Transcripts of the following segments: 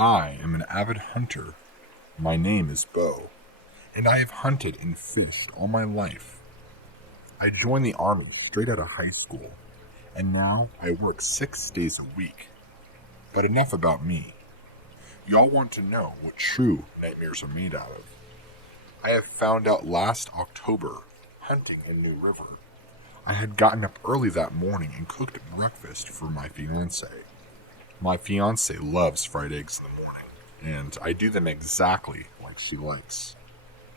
I am an avid hunter. My name is Bo, and I have hunted and fished all my life. I joined the Army straight out of high school, and now I work 6 days a week. But enough about me. Y'all want to know what true nightmares are made out of. I have found out last October, hunting in New River. I had gotten up early that morning and cooked breakfast for my fiance. My fiance loves fried eggs in the morning, and I do them exactly like she likes.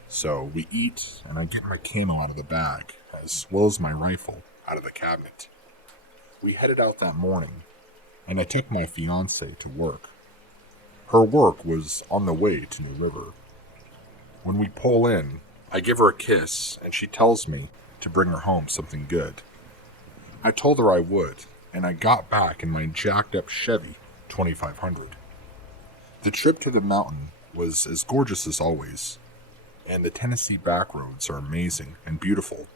So we eat, and I get my camo out of the bag, as well as my rifle out of the cabinet. We headed out that morning, and I took my fiance to work. Her work was on the way to New River. When we pull in, I give her a kiss, and she tells me to bring her home something good. I told her I would, and I got back in my jacked-up Chevy 2500. The trip to the mountain was as gorgeous as always, and the Tennessee back roads are amazing and beautiful.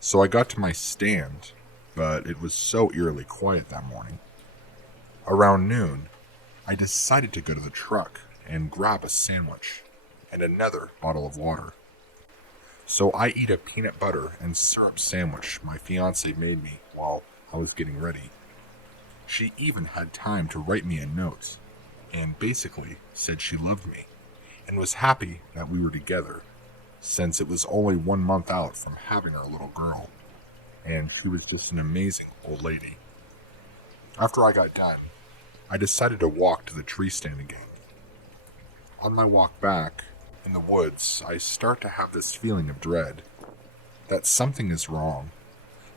So I got to my stand, but it was so eerily quiet that morning. Around noon, I decided to go to the truck and grab a sandwich and another bottle of water. So I eat a peanut butter and syrup sandwich my fiance made me while I was getting ready. She even had time to write me a note, and basically said she loved me, and was happy that we were together, since it was only 1 month out from having our little girl, and she was just an amazing old lady. After I got done, I decided to walk to the tree stand again. On my walk back, in the woods, I start to have this feeling of dread, that something is wrong,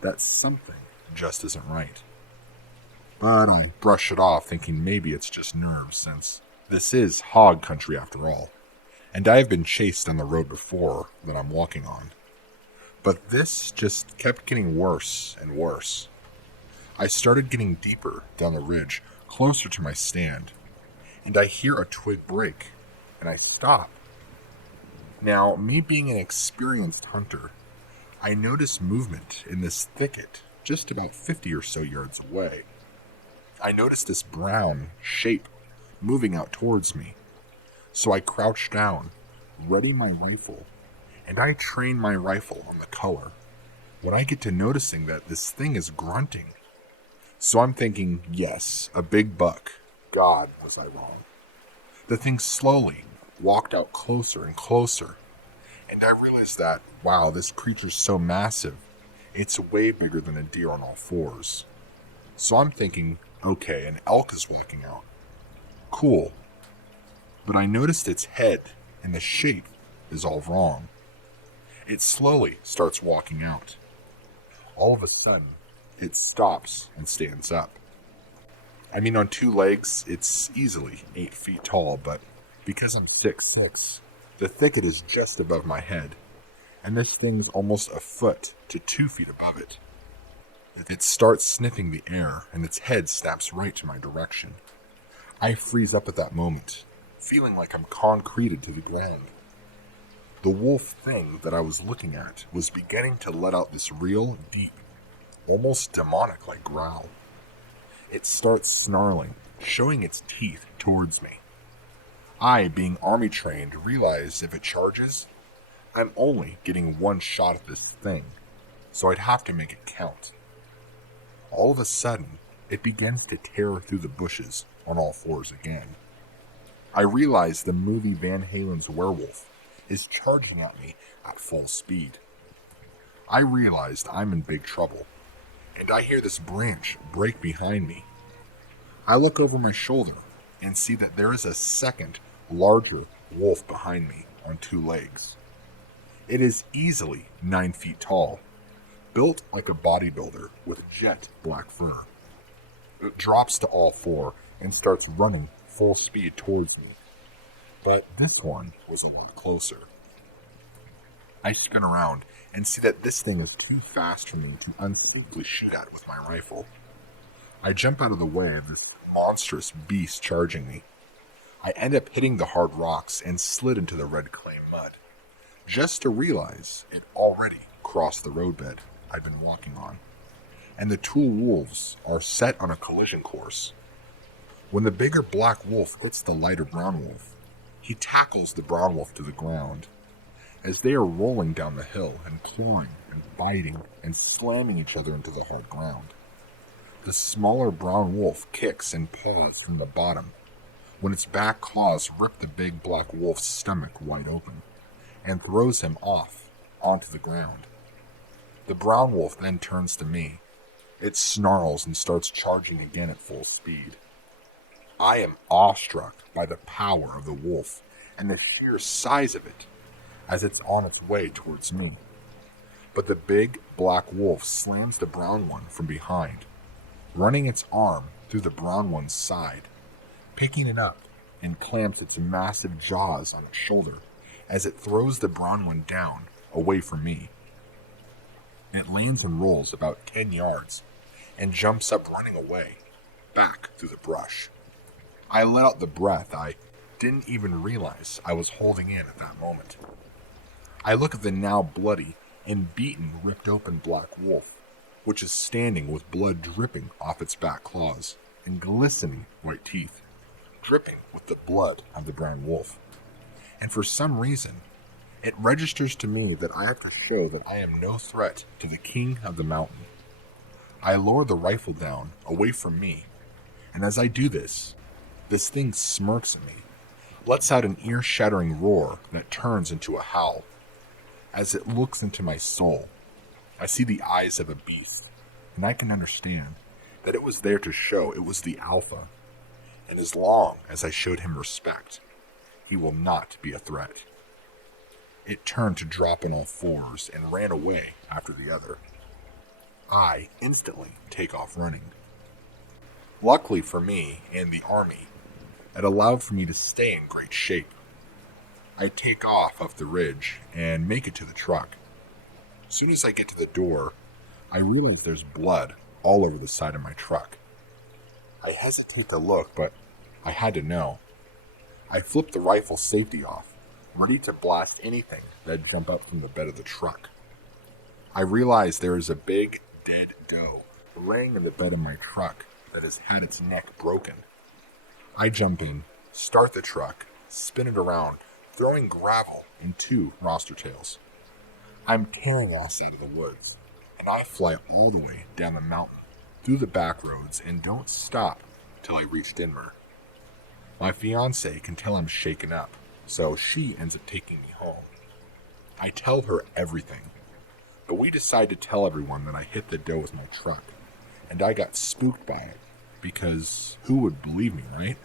that something just isn't right. But I brush it off, thinking maybe it's just nerves, since this is hog country after all, and I have been chased on the road before that I'm walking on. But this just kept getting worse and worse. I started getting deeper down the ridge, closer to my stand, and I hear a twig break, and I stop. Now, me being an experienced hunter, I notice movement in this thicket just about 50 or so yards away. I noticed this brown shape moving out towards me. So I crouch down, ready my rifle, and I train my rifle on the color. When I get to noticing that this thing is grunting. So I'm thinking, yes, a big buck. God, was I wrong. The thing slowly walked out closer and closer, and I realized that, wow, this creature's so massive, it's way bigger than a deer on all fours. So I'm thinking, okay, an elk is walking out. Cool. But I noticed its head, and the shape is all wrong. It slowly starts walking out. All of a sudden, it stops and stands up. I mean, on 2 legs, it's easily 8 feet tall, but because I'm 6'6", the thicket is just above my head, and this thing's almost a foot to 2 feet above it. It starts sniffing the air, and its head snaps right to my direction. I freeze up at that moment, feeling like I'm concreted to the ground. The wolf thing that I was looking at was beginning to let out this real, deep, almost demonic-like growl. It starts snarling, showing its teeth towards me. I, being army trained, realize if it charges, I'm only getting 1 shot at this thing, so I'd have to make it count. All of a sudden, it begins to tear through the bushes on all fours again. I realize the movie Van Halen's Werewolf is charging at me at full speed. I realized I'm in big trouble, and I hear this branch break behind me. I look over my shoulder and see that there is a second, larger wolf behind me on 2 legs. It is easily 9 feet tall, built like a bodybuilder with jet black fur. It drops to all 4 and starts running full speed towards me. But this one was a lot closer. I spin around and see that this thing is too fast for me to unsafely shoot at with my rifle. I jump out of the way of this monstrous beast charging me. I end up hitting the hard rocks and slid into the red clay mud, just to realize it already crossed the roadbed I've been walking on, and the 2 wolves are set on a collision course. When the bigger black wolf hits the lighter brown wolf, he tackles the brown wolf to the ground. As they are rolling down the hill and clawing and biting and slamming each other into the hard ground, the smaller brown wolf kicks and paws from the bottom when its back claws rip the big black wolf's stomach wide open and throws him off onto the ground. The brown wolf then turns to me. It snarls and starts charging again at full speed. I am awestruck by the power of the wolf and the sheer size of it as it's on its way towards me. But the big black wolf slams the brown one from behind, running its arm through the brown one's side, picking it up and clamps its massive jaws on its shoulder as it throws the brown one down away from me. It lands and rolls about 10 yards and jumps up running away, back through the brush. I let out the breath I didn't even realize I was holding in at that moment. I look at the now bloody and beaten, ripped open black wolf, which is standing with blood dripping off its back claws and glistening white teeth, dripping with the blood of the brown wolf. And for some reason, it registers to me that I have to show that I am no threat to the king of the mountain. I lower the rifle down, away from me, and as I do this thing smirks at me, lets out an ear-shattering roar that turns into a howl. As it looks into my soul, I see the eyes of a beast, and I can understand that it was there to show it was the alpha, and as long as I showed him respect, he will not be a threat. It turned to drop on all fours and ran away after the other. I instantly take off running. Luckily for me and the army, it allowed for me to stay in great shape. I take off up the ridge and make it to the truck. As soon as I get to the door, I realize there's blood all over the side of my truck. I hesitate to look, but I had to know. I flip the rifle safety off, ready to blast anything that'd jump up from the bed of the truck. I realize there is a big, dead doe laying in the bed of my truck that has had its neck broken. I jump in, start the truck, spin it around, throwing gravel and 2 roster tails. I'm tearing ass out of the woods, and I fly all the way down the mountain, through the back roads, and don't stop till I reach Denver. My fiancée can tell I'm shaken up, so she ends up taking me home. I tell her everything, but we decide to tell everyone that I hit the doe with my truck, and I got spooked by it, because who would believe me, right?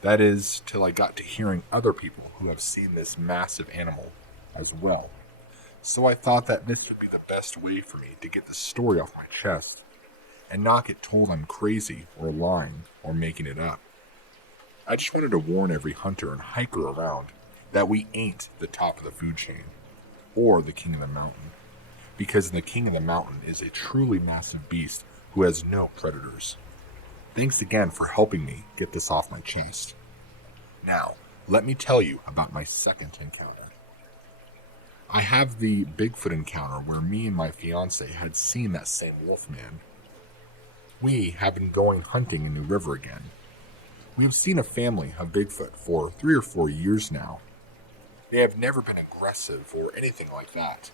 That is, till I got to hearing other people who have seen this massive animal as well. So I thought that this would be the best way for me to get the story off my chest, and not get told I'm crazy or lying or making it up. I just wanted to warn every hunter and hiker around that we ain't the top of the food chain, or the king of the mountain, because the king of the mountain is a truly massive beast who has no predators. Thanks again for helping me get this off my chest. Now, let me tell you about my second encounter. I have the Bigfoot encounter where me and my fiancé had seen that same wolfman. We have been going hunting in New River again. We have seen a family of Bigfoot for 3 or 4 years now. They have never been aggressive or anything like that.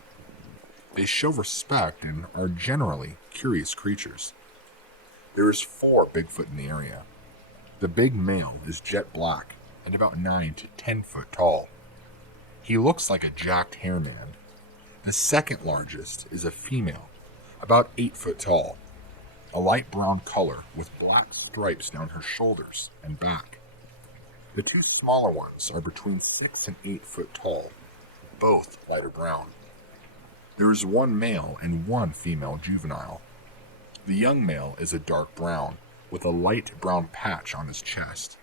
They show respect and are generally curious creatures. There is 4 Bigfoot in the area. The big male is jet black and about 9 to 10 foot tall. He looks like a jacked hair man. The second largest is a female, about 8 foot tall, a light brown color with black stripes down her shoulders and back. The 2 smaller ones are between 6 and 8 foot tall, both lighter brown. There is 1 male and 1 female juvenile. The young male is a dark brown, with a light brown patch on his chest.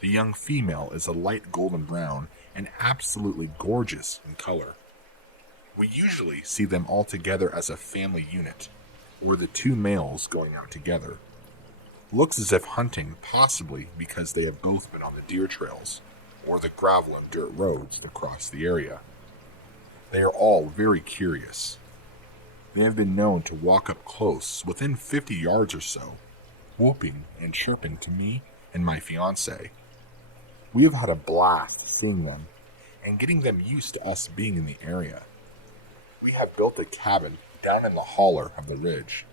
The young female is a light golden brown and absolutely gorgeous in color. We usually see them all together as a family unit, or the 2 males going out together. Looks as if hunting, possibly because they have both been on the deer trails, or the gravel and dirt roads that cross the area. They are all very curious. They have been known to walk up close, within 50 yards or so, whooping and chirping to me and my fiancé. We have had a blast seeing them and getting them used to us being in the area. We have built a cabin down in the holler of the ridge.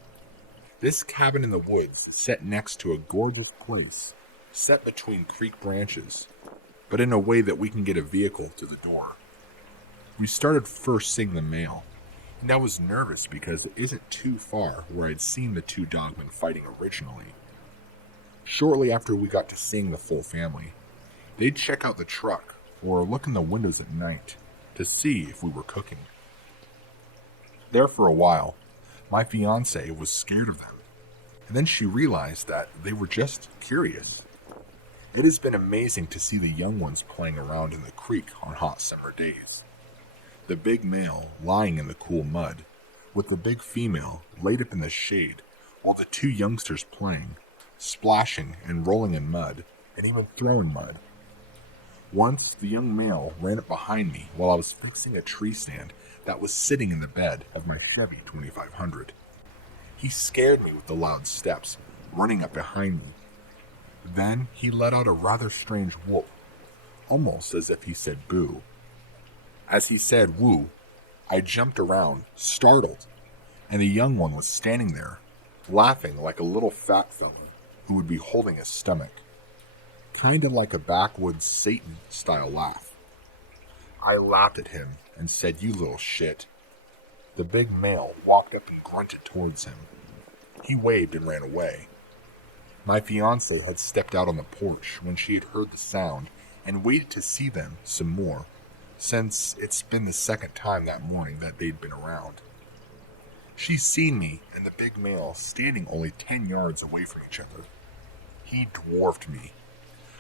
This cabin in the woods is set next to a gorgeous place set between creek branches, but in a way that we can get a vehicle to the door. We started first seeing the male, and I was nervous because it isn't too far where I'd seen the two dogmen fighting originally. Shortly after we got to seeing the full family, they'd check out the truck or look in the windows at night to see if we were cooking. There for a while, my fiancée was scared of them, and then she realized that they were just curious. It has been amazing to see the young ones playing around in the creek on hot summer days. The big male lying in the cool mud, with the big female laid up in the shade, while the two youngsters playing, splashing and rolling in mud, and even throwing mud. Once, the young male ran up behind me while I was fixing a tree stand that was sitting in the bed of my Chevy 2500. He scared me with the loud steps, running up behind me. Then he let out a rather strange whoop, almost as if he said boo. As he said woo, I jumped around, startled, and the young one was standing there, laughing like a little fat fella who would be holding his stomach. Kinda like a backwoods Satan-style laugh. I laughed at him and said, "You little shit." The big male walked up and grunted towards him. He waved and ran away. My fiancée had stepped out on the porch when she had heard the sound and waited to see them some more, since it's been the second time that morning that they'd been around. She's seen me and the big male standing only 10 yards away from each other. He dwarfed me.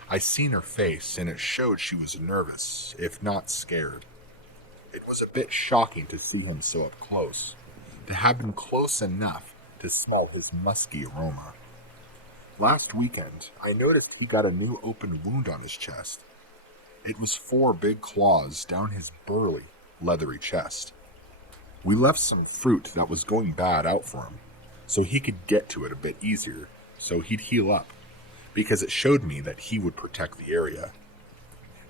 I seen her face, and it showed she was nervous, if not scared. It was a bit shocking to see him so up close, to have been close enough to smell his musky aroma. Last weekend, I noticed he got a new open wound on his chest. It was 4 big claws down his burly, leathery chest. We left some fruit that was going bad out for him, so he could get to it a bit easier, so he'd heal up, because it showed me that he would protect the area.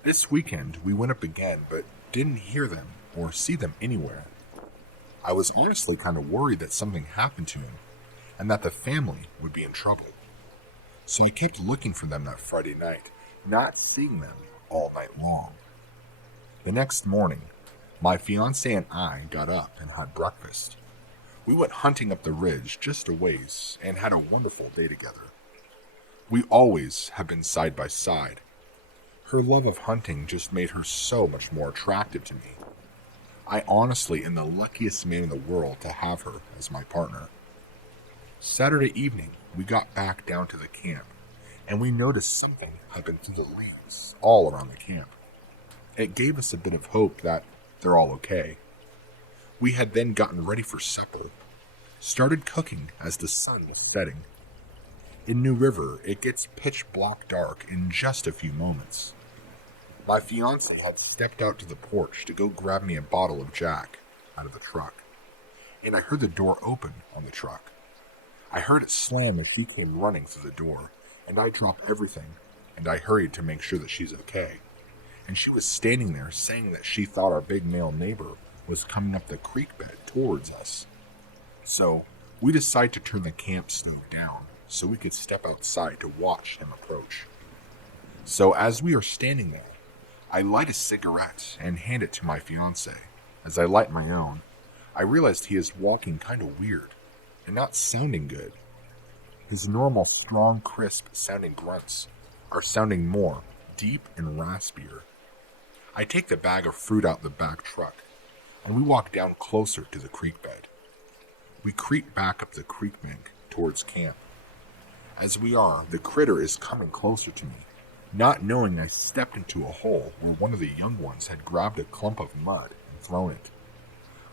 This weekend, we went up again, but didn't hear them or see them anywhere. I was honestly kind of worried that something happened to him, and that the family would be in trouble. So I kept looking for them that Friday night, not seeing them all night long. The next morning, my fiancé and I got up and had breakfast. We went hunting up the ridge just a ways and had a wonderful day together. We always have been side by side. Her love of hunting just made her so much more attractive to me. I honestly am the luckiest man in the world to have her as my partner. Saturday evening, we got back down to the camp, and we noticed something had been through the leaves all around the camp. It gave us a bit of hope that they're all okay. We had then gotten ready for supper, started cooking as the sun was setting. In New River, it gets pitch black dark in just a few moments. My fiancé had stepped out to the porch to go grab me a bottle of Jack out of the truck, and I heard the door open on the truck. I heard it slam as she came running through the door, and I dropped everything, and I hurried to make sure that she's okay. And she was standing there saying that she thought our big male neighbor was coming up the creek bed towards us. So we decided to turn the camp stove down so we could step outside to watch him approach. So as we are standing there, I light a cigarette and hand it to my fiancé. As I light my own, I realized he is walking kind of weird and not sounding good. His normal strong, crisp sounding grunts are sounding more deep and raspier. I take the bag of fruit out the back truck, and we walk down closer to the creek bed. We creep back up the creek bank towards camp. As we are, the critter is coming closer to me, not knowing I stepped into a hole where one of the young ones had grabbed a clump of mud and thrown it.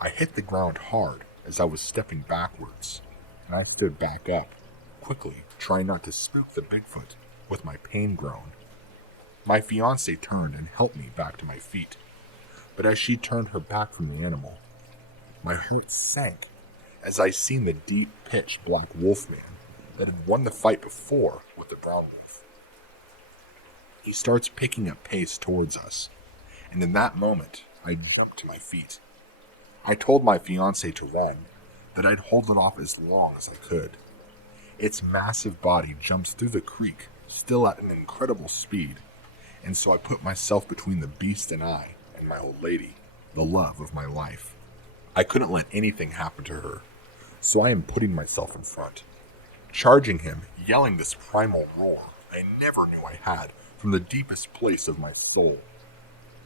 I hit the ground hard as I was stepping backwards, and I stood back up, quickly trying not to spook the Bigfoot with my pain groan. My fiancée turned and helped me back to my feet, but as she turned her back from the animal, my heart sank as I seen the deep pitch black wolf man that had won the fight before with the brown wolf. He starts picking up pace towards us, and in that moment, I jumped to my feet. I told my fiancée to run, that I'd hold it off as long as I could. Its massive body jumps through the creek, still at an incredible speed, and so I put myself between the beast and I, and my old lady, the love of my life. I couldn't let anything happen to her, so I am putting myself in front, charging him, yelling this primal roar I never knew I had from the deepest place of my soul.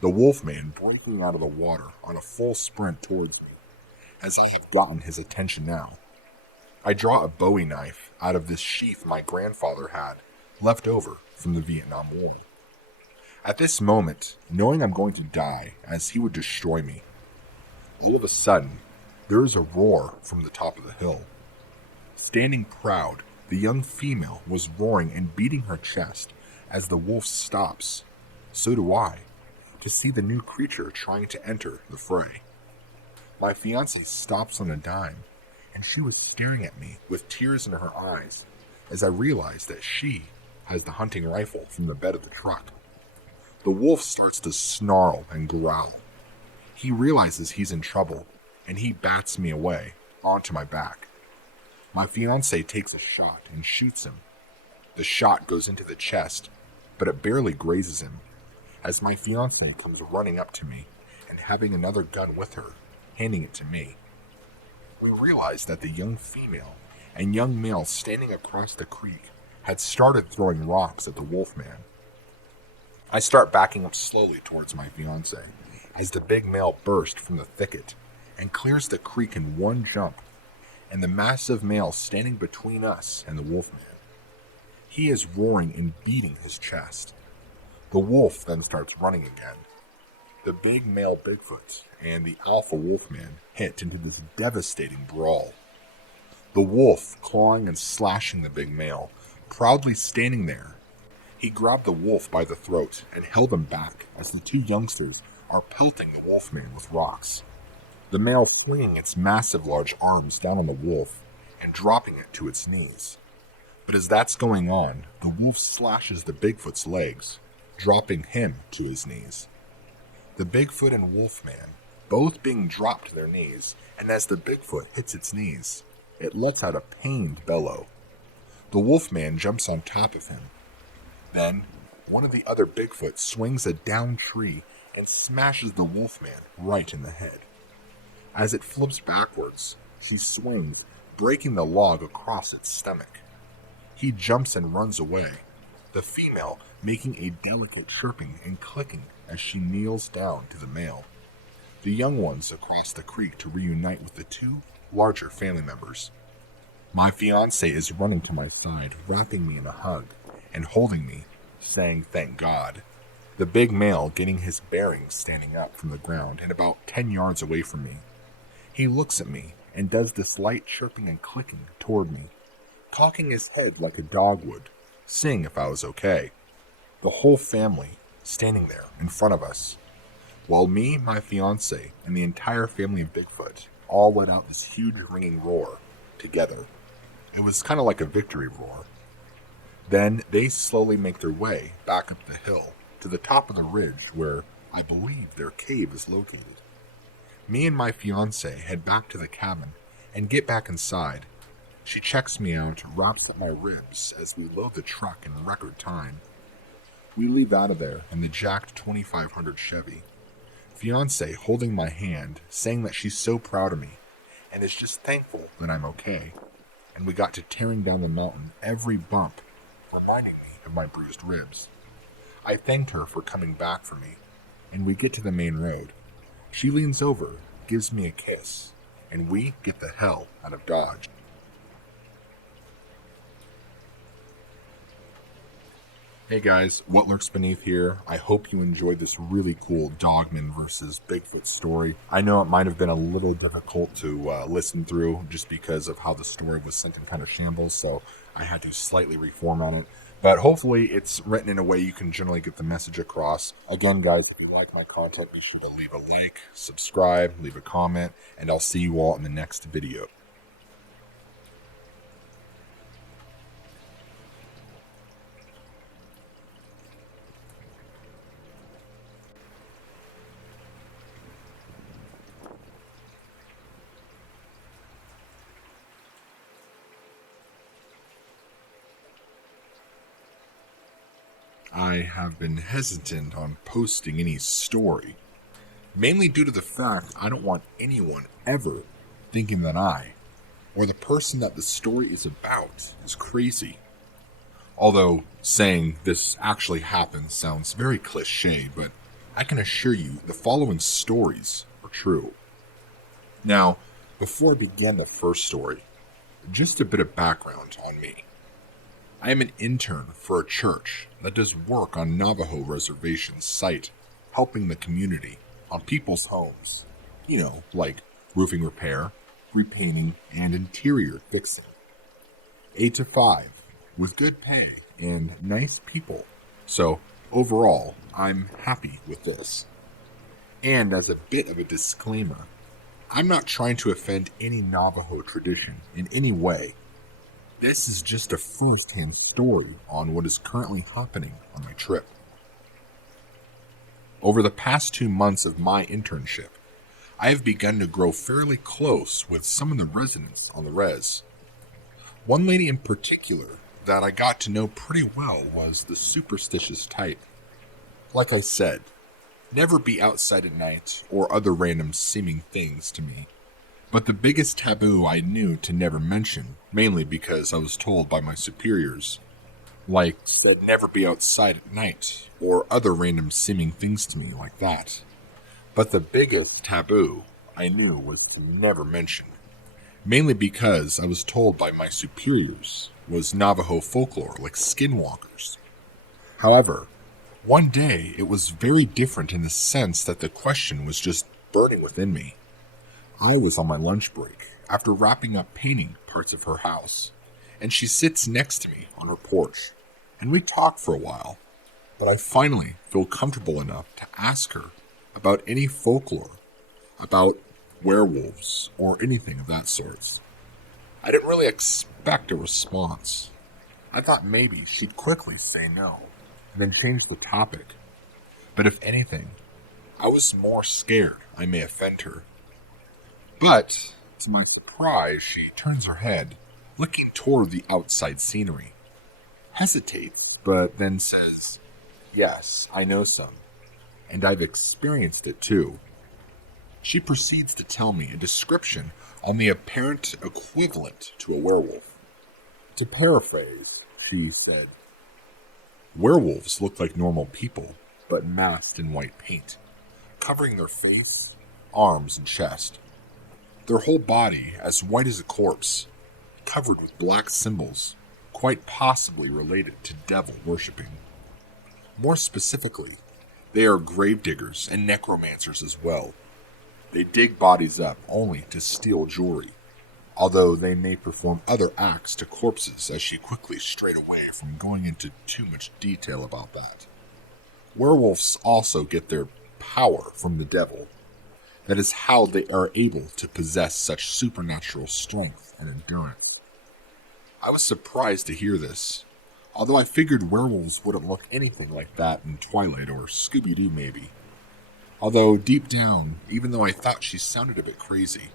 The wolfman breaking out of the water on a full sprint towards me, as I have gotten his attention now. I draw a Bowie knife out of this sheath my grandfather had, left over from the Vietnam War. At this moment, knowing I'm going to die as he would destroy me, all of a sudden, there is a roar from the top of the hill. Standing proud, the young female was roaring and beating her chest as the wolf stops. So do I, to see the new creature trying to enter the fray. My fiancée stops on a dime, and she was staring at me with tears in her eyes as I realized that she has the hunting rifle from the bed of the truck. The wolf starts to snarl and growl. He realizes he's in trouble, and he bats me away, onto my back. My fiancée takes a shot and shoots him. The shot goes into the chest, but it barely grazes him, as my fiancée comes running up to me and having another gun with her, handing it to me. We realized that the young female and young male standing across the creek had started throwing rocks at the wolfman. I start backing up slowly towards my fiancée as the big male bursts from the thicket and clears the creek in one jump, and the massive male standing between us and the wolfman. He is roaring and beating his chest. The wolf then starts running again. The big male Bigfoot and the alpha wolfman hit into this devastating brawl. The wolf clawing and slashing the big male, proudly standing there. He grabbed the wolf by the throat and held him back as the two youngsters are pelting the wolfman with rocks. The male flinging its massive large arms down on the wolf and dropping it to its knees. But as that's going on, the wolf slashes the Bigfoot's legs, dropping him to his knees. The Bigfoot and wolfman both being dropped to their knees, and as the Bigfoot hits its knees, it lets out a pained bellow. The wolfman jumps on top of him. Then, one of the other Bigfoot swings a downed tree and smashes the wolfman right in the head. As it flips backwards, she swings, breaking the log across its stomach. He jumps and runs away, the female making a delicate chirping and clicking as she kneels down to the male. The young ones across the creek to reunite with the two larger family members. My fiancée is running to my side, wrapping me in a hug and holding me, saying thank God. The big male getting his bearings standing up from the ground and about 10 yards away from me. He looks at me and does this light chirping and clicking toward me, cocking his head like a dog would, seeing if I was okay. The whole family standing there in front of us, while me, my fiancé, and the entire family of Bigfoot all let out this huge ringing roar together. It was kind of like a victory roar. Then they slowly make their way back up the hill to the top of the ridge where I believe their cave is located. Me and my fiancée head back to the cabin and get back inside. She checks me out, wraps up my ribs as we load the truck in record time. We leave out of there in the jacked 2500 Chevy. Fiancée holding my hand, saying that she's so proud of me and is just thankful that I'm okay. And we got to tearing down the mountain every bump, reminding me of my bruised ribs. I thanked her for coming back for me, and we get to the main road. She leans over, gives me a kiss, and we get the hell out of Dodge. Hey guys, What Lurks Beneath here. I hope you enjoyed this really cool Dogman versus Bigfoot story. I know it might have been a little difficult to listen through just because of how the story was sent in kind of shambles, so I had to slightly reformat it. But hopefully it's written in a way you can generally get the message across. Again, guys, if you like my content, be sure to leave a like, subscribe, leave a comment, and I'll see you all in the next video. I have been hesitant on posting any story, mainly due to the fact I don't want anyone ever thinking that I, or the person that the story is about, is crazy. Although saying this actually happened sounds very cliche, but I can assure you the following stories are true. Now, before I begin the first story, just a bit of background on me. I am an intern for a church that does work on Navajo reservation site, helping the community on people's homes. Like roofing repair, repainting, and interior fixing. 8 to 5, with good pay and nice people. So, overall, I'm happy with this. And as a bit of a disclaimer, I'm not trying to offend any Navajo tradition in any way. This is just a first-hand story on what is currently happening on my trip. Over the past 2 months of my internship, I have begun to grow fairly close with some of the residents on the res. One lady in particular that I got to know pretty well was the superstitious type. Like I said, never be outside at night or other random seeming things to me. But the biggest taboo I knew to never mention, mainly because I was told by my superiors, like said never be outside at night or other random seeming things to me like that. But the biggest taboo I knew was to never mention, mainly because I was told by my superiors, was Navajo folklore like skinwalkers. However, one day it was very different in the sense that the question was just burning within me. I was on my lunch break after wrapping up painting parts of her house, and she sits next to me on her porch, and we talk for a while, but I finally feel comfortable enough to ask her about any folklore, about werewolves, or anything of that sort. I didn't really expect a response. I thought maybe she'd quickly say no, and then change the topic. But if anything, I was more scared I may offend her. But, to my surprise, she turns her head, looking toward the outside scenery, hesitates, but then says, "Yes, I know some, and I've experienced it too." She proceeds to tell me a description on the apparent equivalent to a werewolf. To paraphrase, she said, "Werewolves look like normal people, but masked in white paint, covering their face, arms, and chest. Their whole body as white as a corpse, covered with black symbols, quite possibly related to devil worshipping. More specifically, they are gravediggers and necromancers as well. They dig bodies up only to steal jewelry, although they may perform other acts to corpses," as she quickly strayed away from going into too much detail about that. "Werewolves also get their power from the devil. That is how they are able to possess such supernatural strength and endurance." I was surprised to hear this, although I figured werewolves wouldn't look anything like that in Twilight or Scooby-Doo maybe. Although deep down, even though I thought she sounded a bit crazy,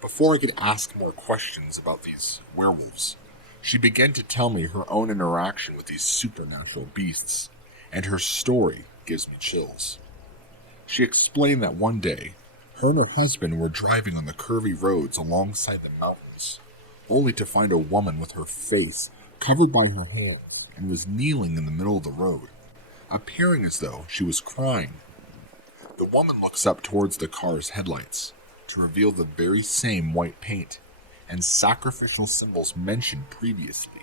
before I could ask more questions about these werewolves, she began to tell me her own interaction with these supernatural beasts, and her story gives me chills. She explained that one day, her and her husband were driving on the curvy roads alongside the mountains, only to find a woman with her face covered by her hands and was kneeling in the middle of the road, appearing as though she was crying. The woman looks up towards the car's headlights to reveal the very same white paint and sacrificial symbols mentioned previously.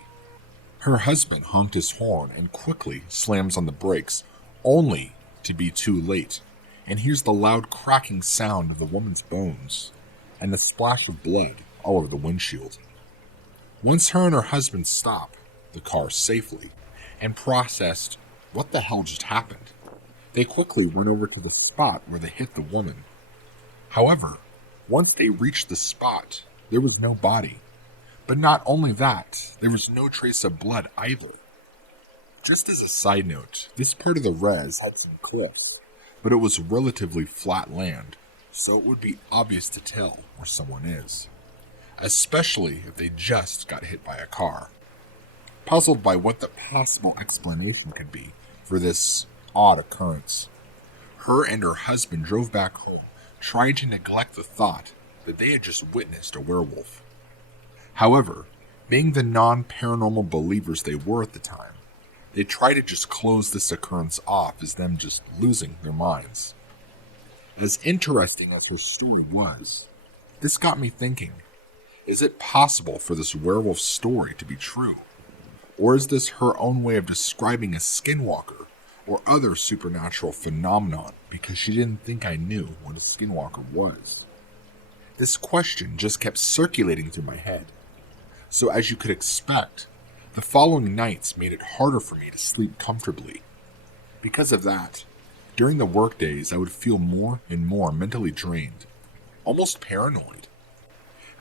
Her husband honked his horn and quickly slams on the brakes, only to be too late, and hears the loud cracking sound of the woman's bones and the splash of blood all over the windshield. Once her and her husband stop the car safely and processed what the hell just happened, they quickly run over to the spot where they hit the woman. However, once they reached the spot, there was no body. But not only that, there was no trace of blood either. Just as a side note, this part of the res had some cliffs, but it was relatively flat land, so it would be obvious to tell where someone is, especially if they just got hit by a car. Puzzled by what the possible explanation could be, for this odd occurrence. Her and her husband drove back home, trying to neglect the thought that they had just witnessed a werewolf. However, being the non-paranormal believers they were at the time, they tried to just close this occurrence off as them just losing their minds. As interesting as her story was, this got me thinking, is it possible for this werewolf story to be true? Or is this her own way of describing a skinwalker or other supernatural phenomenon because she didn't think I knew what a skinwalker was? This question just kept circulating through my head. So as you could expect, the following nights made it harder for me to sleep comfortably. Because of that, during the workdays I would feel more and more mentally drained, almost paranoid.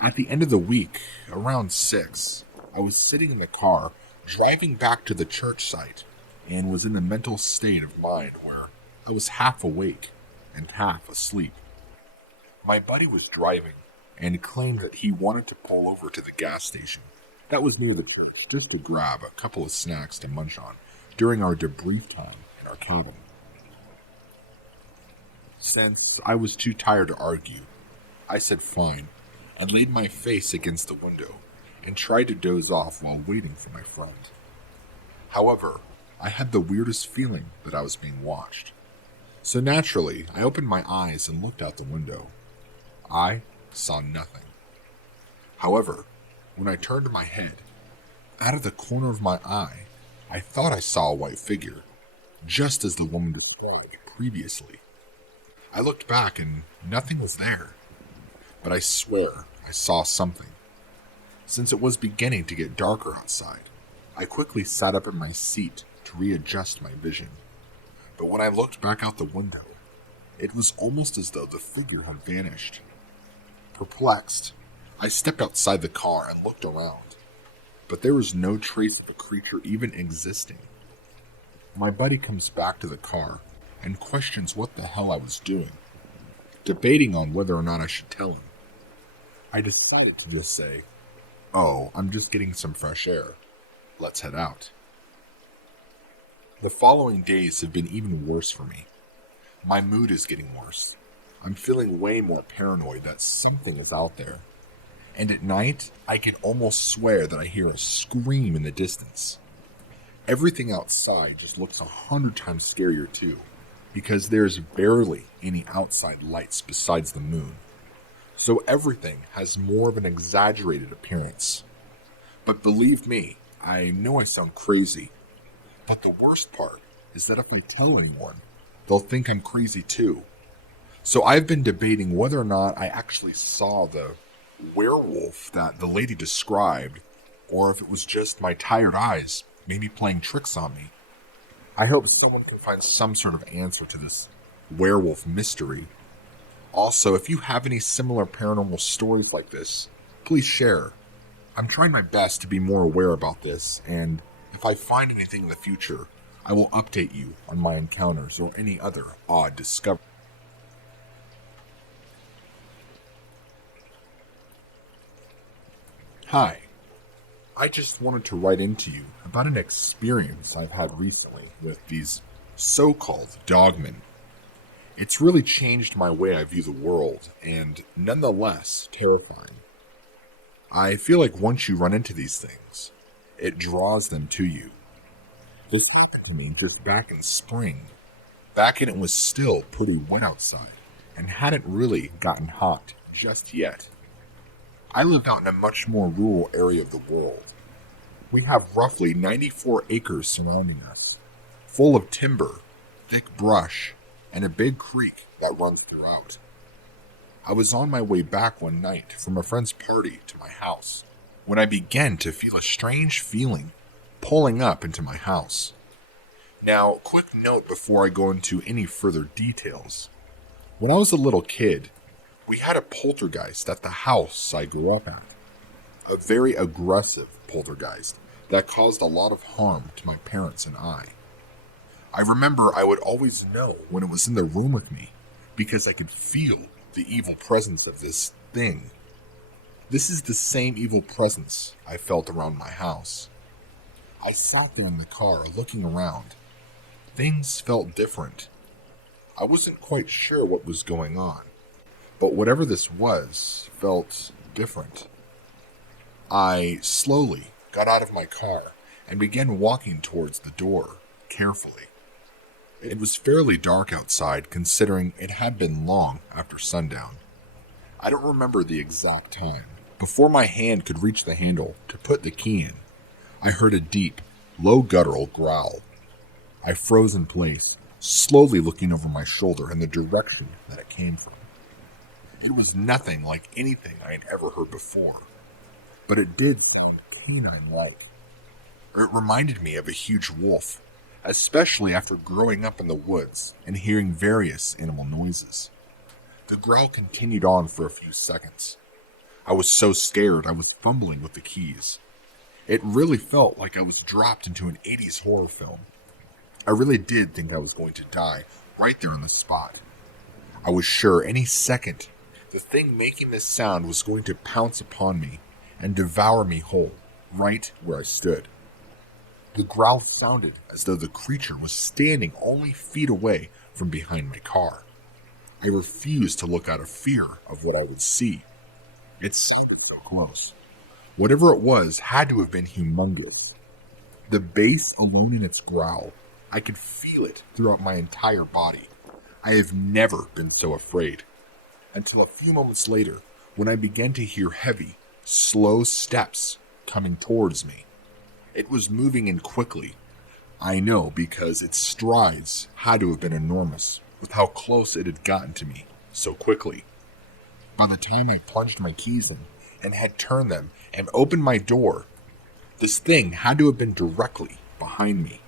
At the end of the week, around 6, I was sitting in the car, driving back to the church site, and was in the mental state of mind where I was half awake and half asleep. My buddy was driving and claimed that he wanted to pull over to the gas station that was near the church just to grab a couple of snacks to munch on during our debrief time in our cabin. Since I was too tired to argue, I said fine and laid my face against the window and tried to doze off while waiting for my friend. However, I had the weirdest feeling that I was being watched. So naturally, I opened my eyes and looked out the window. I saw nothing. However, when I turned my head, out of the corner of my eye, I thought I saw a white figure, just as the woman described previously. I looked back and nothing was there, but I swear I saw something. Since it was beginning to get darker outside, I quickly sat up in my seat to readjust my vision. But when I looked back out the window, it was almost as though the figure had vanished. Perplexed, I stepped outside the car and looked around, but there was no trace of the creature even existing. My buddy comes back to the car and questions what the hell I was doing, debating on whether or not I should tell him. I decided to just say, "Oh, I'm just getting some fresh air. Let's head out." The following days have been even worse for me. My mood is getting worse. I'm feeling way more paranoid that something is out there. And at night, I can almost swear that I hear a scream in the distance. Everything outside just looks 100 times scarier too, because there's barely any outside lights besides the moon. So everything has more of an exaggerated appearance. But believe me, I know I sound crazy. But the worst part is that if I tell anyone, they'll think I'm crazy too. So I've been debating whether or not I actually saw the werewolf that the lady described, or if it was just my tired eyes maybe playing tricks on me. I hope someone can find some sort of answer to this werewolf mystery. Also, if you have any similar paranormal stories like this, please share. I'm trying my best to be more aware about this, and if I find anything in the future, I will update you on my encounters or any other odd discovery. Hi, I just wanted to write into you about an experience I've had recently with these so-called dogmen. It's really changed my way I view the world, and nonetheless terrifying. I feel like once you run into these things, it draws them to you. This happened to me just back in spring, back when it was still pretty wet outside, and hadn't really gotten hot just yet. I live out in a much more rural area of the world. We have roughly 94 acres surrounding us, full of timber, thick brush, and a big creek that runs throughout. I was on my way back one night from a friend's party to my house when I began to feel a strange feeling pulling up into my house. Now, quick note before I go into any further details. When I was a little kid, we had a poltergeist at the house I grew up at. A very aggressive poltergeist that caused a lot of harm to my parents and I. I remember I would always know when it was in the room with me because I could feel the evil presence of this thing. This is the same evil presence I felt around my house. I sat there in the car looking around, things felt different. I wasn't quite sure what was going on, but whatever this was felt different. I slowly got out of my car and began walking towards the door, carefully. It was fairly dark outside, considering it had been long after sundown. I don't remember the exact time. Before my hand could reach the handle to put the key in, I heard a deep, low guttural growl. I froze in place, slowly looking over my shoulder in the direction that it came from. It was nothing like anything I had ever heard before, but it did seem canine-like. It reminded me of a huge wolf, especially after growing up in the woods and hearing various animal noises. The growl continued on for a few seconds. I was so scared I was fumbling with the keys. It really felt like I was dropped into an 80s horror film. I really did think I was going to die right there on the spot. I was sure any second the thing making this sound was going to pounce upon me and devour me whole, right where I stood. The growl sounded as though the creature was standing only feet away from behind my car. I refused to look out of fear of what I would see. It sounded so close. Whatever it was had to have been humongous. The bass alone in its growl, I could feel it throughout my entire body. I have never been so afraid. Until a few moments later, when I began to hear heavy, slow steps coming towards me. It was moving in quickly. I know because its strides had to have been enormous with how close it had gotten to me so quickly. By the time I plunged my keys in and had turned them and opened my door, this thing had to have been directly behind me.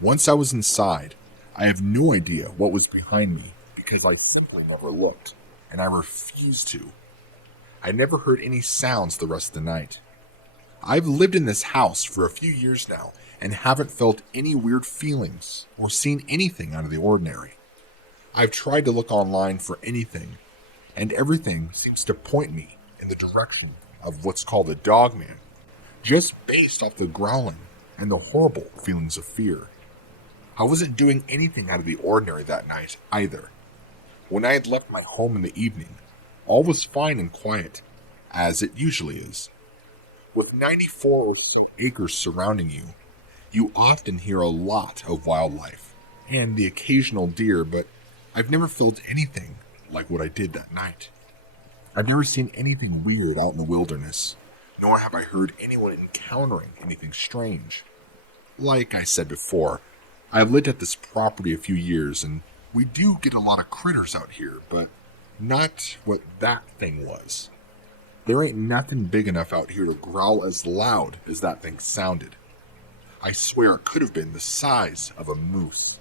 Once I was inside, I have no idea what was behind me because I simply never looked, and I refused to. I never heard any sounds the rest of the night. I've lived in this house for a few years now and haven't felt any weird feelings or seen anything out of the ordinary. I've tried to look online for anything, and everything seems to point me in the direction of what's called a Dogman, just based off the growling and the horrible feelings of fear. I wasn't doing anything out of the ordinary that night either. When I had left my home in the evening, all was fine and quiet, as it usually is. With 94 or so acres surrounding you, you often hear a lot of wildlife and the occasional deer, but I've never felt anything like what I did that night. I've never seen anything weird out in the wilderness, nor have I heard anyone encountering anything strange. Like I said before, I've lived at this property a few years, and we do get a lot of critters out here, but not what that thing was. There ain't nothing big enough out here to growl as loud as that thing sounded. I swear it could have been the size of a moose.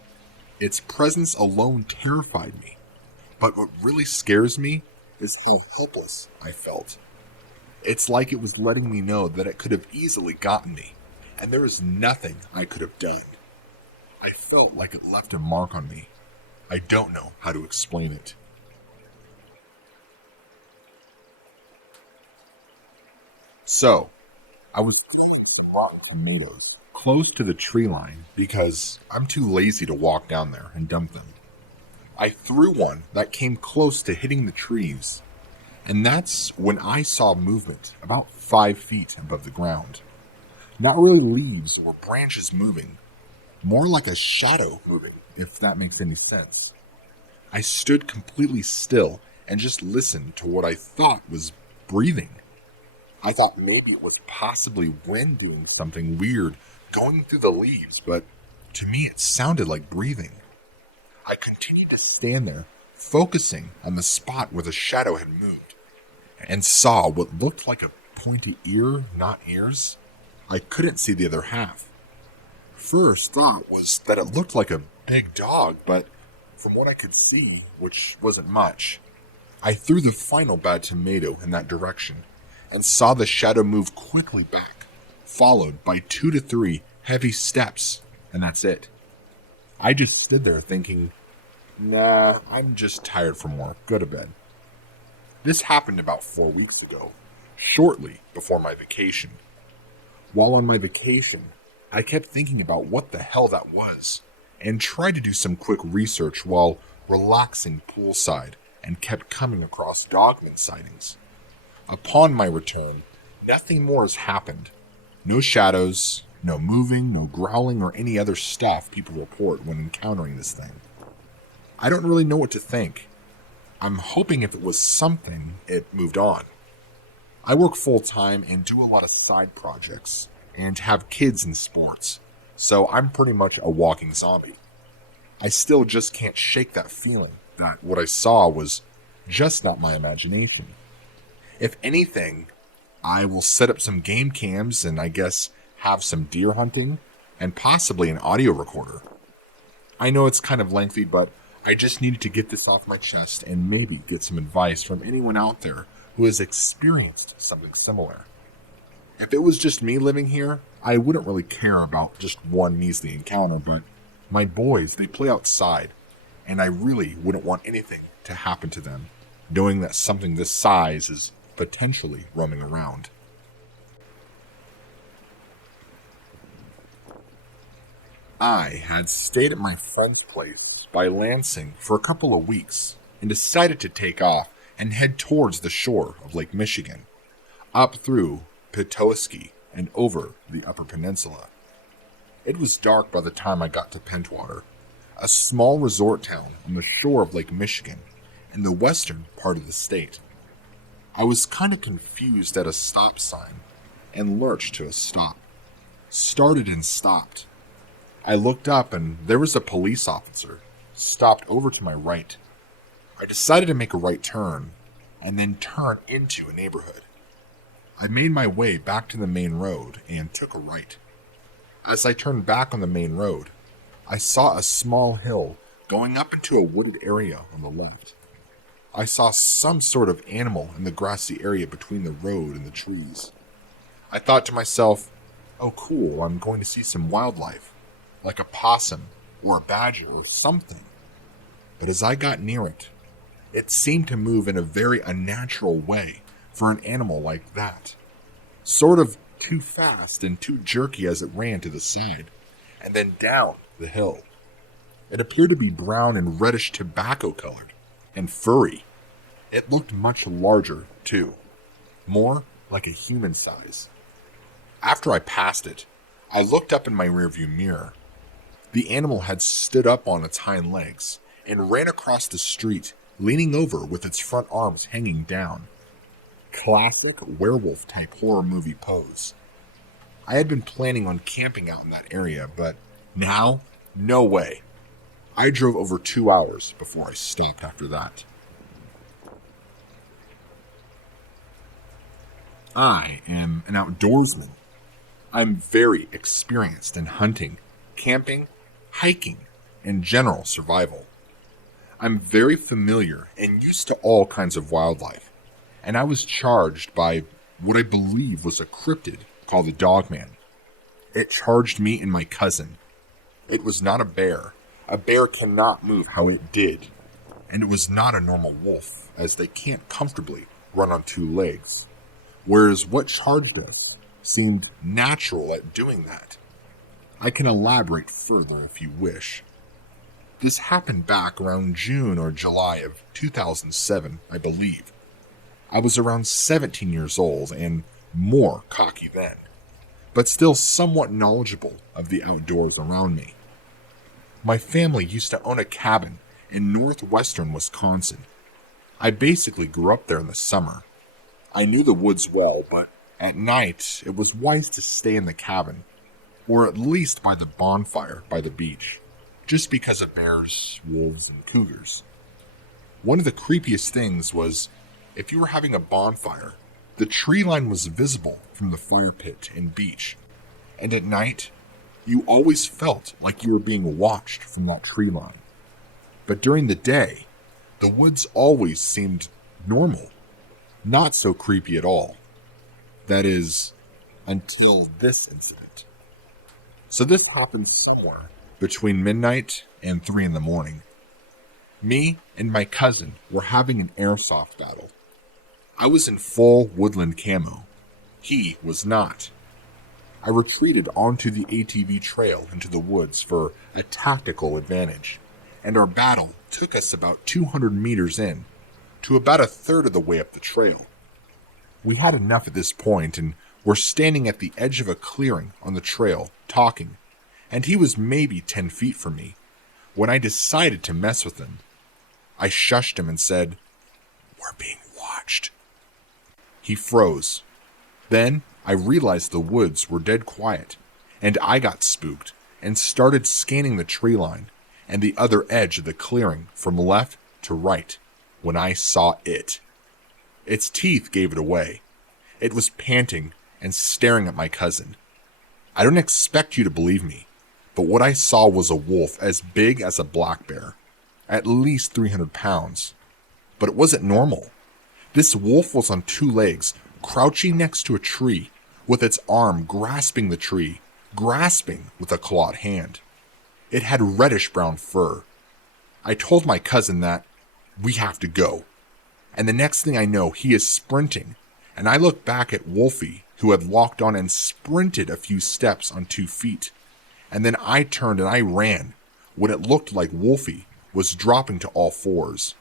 Its presence alone terrified me. But what really scares me is how helpless I felt. It's like it was letting me know that it could have easily gotten me, and there is nothing I could have done. I felt like it left a mark on me. I don't know how to explain it. So, I was planting rotten tomatoes close to the tree line because I'm too lazy to walk down there and dump them. I threw one that came close to hitting the trees, and that's when I saw movement about 5 feet above the ground. Not really leaves or branches moving, more like a shadow moving, if that makes any sense. I stood completely still and just listened to what I thought was breathing. I thought maybe it was possibly wind doing something weird going through the leaves, but to me it sounded like breathing. I continued to stand there, focusing on the spot where the shadow had moved, and saw what looked like a pointy ear, not ears. I couldn't see the other half. First thought was that it looked like a big dog, but from what I could see, which wasn't much, I threw the final bad tomato in that direction and saw the shadow move quickly back, followed by 2 to 3 heavy steps, and that's it. I just stood there thinking, nah, I'm just tired from work, go to bed. This happened about 4 weeks ago, shortly before my vacation. While on my vacation, I kept thinking about what the hell that was, and tried to do some quick research while relaxing poolside and kept coming across Dogman sightings. Upon my return, nothing more has happened. No shadows, no moving, no growling, or any other stuff people report when encountering this thing. I don't really know what to think. I'm hoping if it was something, it moved on. I work full-time and do a lot of side projects, and have kids in sports, so I'm pretty much a walking zombie. I still just can't shake that feeling that what I saw was just not my imagination. If anything, I will set up some game cams and I guess have some deer hunting and possibly an audio recorder. I know it's kind of lengthy, but I just needed to get this off my chest and maybe get some advice from anyone out there who has experienced something similar. If it was just me living here, I wouldn't really care about just one measly encounter, but my boys, they play outside, and I really wouldn't want anything to happen to them, knowing that something this size is potentially roaming around. I had stayed at my friend's place by Lansing for a couple of weeks and decided to take off and head towards the shore of Lake Michigan, up through Petoskey and over the Upper Peninsula. It was dark by the time I got to Pentwater, a small resort town on the shore of Lake Michigan in the western part of the state. I was kind of confused at a stop sign and lurched to a stop. Started and stopped. I looked up and there was a police officer stopped over to my right. I decided to make a right turn and then turn into a neighborhood. I made my way back to the main road and took a right. As I turned back on the main road, I saw a small hill going up into a wooded area on the left. I saw some sort of animal in the grassy area between the road and the trees. I thought to myself, oh cool, I'm going to see some wildlife, like a possum or a badger or something. But as I got near it, it seemed to move in a very unnatural way for an animal like that. Sort of too fast and too jerky as it ran to the side, and then down the hill. It appeared to be brown and reddish tobacco colored, and furry. It looked much larger, too. More like a human size. After I passed it, I looked up in my rearview mirror. The animal had stood up on its hind legs and ran across the street, leaning over with its front arms hanging down. Classic werewolf-type horror movie pose. I had been planning on camping out in that area, but now, no way. I drove over 2 hours before I stopped after that. I am an outdoorsman. I'm very experienced in hunting, camping, hiking, and general survival. I'm very familiar and used to all kinds of wildlife, and I was charged by what I believe was a cryptid called the Dogman. It charged me and my cousin. It was not a bear. A bear cannot move how it did, and it was not a normal wolf, as they can't comfortably run on 2 legs, whereas what charged us seemed natural at doing that. I can elaborate further if you wish. This happened back around June or July of 2007, I believe. I was around 17 years old and more cocky then, but still somewhat knowledgeable of the outdoors around me. My family used to own a cabin in northwestern Wisconsin. I basically grew up there in the summer. I knew the woods well, but at night it was wise to stay in the cabin, or at least by the bonfire by the beach, just because of bears, wolves, and cougars. One of the creepiest things was, if you were having a bonfire, the tree line was visible from the fire pit and beach, and at night, you always felt like you were being watched from that tree line. But during the day, the woods always seemed normal, not so creepy at all. That is, until this incident. So this happened somewhere between midnight and 3 in the morning. Me and my cousin were having an airsoft battle. I was in full woodland camo. He was not. I retreated onto the ATV trail into the woods for a tactical advantage, and our battle took us about 200 meters in, to about a third of the way up the trail. We had enough at this point and were standing at the edge of a clearing on the trail, talking, and he was maybe 10 feet from me, when I decided to mess with him. I shushed him and said, "We're being watched." He froze. Then I realized the woods were dead quiet, and I got spooked and started scanning the tree line and the other edge of the clearing from left to right when I saw it. Its teeth gave it away. It was panting and staring at my cousin. I don't expect you to believe me, but what I saw was a wolf as big as a black bear, at least 300 pounds. But it wasn't normal. This wolf was on 2 legs, crouching next to a tree, with its arm grasping the tree, grasping with a clawed hand. It had reddish-brown fur. I told my cousin that, "We have to go." And the next thing I know, he is sprinting, and I look back at Wolfie, who had locked on and sprinted a few steps on 2 feet. And then I turned and I ran, when it looked like Wolfie was dropping to all 4s.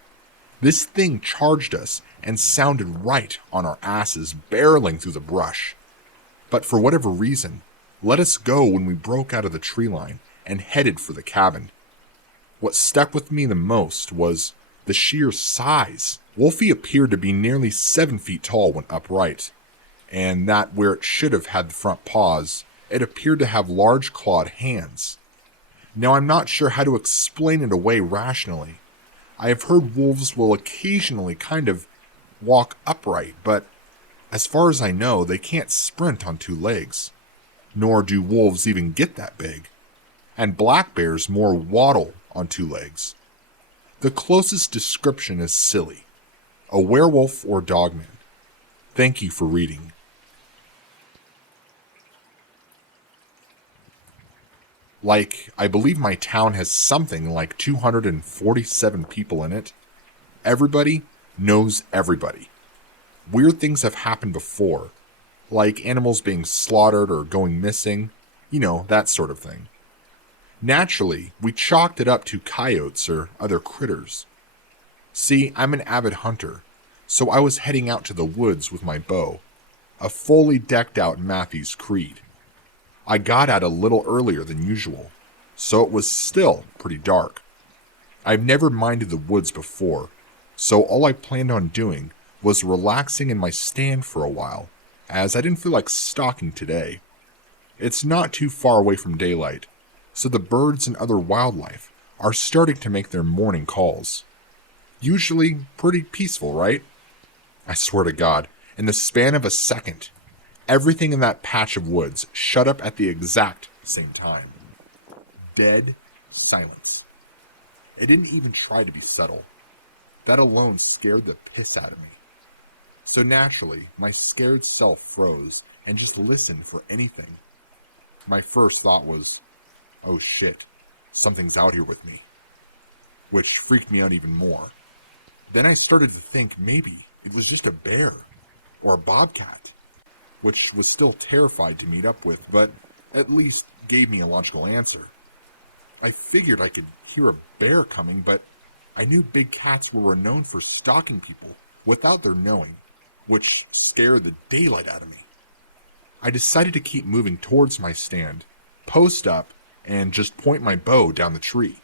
This thing charged us and sounded right on our asses, barreling through the brush. But for whatever reason, let us go when we broke out of the tree line and headed for the cabin. What stuck with me the most was the sheer size. Wolfie appeared to be nearly 7 feet tall when upright, and that where it should have had the front paws, it appeared to have large clawed hands. Now I'm not sure how to explain it away rationally. I have heard wolves will occasionally kind of walk upright, but as far as I know, they can't sprint on 2 legs. Nor do wolves even get that big. And black bears more waddle on 2 legs. The closest description is silly. A werewolf or dogman. Thank you for reading. I believe my town has something like 247 people in it. Everybody knows everybody. Weird things have happened before, like animals being slaughtered or going missing, that sort of thing. Naturally, we chalked it up to coyotes or other critters. See, I'm an avid hunter, so I was heading out to the woods with my bow, a fully decked out Matthews Creed. I got out a little earlier than usual, so it was still pretty dark. I've never minded the woods before, so all I planned on doing was relaxing in my stand for a while, as I didn't feel like stalking today. It's not too far away from daylight, so the birds and other wildlife are starting to make their morning calls. Usually pretty peaceful, right? I swear to God, in the span of a second, everything in that patch of woods shut up at the exact same time. Dead silence. It didn't even try to be subtle. That alone scared the piss out of me. So naturally, my scared self froze and just listened for anything. My first thought was, oh shit, something's out here with me. Which freaked me out even more. Then I started to think maybe it was just a bear or a bobcat, which was still terrified to meet up with, but at least gave me a logical answer. I figured I could hear a bear coming, but I knew big cats were renowned for stalking people without their knowing, which scared the daylight out of me. I decided to keep moving towards my stand, post up, and just point my bow down the tree.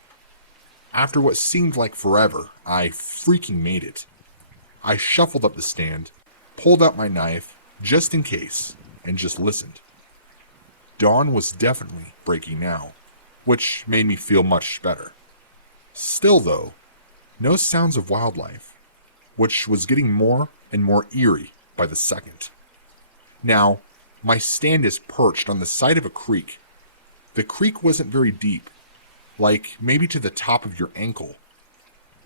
After what seemed like forever, I freaking made it. I shuffled up the stand, pulled out my knife, just in case, and just listened. Dawn was definitely breaking now, which made me feel much better. Still though, no sounds of wildlife, which was getting more and more eerie by the second. Now, my stand is perched on the side of a creek. The creek wasn't very deep, like maybe to the top of your ankle.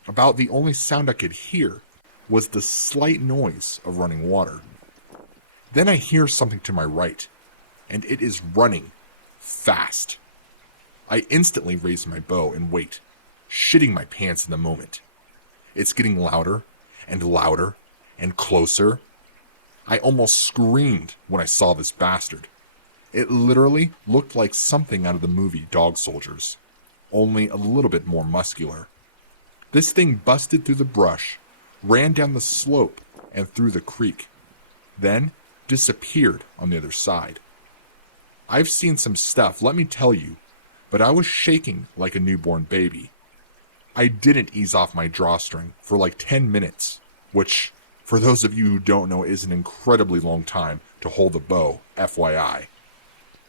About the only sound I could hear was the slight noise of running water. Then I hear something to my right, and it is running fast. I instantly raise my bow and wait, shitting my pants in the moment. It's getting louder and louder and closer. I almost screamed when I saw this bastard. It literally looked like something out of the movie Dog Soldiers, only a little bit more muscular. This thing busted through the brush, ran down the slope and through the creek, then disappeared on the other side. I've seen some stuff, let me tell you, but I was shaking like a newborn baby. I didn't ease off my drawstring for like 10 minutes, which, for those of you who don't know, is an incredibly long time to hold a bow, FYI.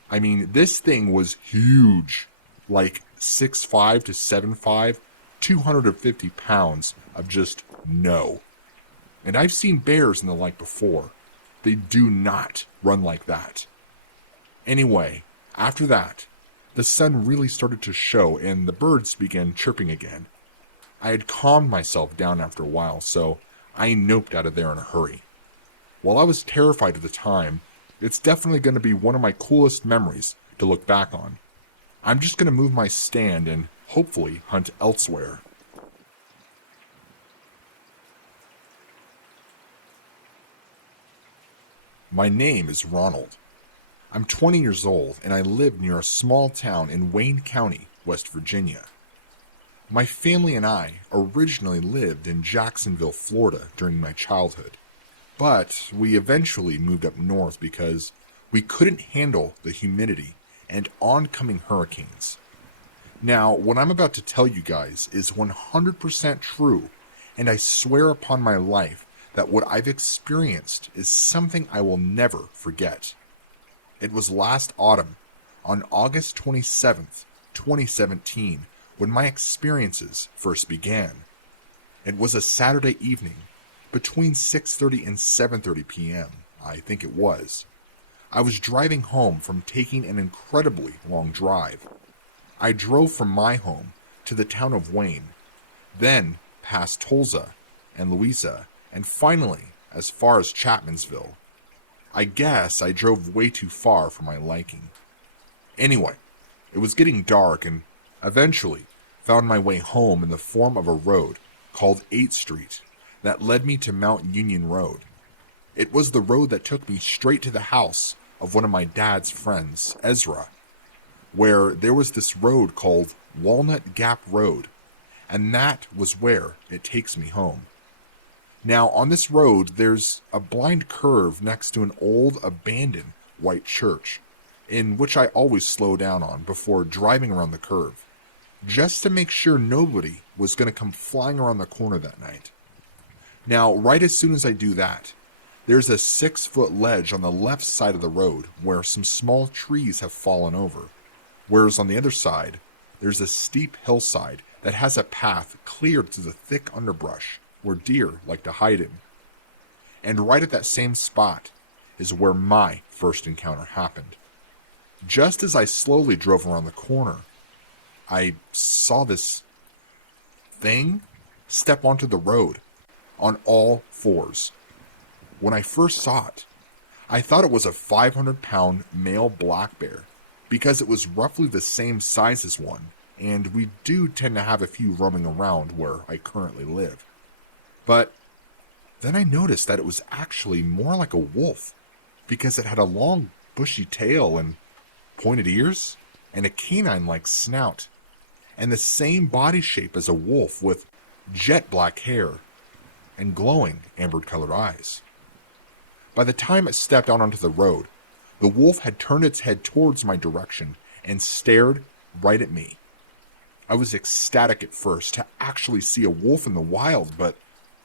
I mean, this thing was huge, like 6'5" to 7'5", 250 pounds of just no. And I've seen bears and the like before. They do not run like that. Anyway, after that, the sun really started to show and the birds began chirping again. I had calmed myself down after a while, so I noped out of there in a hurry. While I was terrified at the time, it's definitely going to be one of my coolest memories to look back on. I'm just going to move my stand and hopefully hunt elsewhere. My name is Ronald. I'm 20 years old and I live near a small town in Wayne County, West Virginia. My family and I originally lived in Jacksonville, Florida during my childhood, but we eventually moved up north because we couldn't handle the humidity and oncoming hurricanes. Now, what I'm about to tell you guys is 100% true, and I swear upon my life that what I've experienced is something I will never forget. It was last autumn, on August 27th, 2017, when my experiences first began. It was a Saturday evening, between 6:30 and 7:30 p.m., I think it was. I was driving home from taking an incredibly long drive. I drove from my home to the town of Wayne, then past Tulsa and Louisa, and finally as far as Chapmansville. I guess I drove way too far for my liking. Anyway, it was getting dark and eventually found my way home in the form of a road called 8th Street that led me to Mount Union Road. It was the road that took me straight to the house of one of my dad's friends, Ezra, where there was this road called Walnut Gap Road, and that was where it takes me home. Now, on this road, there's a blind curve next to an old, abandoned white church, in which I always slow down on before driving around the curve, just to make sure nobody was going to come flying around the corner that night. Now, right as soon as I do that, there's a 6-foot ledge on the left side of the road where some small trees have fallen over, whereas on the other side, there's a steep hillside that has a path cleared through the thick underbrush where deer like to hide in. And right at that same spot is where my first encounter happened. Just as I slowly drove around the corner, I saw this thing step onto the road on all fours. When I first saw it, I thought it was a 500-pound male black bear because it was roughly the same size as one, and we do tend to have a few roaming around where I currently live. But then I noticed that it was actually more like a wolf because it had a long, bushy tail and pointed ears and a canine-like snout and the same body shape as a wolf with jet black hair and glowing amber-colored eyes. By the time it stepped out onto the road, the wolf had turned its head towards my direction and stared right at me. I was ecstatic at first to actually see a wolf in the wild, but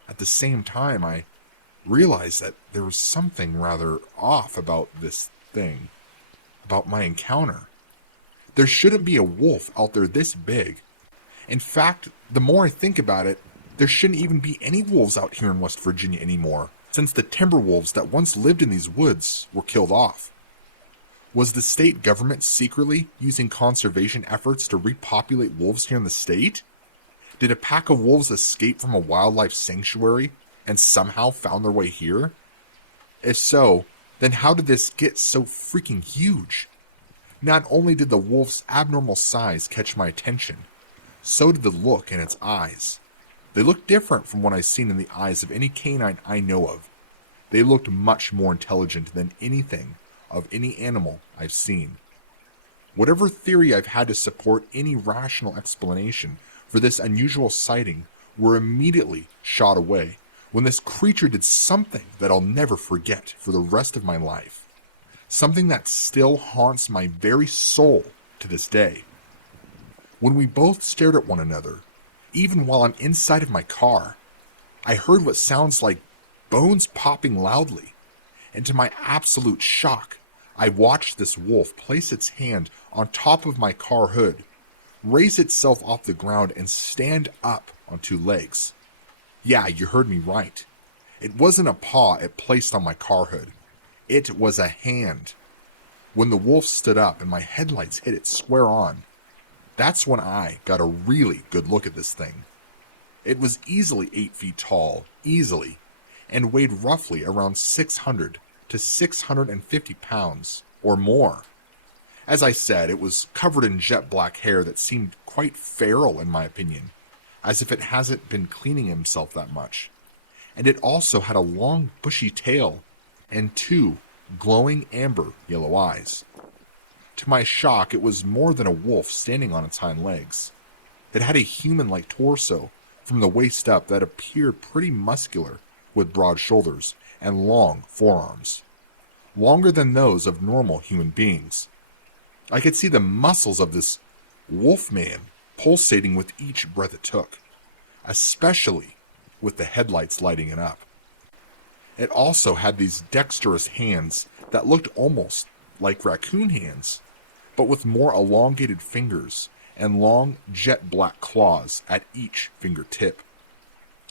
at the same time, I realized that there was something rather off about this thing, about my encounter. There shouldn't be a wolf out there this big. In fact, the more I think about it, there shouldn't even be any wolves out here in West Virginia anymore, since the timber wolves that once lived in these woods were killed off. Was the state government secretly using conservation efforts to repopulate wolves here in the state? Did a pack of wolves escape from a wildlife sanctuary and somehow found their way here? If so, then how did this get so freaking huge? Not only did the wolf's abnormal size catch my attention, so did the look in its eyes. They looked different from what I've seen in the eyes of any canine I know of. They looked much more intelligent than anything of any animal I've seen. Whatever theory I've had to support any rational explanation for this unusual sighting were immediately shot away when this creature did something that I'll never forget for the rest of my life. Something that still haunts my very soul to this day. When we both stared at one another, even while I'm inside of my car, I heard what sounds like bones popping loudly, and to my absolute shock, I watched this wolf place its hand on top of my car hood, raise itself off the ground, and stand up on two legs. Yeah, you heard me right. It wasn't a paw it placed on my car hood. It was a hand. When the wolf stood up and my headlights hit it square on, that's when I got a really good look at this thing. It was easily 8 feet tall, easily, and weighed roughly around 600 to 650 pounds, or more. As I said, it was covered in jet black hair that seemed quite feral in my opinion, as if it hasn't been cleaning himself that much. And it also had a long bushy tail and 2 glowing amber yellow eyes. To my shock, it was more than a wolf standing on its hind legs. It had a human-like torso from the waist up that appeared pretty muscular, with broad shoulders and long forearms, longer than those of normal human beings. I could see the muscles of this wolf man pulsating with each breath it took, especially with the headlights lighting it up. It also had these dexterous hands that looked almost like raccoon hands, but with more elongated fingers and long jet black claws at each fingertip.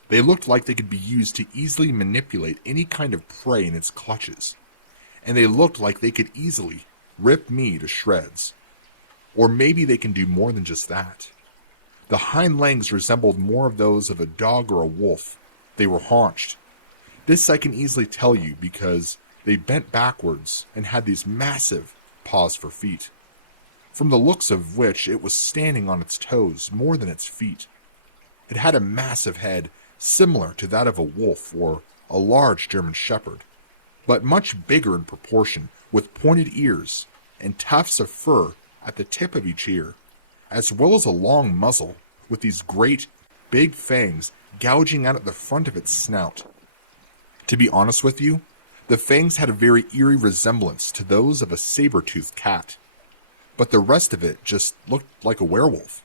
They looked like they could be used to easily manipulate any kind of prey in its clutches, and they looked like they could easily rip me to shreds. Or maybe they can do more than just that. The hind legs resembled more of those of a dog or a wolf. They were haunched. This I can easily tell you because they bent backwards and had these massive paws for feet, from the looks of which it was standing on its toes more than its feet. It had a massive head similar to that of a wolf or a large German shepherd, but much bigger in proportion, with pointed ears and tufts of fur at the tip of each ear, as well as a long muzzle with these great, big fangs gouging out at the front of its snout. To be honest with you, the fangs had a very eerie resemblance to those of a saber-toothed cat, but the rest of it just looked like a werewolf.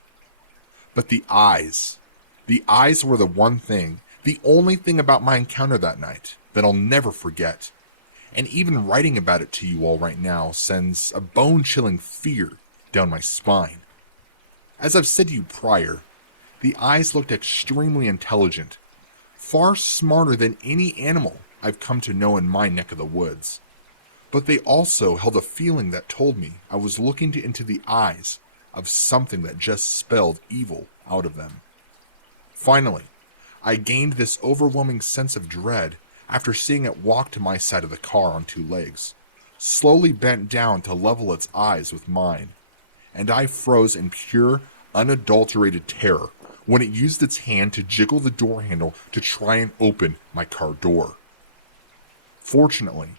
But the eyes were the one thing, the only thing about my encounter that night that I'll never forget. And even writing about it to you all right now sends a bone-chilling fear down my spine. As I've said to you prior, the eyes looked extremely intelligent, far smarter than any animal I've come to know in my neck of the woods. But they also held a feeling that told me I was looking into the eyes of something that just spelled evil out of them. Finally, I gained this overwhelming sense of dread after seeing it walk to my side of the car on 2 legs, slowly bent down to level its eyes with mine, and I froze in pure, unadulterated terror when it used its hand to jiggle the door handle to try and open my car door. Fortunately,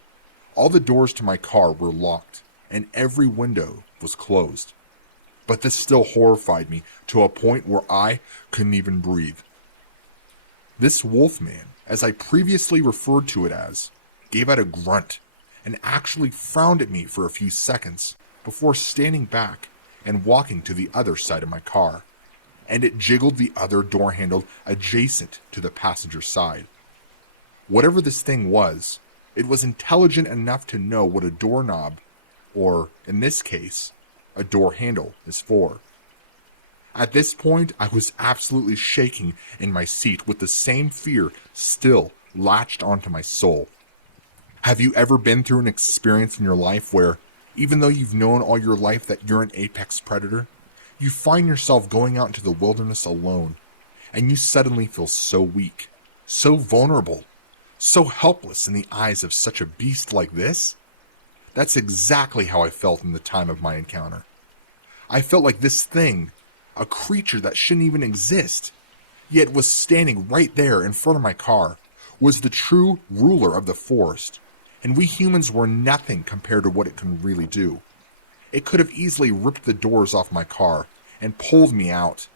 all the doors to my car were locked, and every window was closed. But this still horrified me to a point where I couldn't even breathe. This wolfman, as I previously referred to it as, gave out a grunt and actually frowned at me for a few seconds before standing back and walking to the other side of my car, and it jiggled the other door handle adjacent to the passenger side. Whatever this thing was, it was intelligent enough to know what a doorknob, or in this case, a door handle, is for. At this point, I was absolutely shaking in my seat with the same fear still latched onto my soul. Have you ever been through an experience in your life where, even though you've known all your life that you're an apex predator, you find yourself going out into the wilderness alone, and you suddenly feel so weak, so vulnerable, so helpless in the eyes of such a beast like this? That's exactly how I felt in the time of my encounter. I felt like this thing, a creature that shouldn't even exist, yet was standing right there in front of my car, was the true ruler of the forest, and we humans were nothing compared to what it can really do. It could have easily ripped the doors off my car and pulled me out.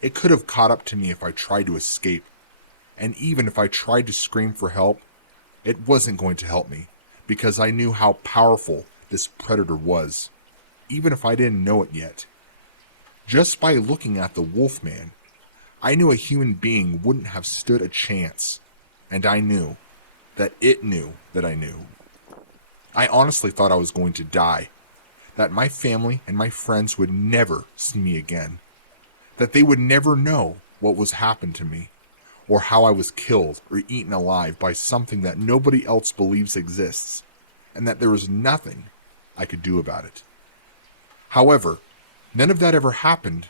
It could have caught up to me if I tried to escape, and even if I tried to scream for help, it wasn't going to help me because I knew how powerful this predator was, even if I didn't know it yet. Just by looking at the Wolfman, I knew a human being wouldn't have stood a chance, and I knew that it knew that I knew. I honestly thought I was going to die, that my family and my friends would never see me again, that they would never know what was happened to me, or how I was killed or eaten alive by something that nobody else believes exists, and that there was nothing I could do about it. However, none of that ever happened.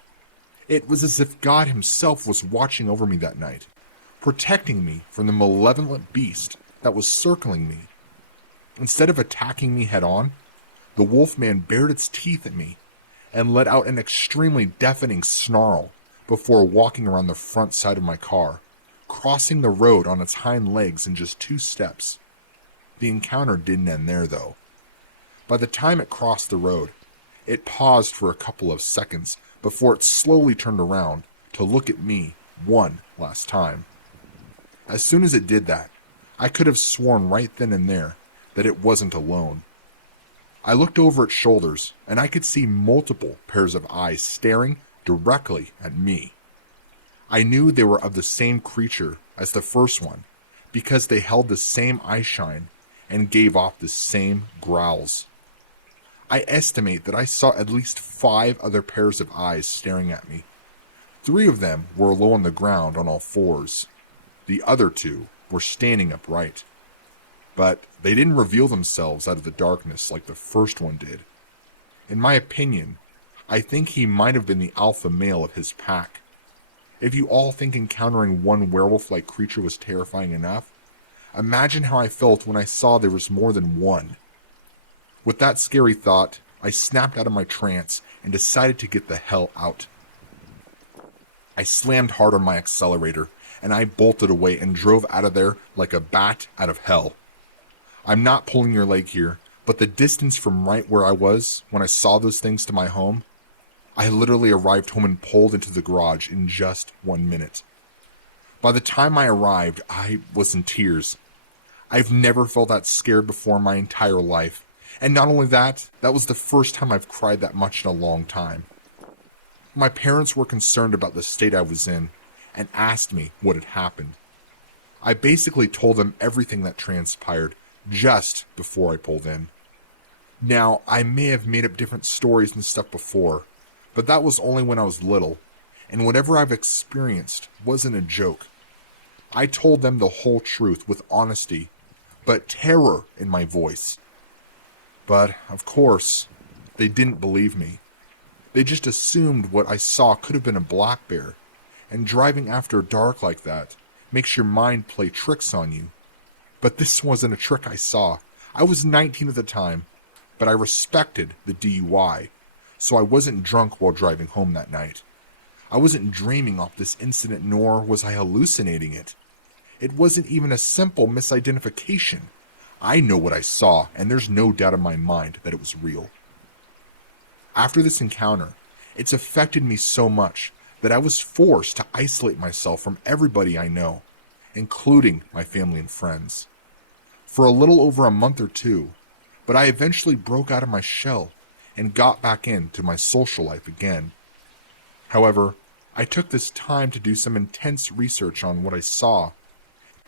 It was as if God himself was watching over me that night, protecting me from the malevolent beast that was circling me. Instead of attacking me head on, the Wolfman bared its teeth at me and let out an extremely deafening snarl before walking around the front side of my car, crossing the road on its hind legs in just 2 steps. The encounter didn't end there, though. By the time it crossed the road, it paused for a couple of seconds before it slowly turned around to look at me one last time. As soon as it did that, I could have sworn right then and there that it wasn't alone. I looked over its shoulders, and I could see multiple pairs of eyes staring directly at me. I knew they were of the same creature as the first one because they held the same eye shine and gave off the same growls. I estimate that I saw at least 5 other pairs of eyes staring at me. 3 of them were low on the ground on all fours. The other 2 were standing upright. But they didn't reveal themselves out of the darkness like the first one did. In my opinion, I think he might have been the alpha male of his pack. If you all think encountering one werewolf-like creature was terrifying enough, imagine how I felt when I saw there was more than one. With that scary thought, I snapped out of my trance and decided to get the hell out. I slammed hard on my accelerator, and I bolted away and drove out of there like a bat out of hell. I'm not pulling your leg here, but the distance from right where I was when I saw those things to my home, I literally arrived home and pulled into the garage in just 1 minute. By the time I arrived, I was in tears. I've never felt that scared before in my entire life. And not only that, that was the first time I've cried that much in a long time. My parents were concerned about the state I was in and asked me what had happened. I basically told them everything that transpired just before I pulled in. Now, I may have made up different stories and stuff before, but that was only when I was little, and whatever I've experienced wasn't a joke. I told them the whole truth with honesty, but terror in my voice. But, of course, they didn't believe me. They just assumed what I saw could have been a black bear, and driving after dark like that makes your mind play tricks on you. But this wasn't a trick I saw. I was 19 at the time, but I respected the DUI, so I wasn't drunk while driving home that night. I wasn't dreaming off this incident, nor was I hallucinating it. It wasn't even a simple misidentification. I know what I saw, and there's no doubt in my mind that it was real. After this encounter, it's affected me so much that I was forced to isolate myself from everybody I know, including my family and friends. For a little over a month or 2, but I eventually broke out of my shell and got back into my social life again. However, I took this time to do some intense research on what I saw,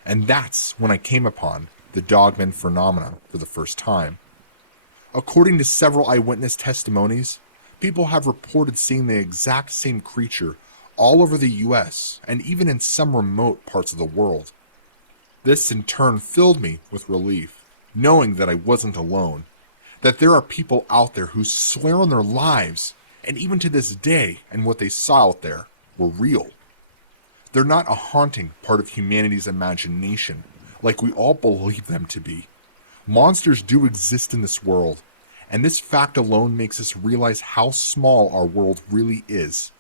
and that's when I came upon the Dogman phenomenon for the first time. According to several eyewitness testimonies, people have reported seeing the exact same creature all over the US and even in some remote parts of the world. This in turn filled me with relief, knowing that I wasn't alone, that there are people out there who swear on their lives, and even to this day, and what they saw out there were real. They're not a haunting part of humanity's imagination, like we all believe them to be. Monsters do exist in this world, and this fact alone makes us realize how small our world really is.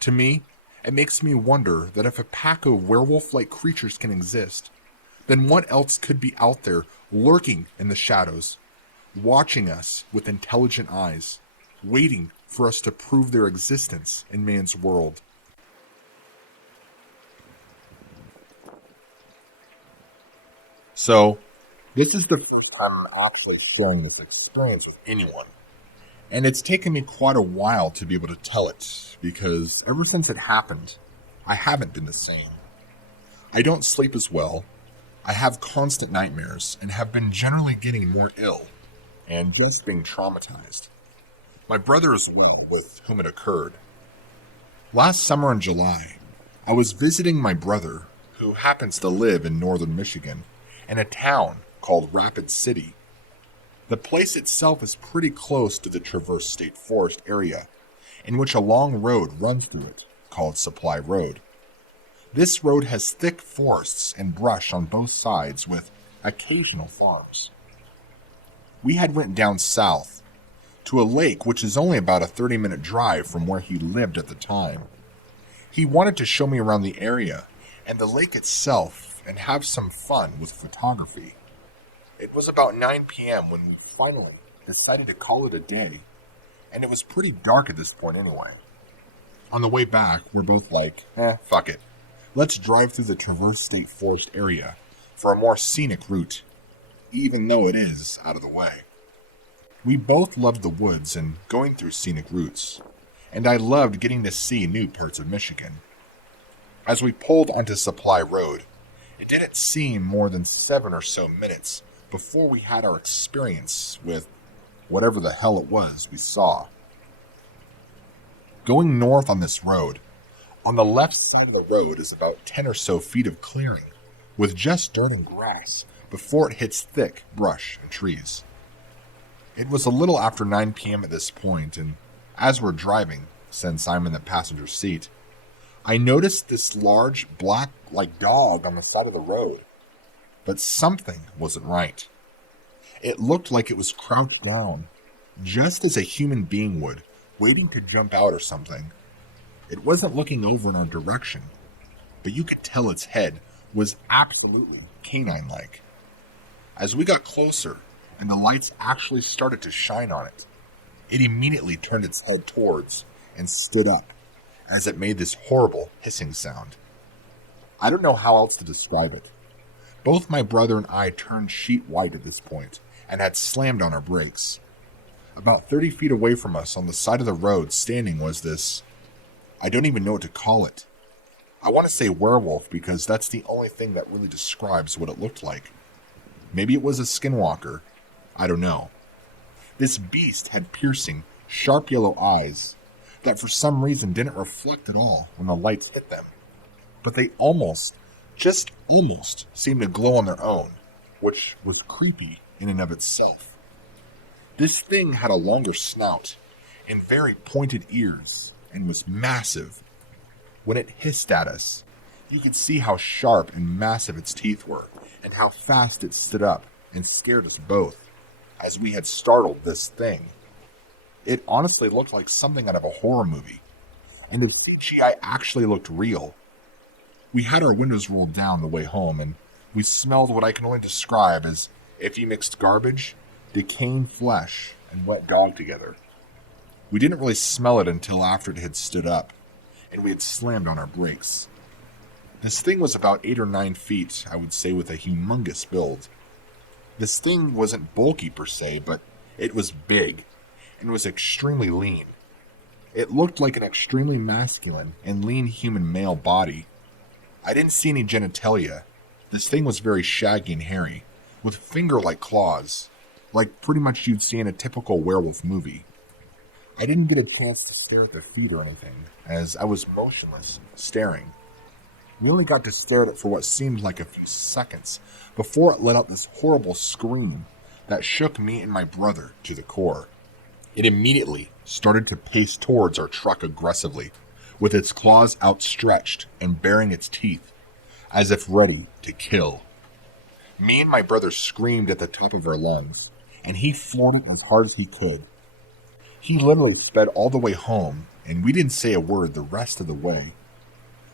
To me, it makes me wonder that if a pack of werewolf-like creatures can exist, then what else could be out there lurking in the shadows, watching us with intelligent eyes, waiting for us to prove their existence in man's world. So, this is the first time I'm actually sharing this experience with anyone. And it's taken me quite a while to be able to tell it, because ever since it happened, I haven't been the same. I don't sleep as well, I have constant nightmares, and have been generally getting more ill, and just being traumatized. My brother as well, with whom it occurred. Last summer in July, I was visiting my brother, who happens to live in northern Michigan, in a town called Rapid City. The place itself is pretty close to the Traverse State Forest area, in which a long road runs through it, called Supply Road. This road has thick forests and brush on both sides with occasional farms. We had went down south to a lake which is only about a 30-minute drive from where he lived at the time. He wanted to show me around the area and the lake itself and have some fun with photography. It was about 9 p.m. when we finally decided to call it a day, and it was pretty dark at this point anyway. On the way back, we're both like, fuck it. Let's drive through the Traverse State Forest area for a more scenic route, even though it is out of the way. We both loved the woods and going through scenic routes, and I loved getting to see new parts of Michigan. As we pulled onto Supply Road, it didn't seem more than 7 or so minutes before we had our experience with whatever the hell it was we saw. Going north on this road, on the left side of the road is about 10 or so feet of clearing, with just dirt and grass before it hits thick brush and trees. It was a little after 9 p.m. at this point, and as we're driving, since I'm in the passenger seat, I noticed this large black-like dog on the side of the road. But something wasn't right. It looked like it was crouched down, just as a human being would, waiting to jump out or something. It wasn't looking over in our direction, but you could tell its head was absolutely canine-like. As we got closer, and the lights actually started to shine on it, it immediately turned its head towards and stood up, as it made this horrible hissing sound. I don't know how else to describe it. Both my brother and I turned sheet white at this point, and had slammed on our brakes. About 30 feet away from us on the side of the road standing was this, I don't even know what to call it. I want to say werewolf because that's the only thing that really describes what it looked like. Maybe it was a skinwalker. I don't know. This beast had piercing, sharp yellow eyes that for some reason didn't reflect at all when the lights hit them. But they just almost seemed to glow on their own, which was creepy in and of itself. This thing had a longer snout and very pointed ears and was massive. When it hissed at us, you could see how sharp and massive its teeth were and how fast it stood up and scared us both, as we had startled this thing. It honestly looked like something out of a horror movie, and the CGI actually looked real. We had our windows rolled down the way home, and we smelled what I can only describe as if you mixed garbage, decaying flesh, and wet dog together. We didn't really smell it until after it had stood up, and we had slammed on our brakes. This thing was about 8 or 9 feet, I would say, with a humongous build. This thing wasn't bulky per se, but it was big, and was extremely lean. It looked like an extremely masculine and lean human male body. I didn't see any genitalia. This thing was very shaggy and hairy, with finger-like claws, like pretty much you'd see in a typical werewolf movie. I didn't get a chance to stare at the feet or anything, as I was motionless, staring. We only got to stare at it for what seemed like a few seconds before it let out this horrible scream that shook me and my brother to the core. It immediately started to pace towards our truck aggressively, with its claws outstretched and baring its teeth, as if ready to kill. Me and my brother screamed at the top of our lungs, and he floored it as hard as he could. He literally sped all the way home, and we didn't say a word the rest of the way.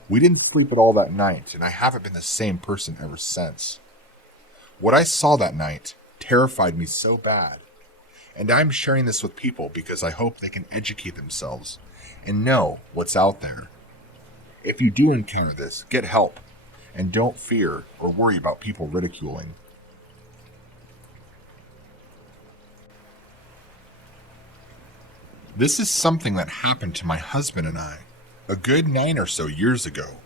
We didn't sleep at all that night, and I haven't been the same person ever since. What I saw that night terrified me so bad, and I'm sharing this with people because I hope they can educate themselves and know what's out there. If you do encounter this, get help, and don't fear or worry about people ridiculing. This is something that happened to my husband and I a good 9 or so years ago.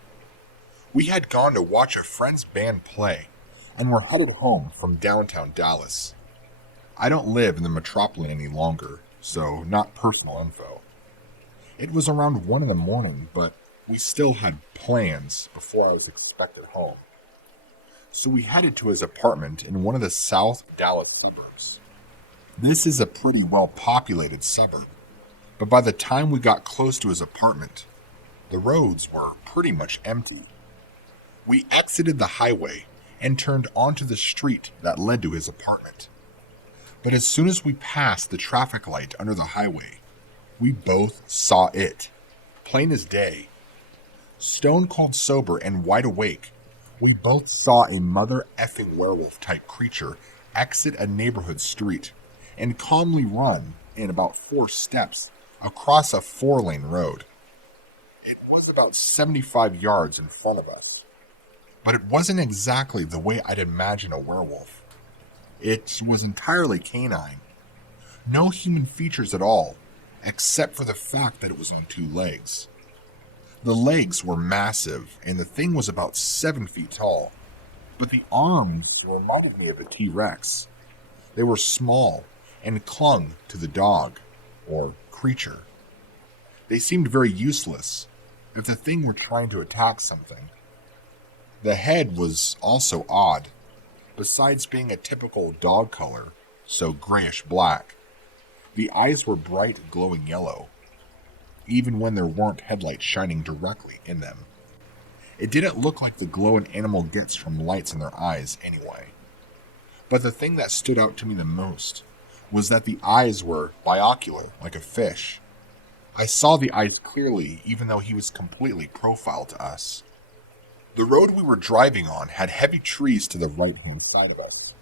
We had gone to watch a friend's band play and were headed home from downtown Dallas. I don't live in the metropolis any longer, so not personal info. It was around 1 in the morning, but we still had plans before I was expected home. So we headed to his apartment in one of the South Dallas suburbs. This is a pretty well-populated suburb, but by the time we got close to his apartment, the roads were pretty much empty. We exited the highway and turned onto the street that led to his apartment. But as soon as we passed the traffic light under the highway, we both saw it, plain as day. Stone cold sober and wide awake, we both saw a mother effing werewolf type creature exit a neighborhood street and calmly run in about 4 steps across a 4-lane road. It was about 75 yards in front of us, but it wasn't exactly the way I'd imagine a werewolf. It was entirely canine. No human features at all, except for the fact that it was on 2 legs. The legs were massive, and the thing was about 7 feet tall, but the arms reminded me of a T-Rex. They were small and clung to the dog, or creature. They seemed very useless if the thing were trying to attack something. The head was also odd. Besides being a typical dog color, so grayish-black, the eyes were bright glowing yellow, even when there weren't headlights shining directly in them. It didn't look like the glow an animal gets from lights in their eyes anyway. But the thing that stood out to me the most was that the eyes were biocular, like a fish. I saw the eyes clearly, even though he was completely profiled to us. The road we were driving on had heavy trees to the right-hand side of us.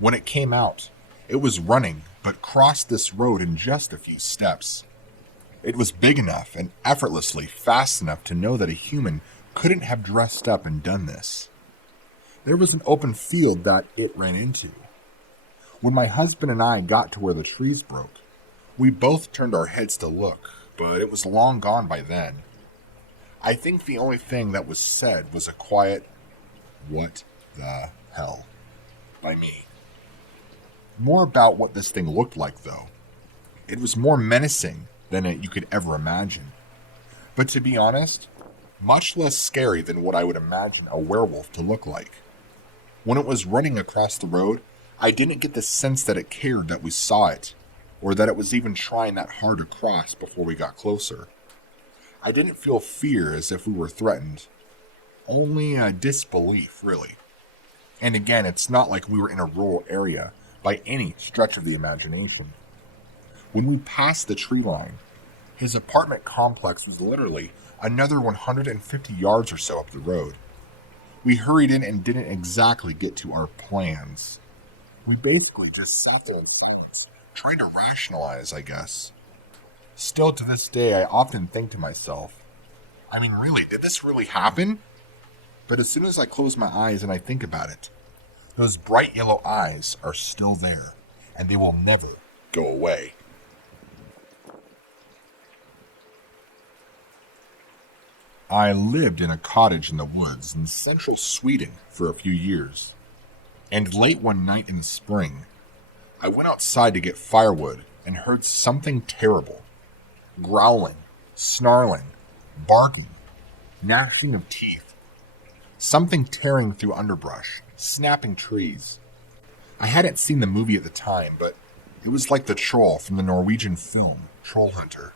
When it came out, it was running, but crossed this road in just a few steps. It was big enough and effortlessly fast enough to know that a human couldn't have dressed up and done this. There was an open field that it ran into. When my husband and I got to where the trees broke, we both turned our heads to look, but it was long gone by then. I think the only thing that was said was a quiet, "What the hell?" by me. More about what this thing looked like, though. It was more menacing than you could ever imagine. But to be honest, much less scary than what I would imagine a werewolf to look like. When it was running across the road, I didn't get the sense that it cared that we saw it, or that it was even trying that hard to cross before we got closer. I didn't feel fear as if we were threatened. Only a disbelief, really. And again, it's not like we were in a rural area by any stretch of the imagination. When we passed the tree line, his apartment complex was literally another 150 yards or so up the road. We hurried in and didn't exactly get to our plans. We basically just sat there in silence, trying to rationalize, I guess. Still to this day, I often think to myself, I mean, really, did this really happen? But as soon as I close my eyes and I think about it, those bright yellow eyes are still there, and they will never go away. I lived in a cottage in the woods in central Sweden for a few years, and late one night in the spring, I went outside to get firewood and heard something terrible. Growling, snarling, barking, gnashing of teeth. Something tearing through underbrush, snapping trees. I hadn't seen the movie at the time, but it was like the troll from the Norwegian film Troll Hunter.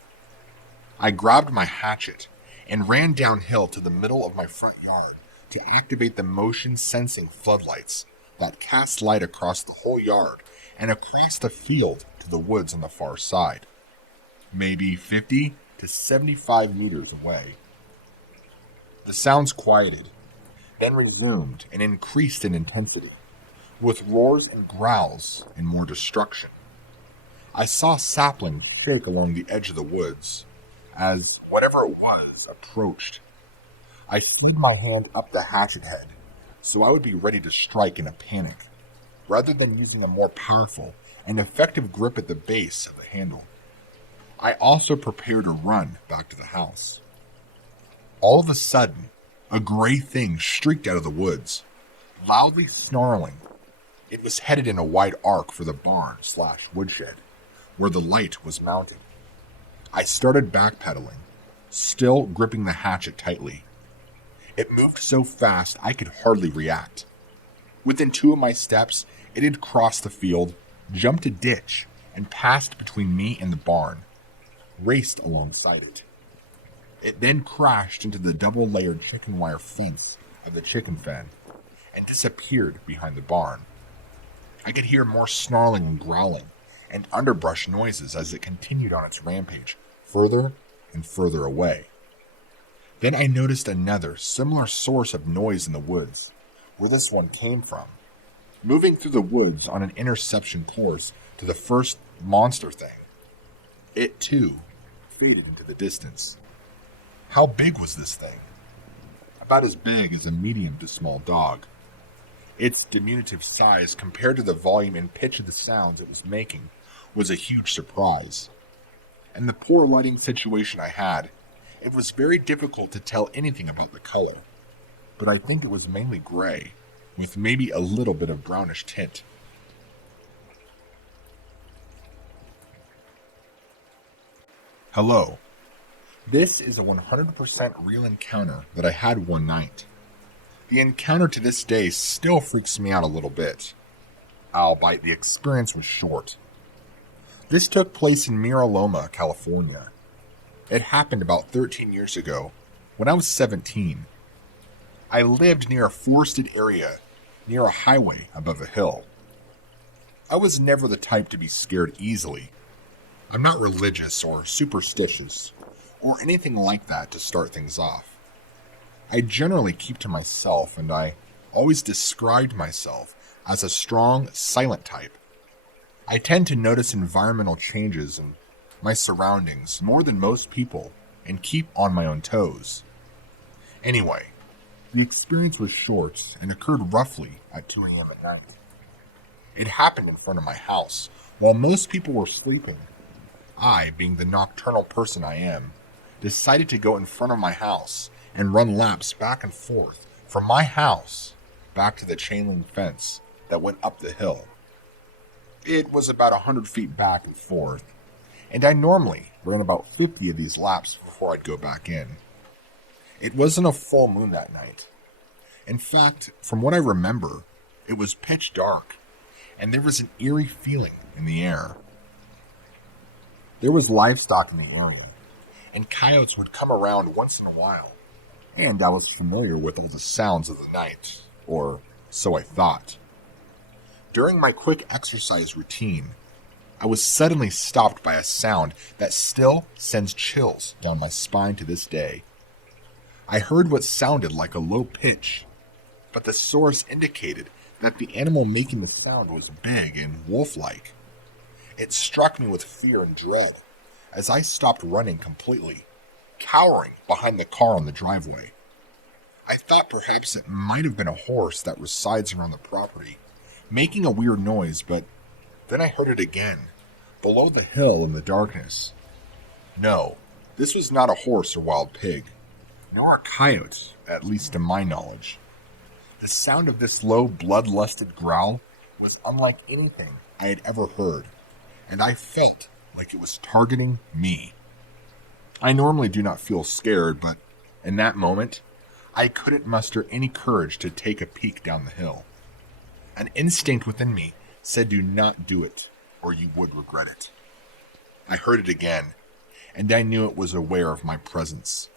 I grabbed my hatchet and ran downhill to the middle of my front yard to activate the motion-sensing floodlights that cast light across the whole yard and across the field to the woods on the far side, maybe 50 to 75 meters away. The sounds quieted, then resumed and increased in intensity, with roars and growls and more destruction. I saw saplings shake along the edge of the woods as whatever it was approached. I slid my hand up the hatchet head so I would be ready to strike in a panic, rather than using a more powerful and effective grip at the base of the handle. I also prepared to run back to the house. All of a sudden, a gray thing streaked out of the woods, loudly snarling. It was headed in a wide arc for the barn/woodshed, where the light was mounted. I started backpedaling, still gripping the hatchet tightly. It moved so fast I could hardly react. Within 2 of my steps, it had crossed the field, jumped a ditch, and passed between me and the barn, raced alongside it. It then crashed into the double-layered chicken wire fence of the chicken fen and disappeared behind the barn. I could hear more snarling and growling and underbrush noises as it continued on its rampage, further and further away. Then I noticed another similar source of noise in the woods, where this one came from, moving through the woods on an interception course to the first monster thing. It, too, faded into the distance. How big was this thing? About as big as a medium to small dog. Its diminutive size compared to the volume and pitch of the sounds it was making was a huge surprise. And the poor lighting situation I had, it was very difficult to tell anything about the color, but I think it was mainly gray, with maybe a little bit of brownish tint. Hello. This is a 100% real encounter that I had one night. The encounter to this day still freaks me out a little bit, albeit the experience was short. This took place in Mira Loma, California. It happened about 13 years ago, when I was 17. I lived near a forested area, near a highway above a hill. I was never the type to be scared easily. I'm not religious or superstitious, or anything like that to start things off. I generally keep to myself, and I always described myself as a strong, silent type. I tend to notice environmental changes in my surroundings more than most people, and keep on my own toes. Anyway, the experience was short and occurred roughly at 2 a.m. at night. It happened in front of my house, while most people were sleeping. I, being the nocturnal person I am, decided to go in front of my house and run laps back and forth from my house back to the chain link fence that went up the hill. It was about 100 feet back and forth, and I normally ran about 50 of these laps before I'd go back in. It wasn't a full moon that night. In fact, from what I remember, it was pitch dark, and there was an eerie feeling in the air. There was livestock in the area, and coyotes would come around once in a while, and I was familiar with all the sounds of the night, or so I thought. During my quick exercise routine, I was suddenly stopped by a sound that still sends chills down my spine to this day. I heard what sounded like a low pitch, but the source indicated that the animal making the sound was big and wolf-like. It struck me with fear and dread as I stopped running completely, cowering behind the car on the driveway. I thought perhaps it might have been a horse that resides around the property, making a weird noise, but then I heard it again, below the hill in the darkness. No, this was not a horse or wild pig, nor a coyote, at least to my knowledge. The sound of this low, bloodlusted growl was unlike anything I had ever heard, and I felt like it was targeting me. I normally do not feel scared, but in that moment, I couldn't muster any courage to take a peek down the hill. An instinct within me said do not do it, or you would regret it. I heard it again, and I knew it was aware of my presence.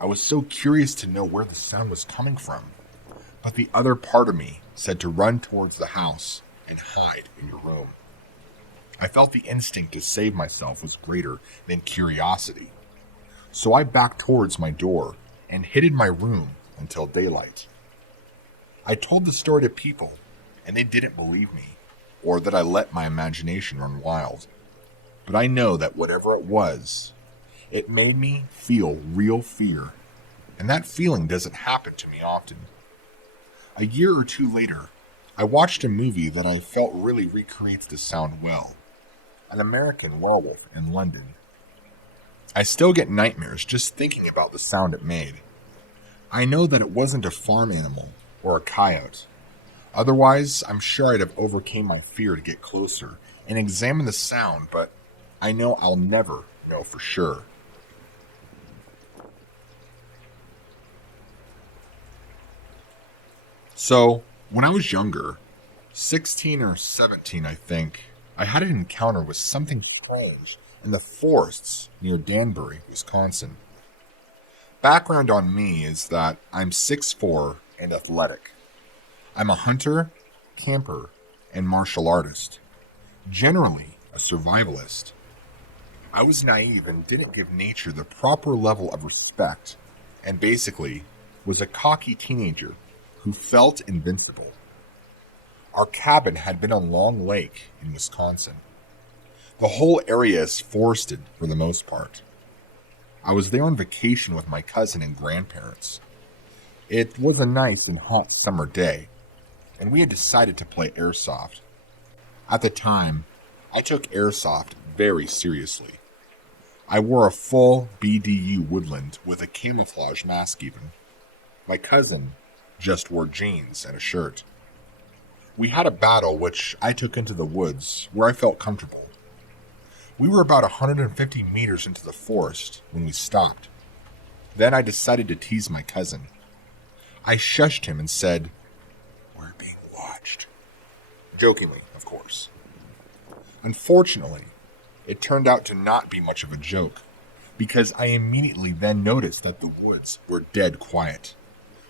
I was so curious to know where the sound was coming from, but the other part of me said to run towards the house and hide in your room. I felt the instinct to save myself was greater than curiosity, so I backed towards my door and hid in my room until daylight. I told the story to people, and they didn't believe me, or that I let my imagination run wild. But I know that whatever it was, it made me feel real fear, and that feeling doesn't happen to me often. A year or two later, I watched a movie that I felt really recreates the sound well, An American Werewolf in London. I still get nightmares just thinking about the sound it made. I know that it wasn't a farm animal or a coyote. Otherwise, I'm sure I'd have overcame my fear to get closer and examine the sound, but I know I'll never know for sure. So, when I was younger, 16 or 17 I think, I had an encounter with something strange in the forests near Danbury, Wisconsin. Background on me is that I'm 6'4" and athletic. I'm a hunter, camper, and martial artist. Generally, a survivalist. I was naive and didn't give nature the proper level of respect, and basically was a cocky teenager who felt invincible. Our cabin had been on Long Lake in Wisconsin. The whole area is forested for the most part. I was there on vacation with my cousin and grandparents. It was a nice and hot summer day, and we had decided to play airsoft. At the time, I took airsoft very seriously. I wore a full BDU Woodland with a camouflage mask even. My cousin just wore jeans and a shirt. We had a battle which I took into the woods where I felt comfortable. We were about 150 meters into the forest when we stopped. Then I decided to tease my cousin. I shushed him and said, "We're being watched." Jokingly, of course. Unfortunately, it turned out to not be much of a joke, because I immediately then noticed that the woods were dead quiet,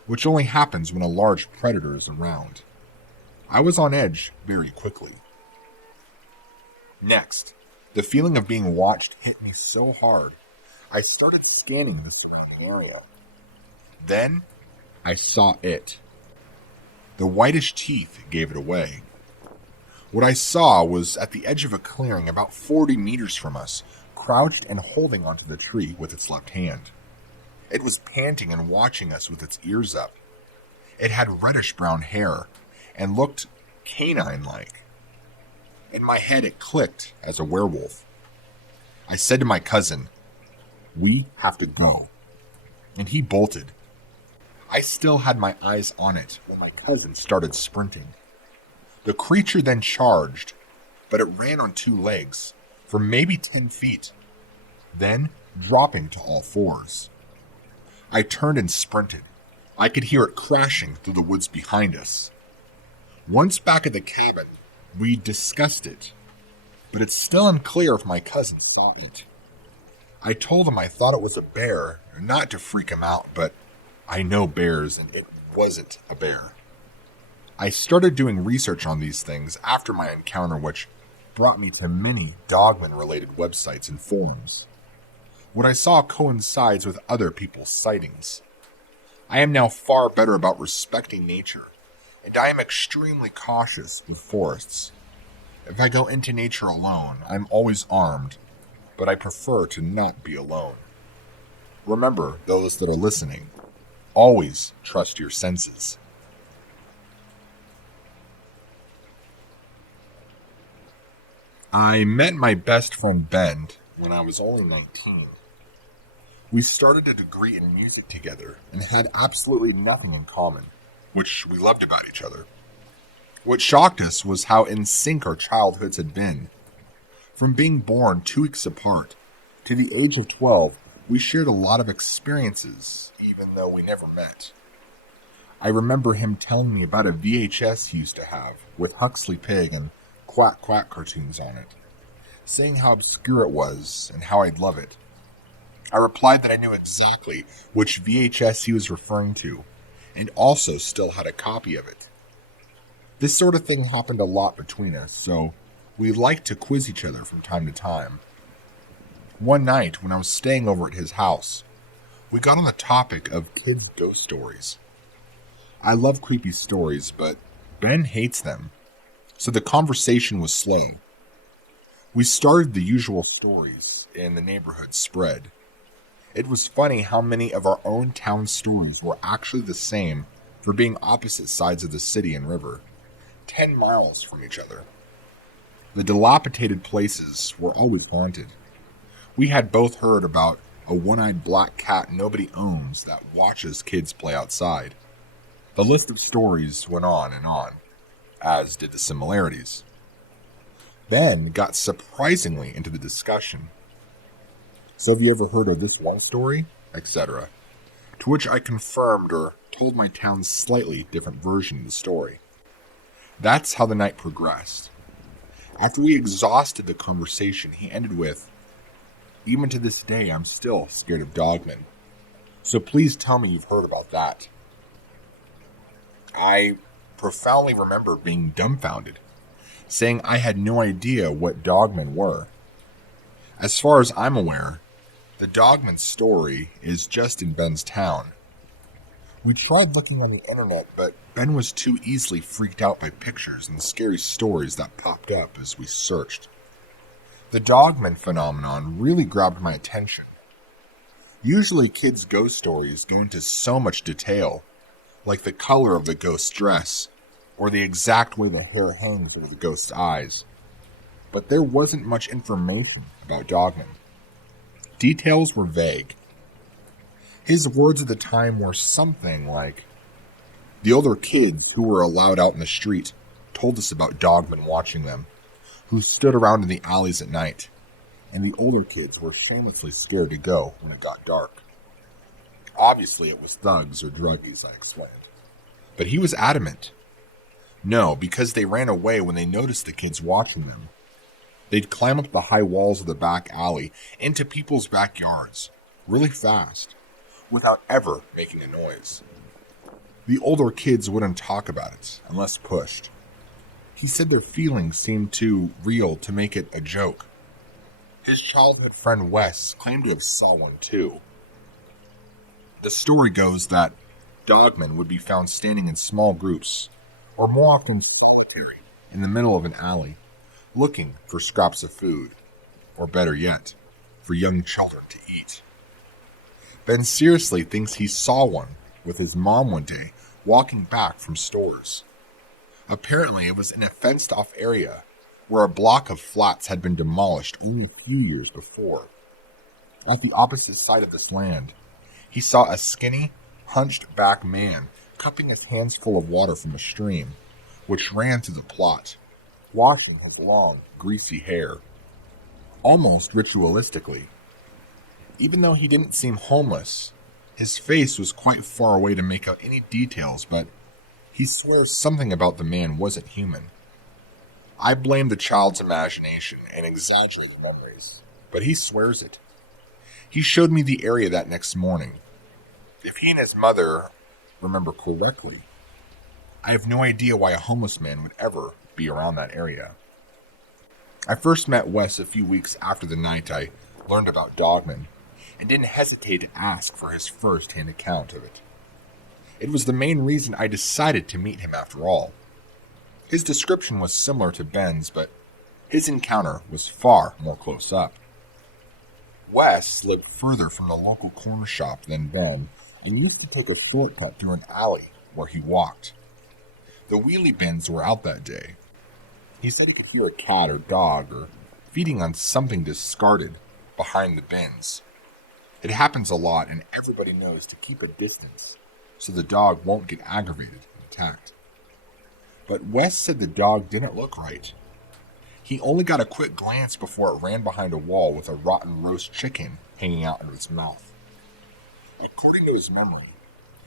which only happens when a large predator is around. I was on edge very quickly. Next, the feeling of being watched hit me so hard, I started scanning the surrounding area. Then, I saw it. The whitish teeth gave it away. What I saw was at the edge of a clearing about 40 meters from us, crouched and holding onto the tree with its left hand. It was panting and watching us with its ears up. It had reddish-brown hair and looked canine-like. In my head, it clicked as a werewolf. I said to my cousin, "We have to go." And he bolted. I still had my eyes on it when my cousin started sprinting. The creature then charged, but it ran on two legs for maybe 10 feet, then dropping to all fours. I turned and sprinted. I could hear it crashing through the woods behind us. Once back at the cabin, we discussed it, but it's still unclear if my cousin saw it. I told him I thought it was a bear, not to freak him out, but I know bears and it wasn't a bear. I started doing research on these things after my encounter, which brought me to many Dogman-related websites and forums. What I saw coincides with other people's sightings. I am now far better about respecting nature, and I am extremely cautious with forests. If I go into nature alone, I'm always armed, but I prefer to not be alone. Remember, those that are listening, always trust your senses. I met my best friend Ben when I was only 19. We started a degree in music together and had absolutely nothing in common, which we loved about each other. What shocked us was how in sync our childhoods had been. From being born 2 weeks apart to the age of 12, we shared a lot of experiences, even though we never met. I remember him telling me about a VHS he used to have with Huxley Pig and Quack Quack cartoons on it, saying how obscure it was and how I'd love it. I replied that I knew exactly which VHS he was referring to, and also still had a copy of it. This sort of thing happened a lot between us, so we liked to quiz each other from time to time. One night, when I was staying over at his house, we got on the topic of kids' ghost stories. I love creepy stories, but Ben hates them, so the conversation was slow. We started the usual stories, and the neighborhood spread. It was funny how many of our own town stories were actually the same for being opposite sides of the city and river, 10 miles from each other. The dilapidated places were always haunted. We had both heard about a one-eyed black cat nobody owns that watches kids play outside. The list of stories went on and on, as did the similarities. Ben got surprisingly into the discussion. So have you ever heard of this one story? Etc. To which I confirmed or told my town's slightly different version of the story. That's how the night progressed. After we exhausted the conversation, he ended with, "Even to this day, I'm still scared of Dogman. So please tell me you've heard about that." I profoundly remember being dumbfounded, saying I had no idea what Dogmen were. As far as I'm aware, the Dogman story is just in Ben's town. We tried looking on the internet, but Ben was too easily freaked out by pictures and scary stories that popped up as we searched. The Dogman phenomenon really grabbed my attention. Usually kids' ghost stories go into so much detail, like the color of the ghost's dress, or the exact way the hair hangs over the ghost's eyes. But there wasn't much information about Dogman. Details were vague. His words at the time were something like, "The older kids who were allowed out in the street told us about Dogman watching them, who stood around in the alleys at night, and the older kids were shamelessly scared to go when it got dark." Obviously it was thugs or druggies, I explained. But he was adamant. No, because they ran away when they noticed the kids watching them. They'd climb up the high walls of the back alley into people's backyards, really fast, without ever making a noise. The older kids wouldn't talk about it, unless pushed. He said their feelings seemed too real to make it a joke. His childhood friend Wes claimed to have saw one too. The story goes that Dogmen would be found standing in small groups, or more often solitary, in the middle of an alley, looking for scraps of food, or better yet, for young children to eat. Ben seriously thinks he saw one with his mom one day walking back from stores. Apparently it was in a fenced-off area where a block of flats had been demolished only a few years before. At the opposite side of this land, he saw a skinny, hunched-back man cupping his hands full of water from a stream, which ran through the plot, washing his long, greasy hair, almost ritualistically. Even though he didn't seem homeless, his face was quite far away to make out any details, but he swears something about the man wasn't human. I blame the child's imagination and exaggerated memories, but he swears it. He showed me the area that next morning. If he and his mother remember correctly, I have no idea why a homeless man would ever be around that area. I first met Wes a few weeks after the night I learned about Dogman, and didn't hesitate to ask for his first-hand account of it. It was the main reason I decided to meet him after all. His description was similar to Ben's, but his encounter was far more close up. Wes lived further from the local corner shop than Ben, and used to take a shortcut through an alley where he walked. The wheelie bins were out that day. He said he could hear a cat or dog or feeding on something discarded behind the bins. It happens a lot, and everybody knows to keep a distance so the dog won't get aggravated and attacked. But Wes said the dog didn't look right. He only got a quick glance before it ran behind a wall with a rotten roast chicken hanging out of its mouth. According to his memory,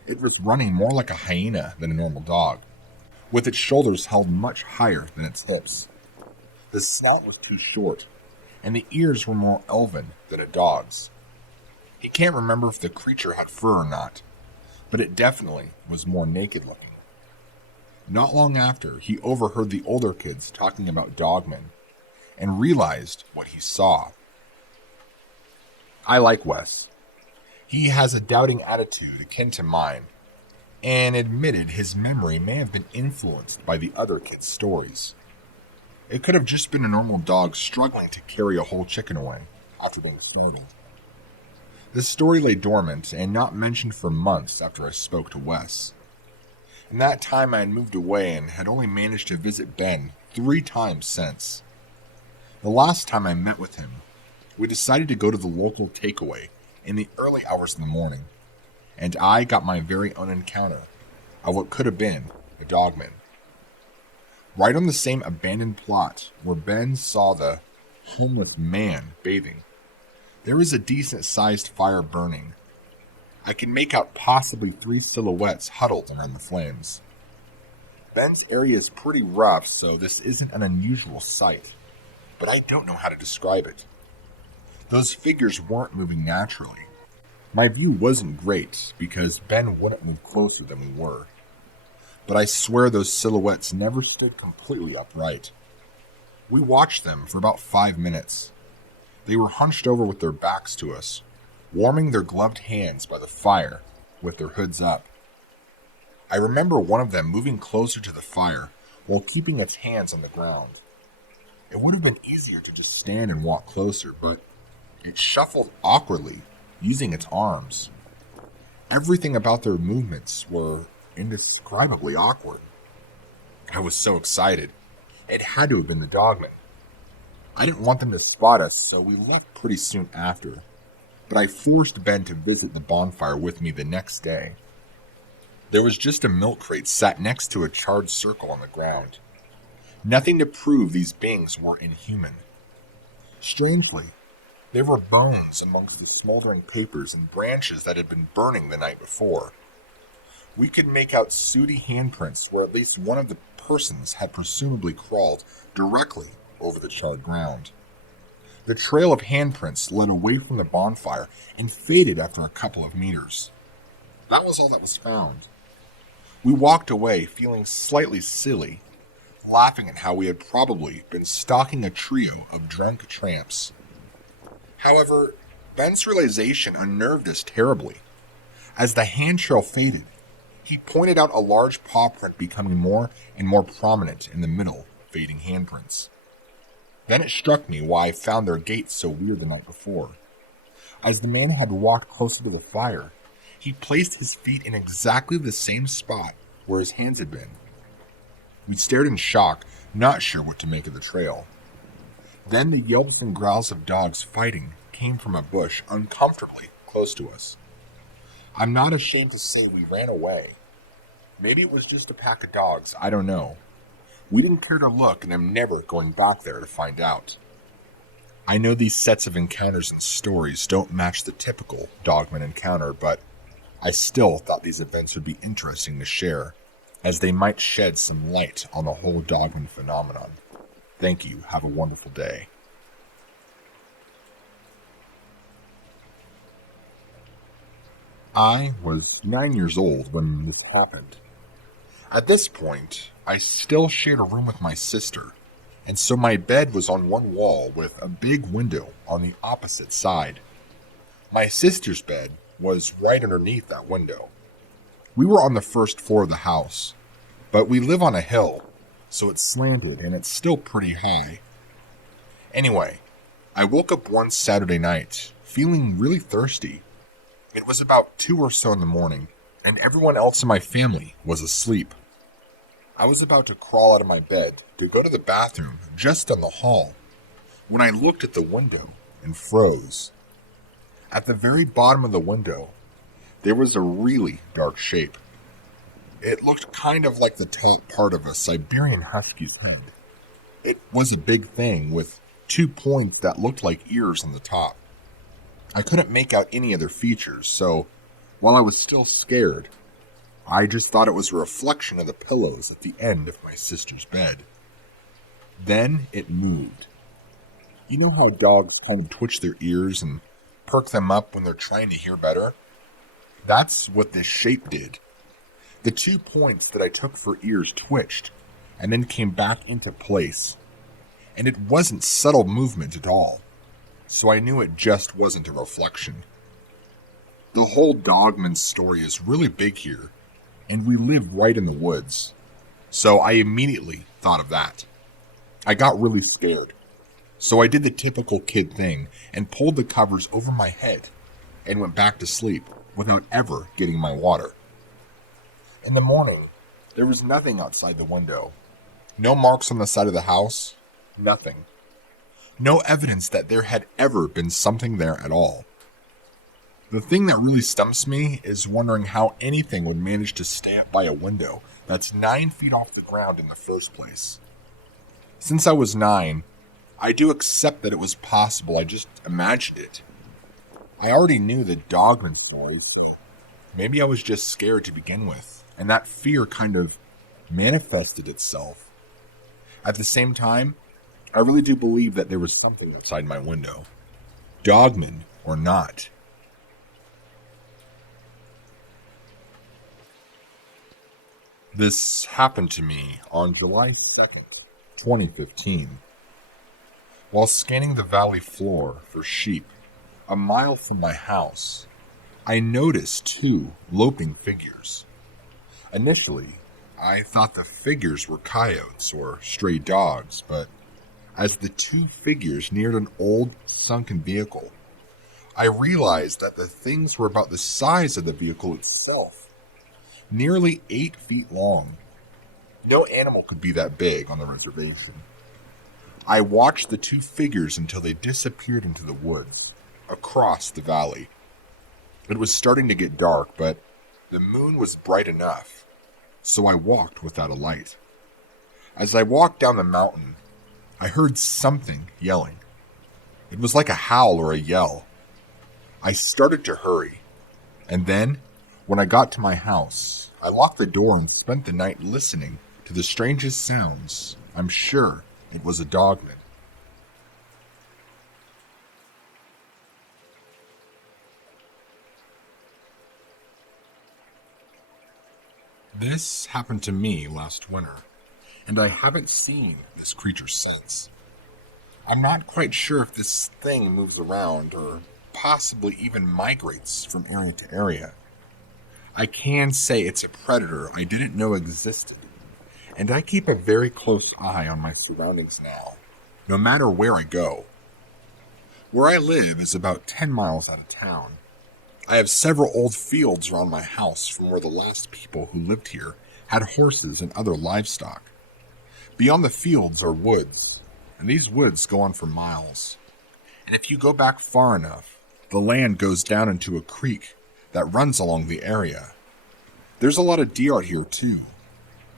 it was running more like a hyena than a normal dog, with its shoulders held much higher than its hips. The snout was too short, and the ears were more elven than a dog's. He can't remember if the creature had fur or not, but it definitely was more naked looking. Not long after, he overheard the older kids talking about Dogman, and realized what he saw. I like Wes. He has a doubting attitude akin to mine, and admitted his memory may have been influenced by the other kids' stories. It could have just been a normal dog struggling to carry a whole chicken away after being startled. The story lay dormant and not mentioned for months after I spoke to Wes. In that time I had moved away and had only managed to visit Ben 3 times since. The last time I met with him, we decided to go to the local takeaway in the early hours of the morning, and I got my very own encounter of what could have been a dogman. Right on the same abandoned plot where Ben saw the homeless man bathing, there is a decent-sized fire burning. I can make out possibly 3 silhouettes huddled around the flames. Ben's area is pretty rough, so this isn't an unusual sight, but I don't know how to describe it. Those figures weren't moving naturally. My view wasn't great because Ben wouldn't move closer than we were, but I swear those silhouettes never stood completely upright. We watched them for about 5 minutes. They were hunched over with their backs to us, warming their gloved hands by the fire with their hoods up. I remember one of them moving closer to the fire while keeping its hands on the ground. It would have been easier to just stand and walk closer, but it shuffled awkwardly, using its arms. Everything about their movements were indescribably awkward. I was so excited. It had to have been the dogman. I didn't want them to spot us, so we left pretty soon after, but I forced Ben to visit the bonfire with me the next day. There was just a milk crate sat next to a charred circle on the ground. Nothing to prove these beings were inhuman. Strangely, there were bones amongst the smoldering papers and branches that had been burning the night before. We could make out sooty handprints where at least one of the persons had presumably crawled directly over the charred ground. The trail of handprints led away from the bonfire and faded after a couple of meters. That was all that was found. We walked away feeling slightly silly, laughing at how we had probably been stalking a trio of drunk tramps. However, Ben's realization unnerved us terribly. As the hand trail faded, he pointed out a large paw print becoming more and more prominent in the middle, fading handprints. Then it struck me why I found their gait so weird the night before. As the man had walked closer to the fire, he placed his feet in exactly the same spot where his hands had been. We stared in shock, not sure what to make of the trail. Then the yelps and growls of dogs fighting came from a bush uncomfortably close to us. I'm not ashamed to say we ran away. Maybe it was just a pack of dogs, I don't know. We didn't care to look, and I'm never going back there to find out. I know these sets of encounters and stories don't match the typical Dogman encounter, but I still thought these events would be interesting to share, as they might shed some light on the whole Dogman phenomenon. Thank you. Have a wonderful day. I was 9 years old when this happened. At this point, I still shared a room with my sister, and so my bed was on one wall with a big window on the opposite side. My sister's bed was right underneath that window. We were on the first floor of the house, but we live on a hill, so it's slanted and it's still pretty high. Anyway, I woke up one Saturday night feeling really thirsty. It was about 2 or so in the morning, and everyone else in my family was asleep. I was about to crawl out of my bed to go to the bathroom just down the hall when I looked at the window and froze. At the very bottom of the window, there was a really dark shape. It looked kind of like the top part of a Siberian husky's head. It was a big thing with 2 points that looked like ears on the top. I couldn't make out any other features, so while I was still scared, I just thought it was a reflection of the pillows at the end of my sister's bed. Then it moved. You know how dogs kind of twitch their ears and perk them up when they're trying to hear better? That's what this shape did. The 2 points that I took for ears twitched and then came back into place. And it wasn't subtle movement at all, so I knew it just wasn't a reflection. The whole Dogman story is really big here, and we lived right in the woods. So I immediately thought of that. I got really scared. So I did the typical kid thing and pulled the covers over my head and went back to sleep without ever getting my water. In the morning, there was nothing outside the window. No marks on the side of the house. Nothing. No evidence that there had ever been something there at all. The thing that really stumps me is wondering how anything would manage to stay up by a window that's 9 feet off the ground in the first place. Since I was 9, I do accept that it was possible. I just imagined it. I already knew the Dogman Stories. Maybe I was just scared to begin with, and that fear kind of manifested itself. At the same time, I really do believe that there was something outside my window. Dogman or not. This happened to me on July 2nd, 2015. While scanning the valley floor for sheep a mile from my house, I noticed 2 loping figures. Initially, I thought the figures were coyotes or stray dogs, but as the 2 figures neared an old, sunken vehicle, I realized that the things were about the size of the vehicle itself, nearly 8 feet long. No animal could be that big on the reservation. I watched the 2 figures until they disappeared into the woods, across the valley. It was starting to get dark, but the moon was bright enough, so I walked without a light. As I walked down the mountain, I heard something yelling. It was like a howl or a yell. I started to hurry, and then, when I got to my house, I locked the door and spent the night listening to the strangest sounds. I'm sure it was a dogman. This happened to me last winter, and I haven't seen this creature since. I'm not quite sure if this thing moves around or possibly even migrates from area to area. I can say it's a predator I didn't know existed, and I keep a very close eye on my surroundings now, no matter where I go. Where I live is about 10 miles out of town. I have several old fields around my house from where the last people who lived here had horses and other livestock. Beyond the fields are woods, and these woods go on for miles. And if you go back far enough, the land goes down into a creek that runs along the area. There's a lot of deer out here too.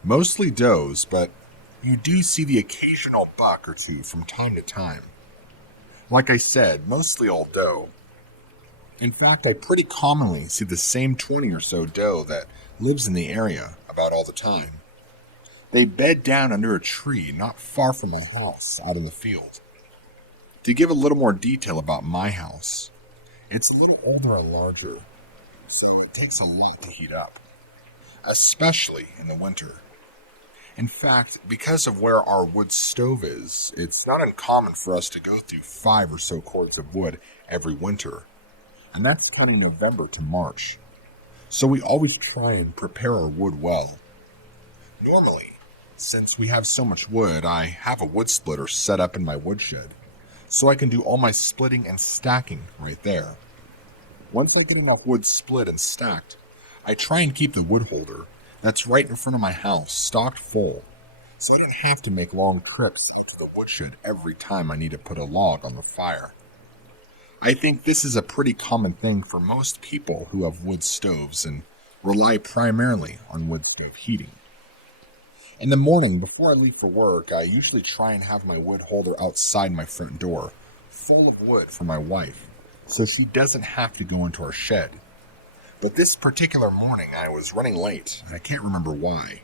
Mostly does, but you do see the occasional buck or 2 from time to time. Like I said, mostly all doe. In fact, I pretty commonly see the same 20 or so doe that lives in the area about all the time. They bed down under a tree not far from my house out in the field. To give a little more detail about my house, it's a little older and larger, so it takes a lot to heat up, especially in the winter. In fact, because of where our wood stove is, it's not uncommon for us to go through 5 or so cords of wood every winter, and that's counting November to March. So we always try and prepare our wood well. Normally, since we have so much wood, I have a wood splitter set up in my woodshed, so I can do all my splitting and stacking right there. Once I get enough wood split and stacked, I try and keep the wood holder that's right in front of my house stocked full, so I don't have to make long trips to the woodshed every time I need to put a log on the fire. I think this is a pretty common thing for most people who have wood stoves and rely primarily on wood stove heating. In the morning, before I leave for work, I usually try and have my wood holder outside my front door, full of wood for my wife, so she doesn't have to go into our shed. But this particular morning, I was running late, and I can't remember why.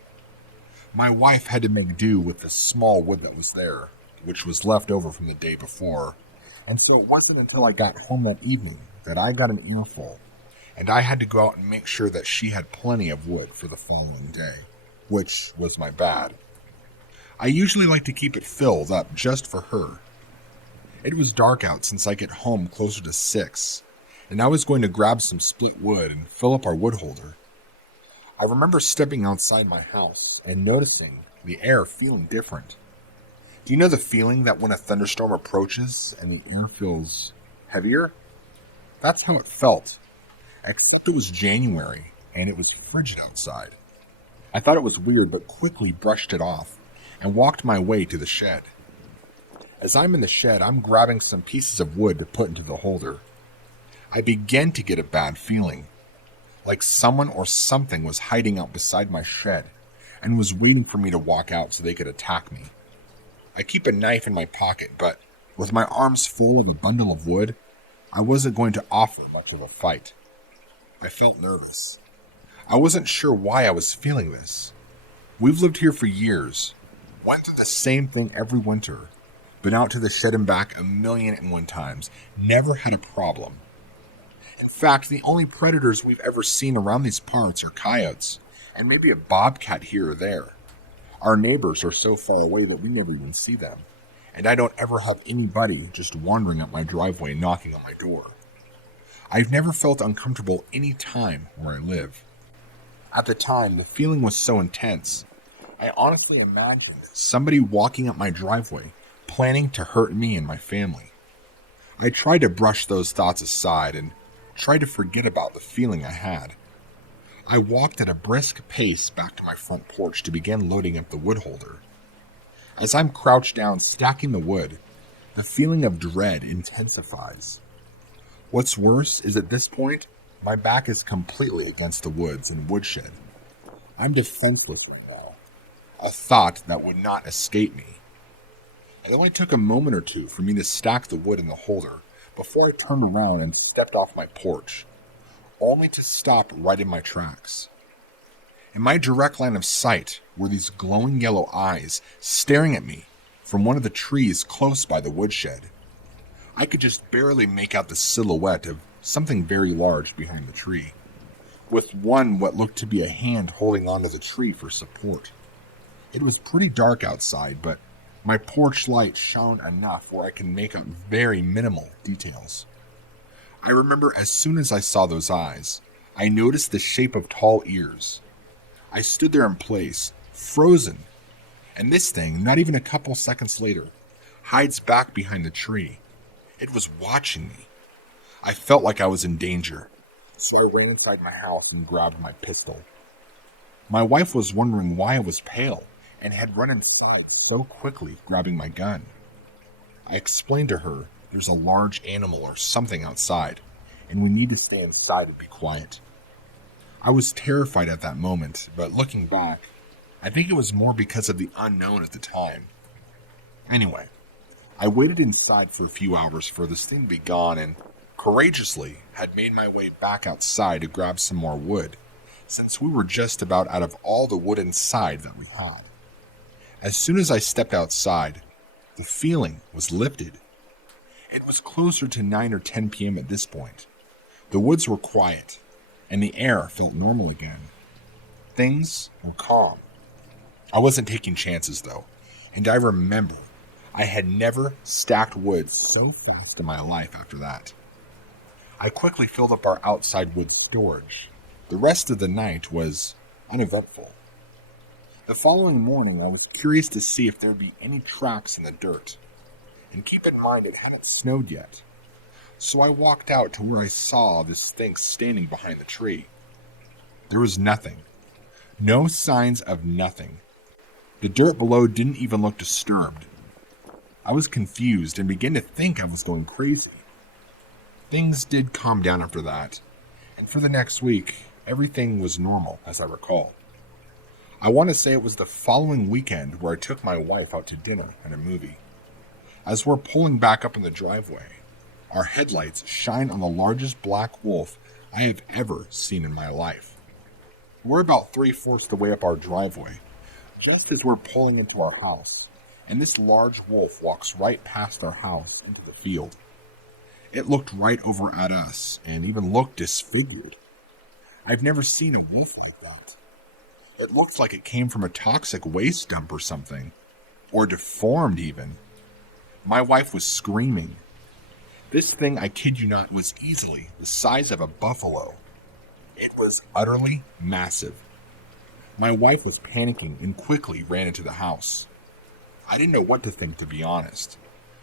My wife had to make do with the small wood that was there, which was left over from the day before, and so it wasn't until I got home that evening that I got an earful, and I had to go out and make sure that she had plenty of wood for the following day, which was my bad. I usually like to keep it filled up just for her. It was dark out since I get home closer to 6, and I was going to grab some split wood and fill up our wood holder. I remember stepping outside my house and noticing the air feeling different. Do you know the feeling that when a thunderstorm approaches and the air feels heavier? That's how it felt, except it was January and it was frigid outside. I thought it was weird but quickly brushed it off and walked my way to the shed. As I'm in the shed, I'm grabbing some pieces of wood to put into the holder. I began to get a bad feeling, like someone or something was hiding out beside my shed and was waiting for me to walk out so they could attack me. I keep a knife in my pocket, but with my arms full of a bundle of wood, I wasn't going to offer much of a fight. I felt nervous. I wasn't sure why I was feeling this. We've lived here for years, went through the same thing every winter, been out to the shed and back 1,000,001 times, never had a problem. In fact, the only predators we've ever seen around these parts are coyotes, and maybe a bobcat here or there. Our neighbors are so far away that we never even see them, and I don't ever have anybody just wandering up my driveway knocking on my door. I've never felt uncomfortable any time where I live. At the time, the feeling was so intense, I honestly imagined somebody walking up my driveway planning to hurt me and my family. I tried to brush those thoughts aside and tried to forget about the feeling I had. I walked at a brisk pace back to my front porch to begin loading up the wood holder. As I'm crouched down stacking the wood, the feeling of dread intensifies. What's worse is at this point, my back is completely against the woods and woodshed. I'm defenseless now, a thought that would not escape me. It only took a moment or two for me to stack the wood in the holder before I turned around and stepped off my porch, only to stop right in my tracks. In my direct line of sight were these glowing yellow eyes staring at me from one of the trees close by the woodshed. I could just barely make out the silhouette of something very large behind the tree, with what looked to be a hand holding onto the tree for support. It was pretty dark outside, but my porch light shone enough where I can make out very minimal details. I remember as soon as I saw those eyes, I noticed the shape of tall ears. I stood there in place, frozen, and this thing, not even a couple seconds later, hides back behind the tree. It was watching me. I felt like I was in danger, so I ran inside my house and grabbed my pistol. My wife was wondering why I was pale and had run inside so quickly, grabbing my gun. I explained to her there's a large animal or something outside, and we need to stay inside and be quiet. I was terrified at that moment, but looking back, I think it was more because of the unknown at the time. Anyway, I waited inside for a few hours for this thing to be gone and courageously had made my way back outside to grab some more wood, since we were just about out of all the wood inside that we had. As soon as I stepped outside, the feeling was lifted. It was closer to 9 or 10 p.m. at this point. The woods were quiet, and the air felt normal again. Things were calm. I wasn't taking chances, though, and I remember I had never stacked wood so fast in my life after that. I quickly filled up our outside wood storage. The rest of the night was uneventful. The following morning, I was curious to see if there would be any tracks in the dirt. And keep in mind it hadn't snowed yet. So I walked out to where I saw this thing standing behind the tree. There was nothing. No signs of nothing. The dirt below didn't even look disturbed. I was confused and began to think I was going crazy. Things did calm down after that, and for the next week, everything was normal, as I recall. I want to say it was the following weekend where I took my wife out to dinner and a movie. As we're pulling back up in the driveway, our headlights shine on the largest black wolf I have ever seen in my life. We're about 3/4 the way up our driveway, just as we're pulling into our house, and this large wolf walks right past our house into the field. It looked right over at us, and even looked disfigured. I've never seen a wolf like that. It looked like it came from a toxic waste dump or something, or deformed even. My wife was screaming. This thing, I kid you not, was easily the size of a buffalo. It was utterly massive. My wife was panicking and quickly ran into the house. I didn't know what to think, to be honest,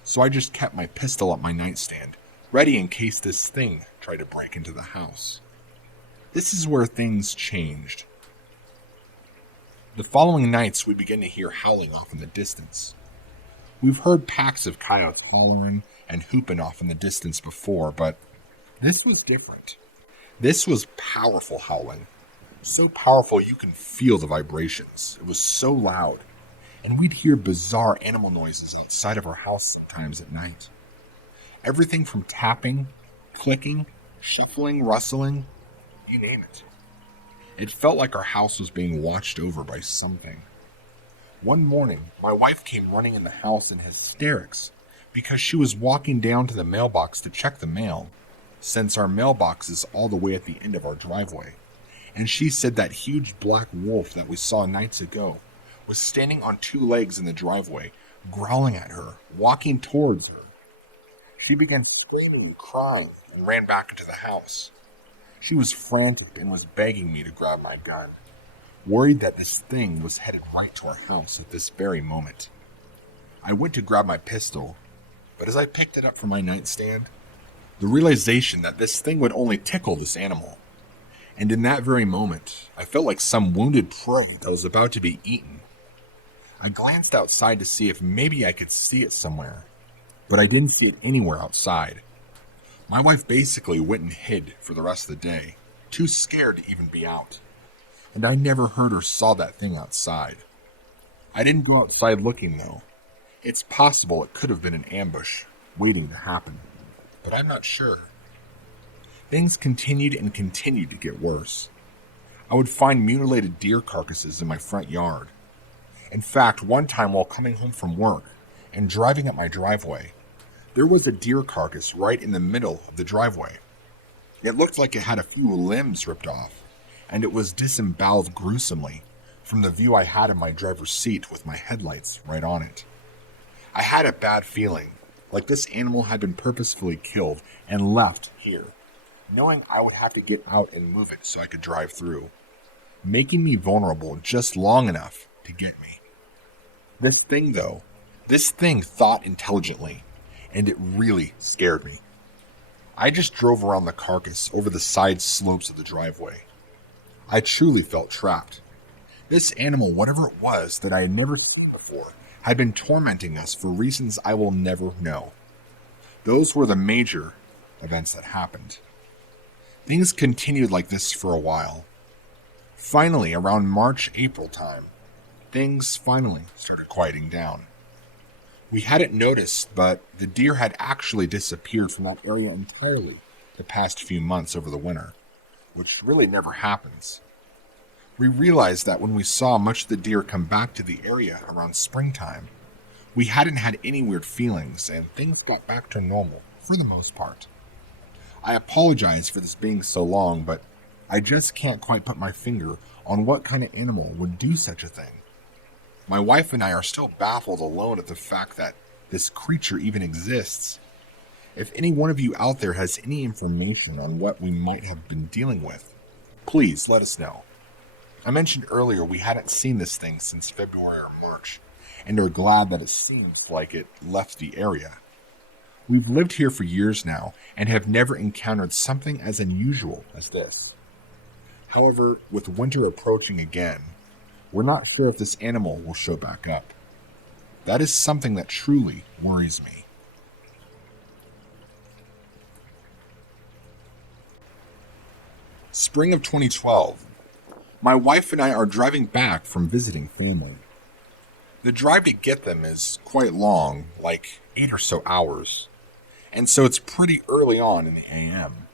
so I just kept my pistol at my nightstand, ready in case this thing tried to break into the house. This is where things changed. The following nights, we began to hear howling off in the distance. We've heard packs of coyotes hollering and whooping off in the distance before, but this was different. This was powerful howling. So powerful you can feel the vibrations. It was so loud. And we'd hear bizarre animal noises outside of our house sometimes at night. Everything from tapping, clicking, shuffling, rustling, you name it. It felt like our house was being watched over by something. One morning, my wife came running in the house in hysterics because she was walking down to the mailbox to check the mail, since our mailbox is all the way at the end of our driveway. And she said that huge black wolf that we saw nights ago was standing on two legs in the driveway, growling at her, walking towards her. She began screaming and crying and ran back into the house. She was frantic and was begging me to grab my gun, worried that this thing was headed right to our house at this very moment. I went to grab my pistol, but as I picked it up from my nightstand, the realization that this thing would only tickle this animal. And in that very moment, I felt like some wounded prey that was about to be eaten. I glanced outside to see if maybe I could see it somewhere, but I didn't see it anywhere outside. My wife basically went and hid for the rest of the day, too scared to even be out. And I never heard or saw that thing outside. I didn't go outside looking, though. It's possible it could have been an ambush, waiting to happen, but I'm not sure. Things continued and continued to get worse. I would find mutilated deer carcasses in my front yard. In fact, one time while coming home from work and driving up my driveway, there was a deer carcass right in the middle of the driveway. It looked like it had a few limbs ripped off, and it was disemboweled gruesomely from the view I had in my driver's seat with my headlights right on it. I had a bad feeling, like this animal had been purposefully killed and left here, knowing I would have to get out and move it so I could drive through, making me vulnerable just long enough to get me. This thing thought intelligently, and it really scared me. I just drove around the carcass over the side slopes of the driveway. I truly felt trapped. This animal, whatever it was that I had never seen before, had been tormenting us for reasons I will never know. Those were the major events that happened. Things continued like this for a while. Finally, around March-April time, things finally started quieting down. We hadn't noticed, but the deer had actually disappeared from that area entirely the past few months over the winter, which really never happens. We realized that when we saw much of the deer come back to the area around springtime, we hadn't had any weird feelings and things got back to normal for the most part. I apologize for this being so long, but I just can't quite put my finger on what kind of animal would do such a thing. My wife and I are still baffled alone at the fact that this creature even exists. If any one of you out there has any information on what we might have been dealing with, please let us know. I mentioned earlier we hadn't seen this thing since February or March, and are glad that it seems like it left the area. We've lived here for years now, and have never encountered something as unusual as this. However, with winter approaching again, we're not sure if this animal will show back up. That is something that truly worries me. Spring of 2012. My wife and I are driving back from visiting family. The drive to get them is quite long, like 8 or so hours, and so it's pretty early on in the AM.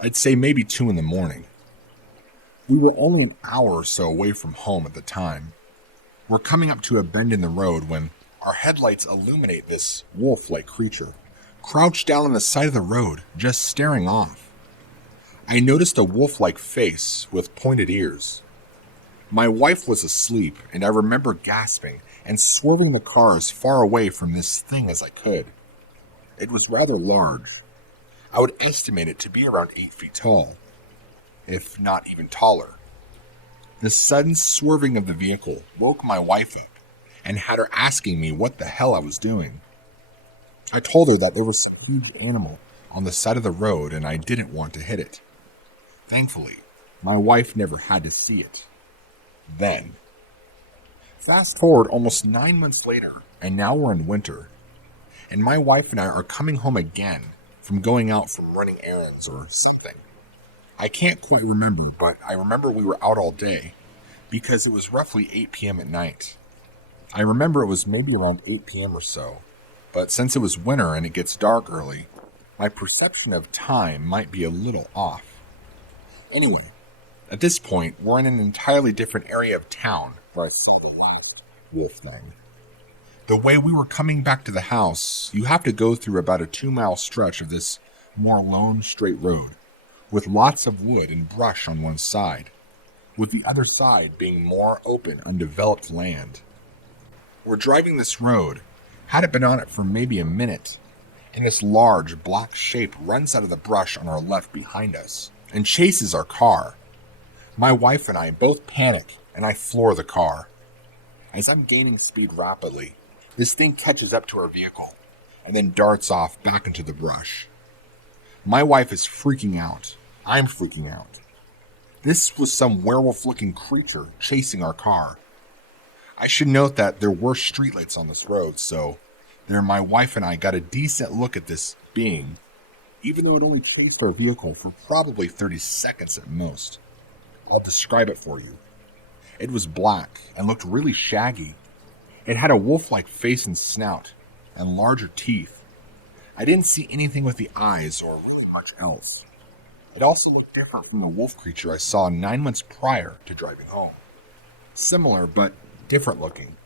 I'd say maybe 2 in the morning. We were only an hour or so away from home at the time. We're coming up to a bend in the road when our headlights illuminate this wolf-like creature, crouched down on the side of the road, just staring off. I noticed a wolf-like face with pointed ears. My wife was asleep, and I remember gasping and swerving the car as far away from this thing as I could. It was rather large. I would estimate it to be around 8 feet tall, if not even taller. The sudden swerving of the vehicle woke my wife up and had her asking me what the hell I was doing. I told her that there was a huge animal on the side of the road and I didn't want to hit it. Thankfully, my wife never had to see it. Then, fast forward almost 9 months later, and now we're in winter, and my wife and I are coming home again from going out from running errands or something. I can't quite remember, but I remember we were out all day because it was roughly 8 p.m. at night. I remember it was maybe around 8 p.m. or so, but since it was winter and it gets dark early, my perception of time might be a little off. Anyway, at this point, we're in an entirely different area of town where I saw the last wolf thing. The way we were coming back to the house, you have to go through about a 2-mile stretch of this more lone, straight road, with lots of wood and brush on one side, with the other side being more open, undeveloped land. We're driving this road, hadn't been on it for maybe a minute, and this large black shape runs out of the brush on our left behind us and chases our car. My wife and I both panic, and I floor the car. As I'm gaining speed rapidly, this thing catches up to our vehicle and then darts off back into the brush. My wife is freaking out. I'm freaking out. This was some werewolf-looking creature chasing our car. I should note that there were streetlights on this road, so my wife and I got a decent look at this being, even though it only chased our vehicle for probably 30 seconds at most. I'll describe it for you. It was black and looked really shaggy. It had a wolf-like face and snout, and larger teeth. I didn't see anything with the eyes or really much else. It also looked different from the wolf creature I saw 9 months prior to driving home. Similar, but different looking.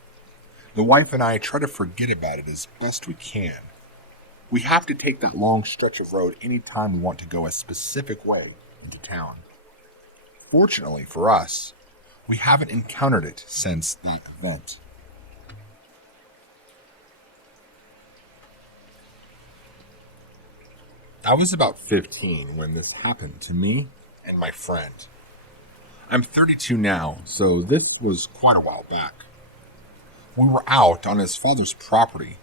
The wife and I try to forget about it as best we can. We have to take that long stretch of road any time we want to go a specific way into town. Fortunately for us, we haven't encountered it since that event. I was about 15 when this happened to me and my friend. I'm 32 now, so this was quite a while back. We were out on his father's property,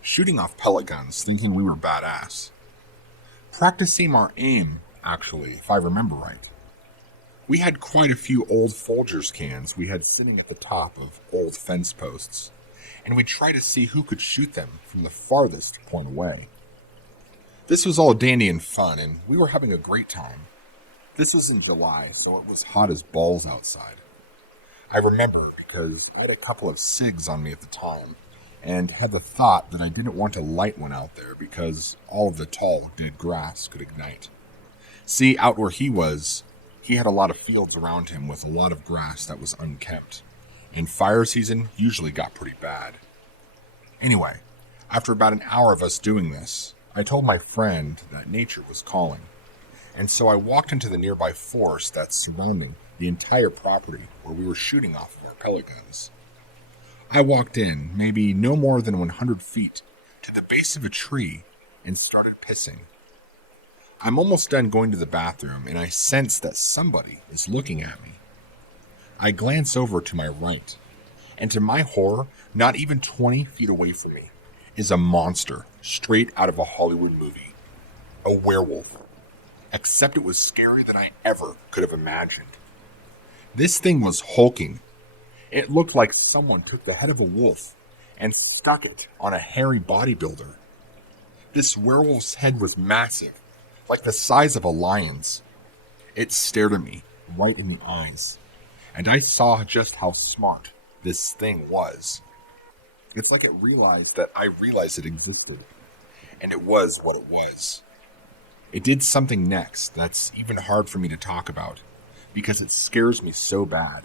shooting off pellet guns, thinking we were badass. Practicing our aim, actually, if I remember right. We had quite a few old Folgers cans we had sitting at the top of old fence posts, and we tried to see who could shoot them from the farthest point away. This was all dandy and fun, and we were having a great time. This was in July, so it was hot as balls outside. I remember because I had a couple of cigs on me at the time, and had the thought that I didn't want to light one out there because all of the tall, dead grass could ignite. See, out where he was, he had a lot of fields around him with a lot of grass that was unkempt, and fire season usually got pretty bad. Anyway, after about an hour of us doing this, I told my friend that nature was calling, and so I walked into the nearby forest that's surrounding the entire property where we were shooting off of our pellet guns. I walked in, maybe no more than 100 feet, to the base of a tree and started pissing. I'm almost done going to the bathroom, and I sense that somebody is looking at me. I glance over to my right, and to my horror, not even 20 feet away from me, is a monster straight out of a Hollywood movie. A werewolf. Except it was scarier than I ever could have imagined. This thing was hulking. It looked like someone took the head of a wolf and stuck it on a hairy bodybuilder. This werewolf's head was massive, like the size of a lion's. It stared at me right in the eyes, and I saw just how smart this thing was. It's like it realized that I realized it existed, and it was what it was. It did something next that's even hard for me to talk about, because it scares me so bad.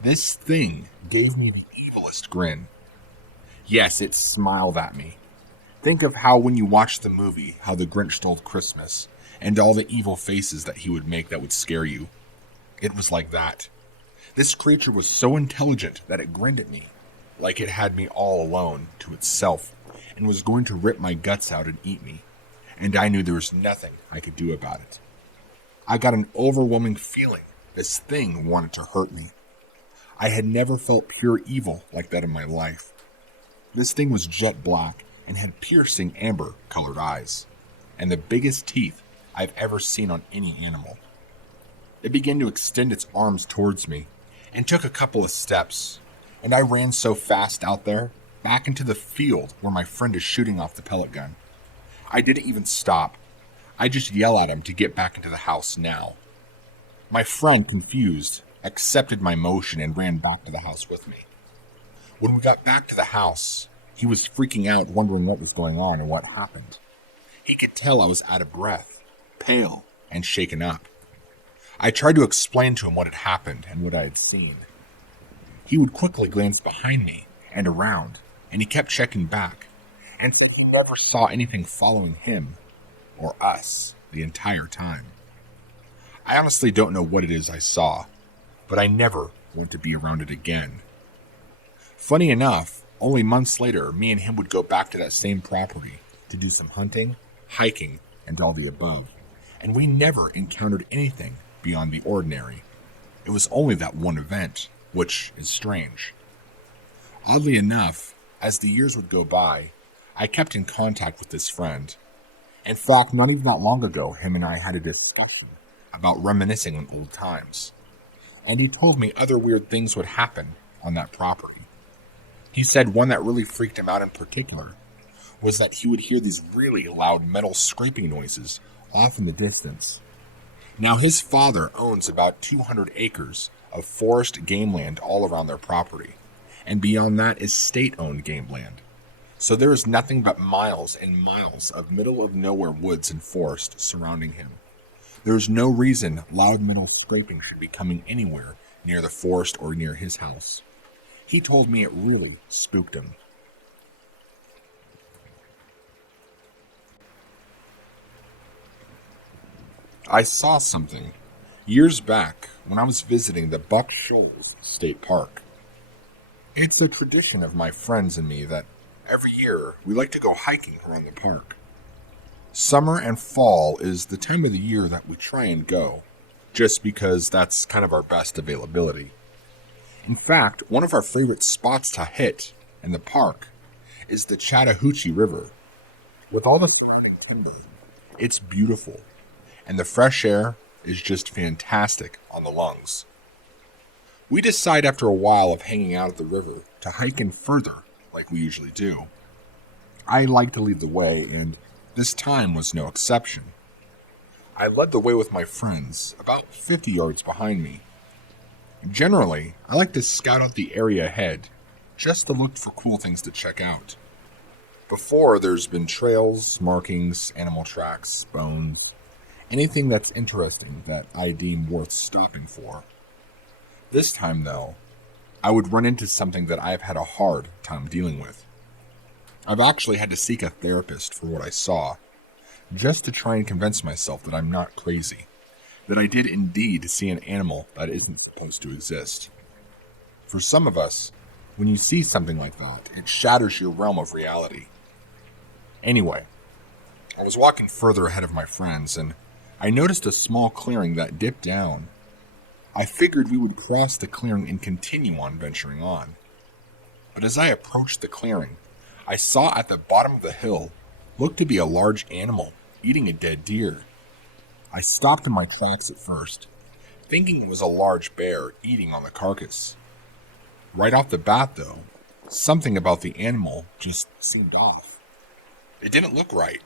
This thing gave me the evilest grin. Yes, it smiled at me. Think of how when you watch the movie, How the Grinch Stole Christmas, and all the evil faces that he would make that would scare you. It was like that. This creature was so intelligent that it grinned at me, like it had me all alone to itself, and was going to rip my guts out and eat me, and I knew there was nothing I could do about it. I got an overwhelming feeling This thing wanted to hurt me. I had never felt pure evil like that in my life. This thing was jet black and had piercing amber-colored eyes, and the biggest teeth I've ever seen on any animal. It began to extend its arms towards me and took a couple of steps, and I ran so fast out there, back into the field where my friend is shooting off the pellet gun. I didn't even stop. I just yell at him to get back into the house now. My friend, confused, accepted my motion and ran back to the house with me. When we got back to the house, he was freaking out, wondering what was going on and what happened. He could tell I was out of breath, pale, and shaken up. I tried to explain to him what had happened and what I had seen. He would quickly glance behind me and around, and he kept checking back, and said he never saw anything following him or us the entire time. I honestly don't know what it is I saw, but I never want to be around it again. Funny enough, only months later, me and him would go back to that same property to do some hunting, hiking, and all the above, and we never encountered anything beyond the ordinary. It was only that one event, which is strange. Oddly enough, as the years would go by, I kept in contact with this friend. In fact, not even that long ago, him and I had a discussion about reminiscing on old times, and he told me other weird things would happen on that property. He said one that really freaked him out in particular was that he would hear these really loud metal scraping noises off in the distance. Now, his father owns about 200 acres of forest game land all around their property, and beyond that is state-owned game land. So there is nothing but miles and miles of middle-of-nowhere woods and forest surrounding him. There is no reason loud metal scraping should be coming anywhere near the forest or near his house. He told me it really spooked him. I saw something years back when I was visiting the Buck Shoals State Park. It's a tradition of my friends and me that every year we like to go hiking around the park. Summer and fall is the time of the year that we try and go, just because that's kind of our best availability. In fact, one of our favorite spots to hit in the park is the Chattahoochee River. With all the surrounding timber, it's beautiful, and the fresh air is just fantastic on the lungs. We decide after a while of hanging out at the river to hike in further like we usually do. I like to lead the way, and this time was no exception. I led the way with my friends, about 50 yards behind me. Generally, I like to scout out the area ahead, just to look for cool things to check out. Before, there's been trails, markings, animal tracks, bones, anything that's interesting that I deem worth stopping for. This time, though, I would run into something that I've had a hard time dealing with. I've actually had to seek a therapist for what I saw, just to try and convince myself that I'm not crazy, that I did indeed see an animal that isn't supposed to exist. For some of us, when you see something like that, it shatters your realm of reality. Anyway, I was walking further ahead of my friends, and I noticed a small clearing that dipped down. I figured we would cross the clearing and continue on venturing on. But as I approached the clearing, I saw at the bottom of the hill looked to be a large animal eating a dead deer. I stopped in my tracks at first, thinking it was a large bear eating on the carcass. Right off the bat, though, something about the animal just seemed off. It didn't look right.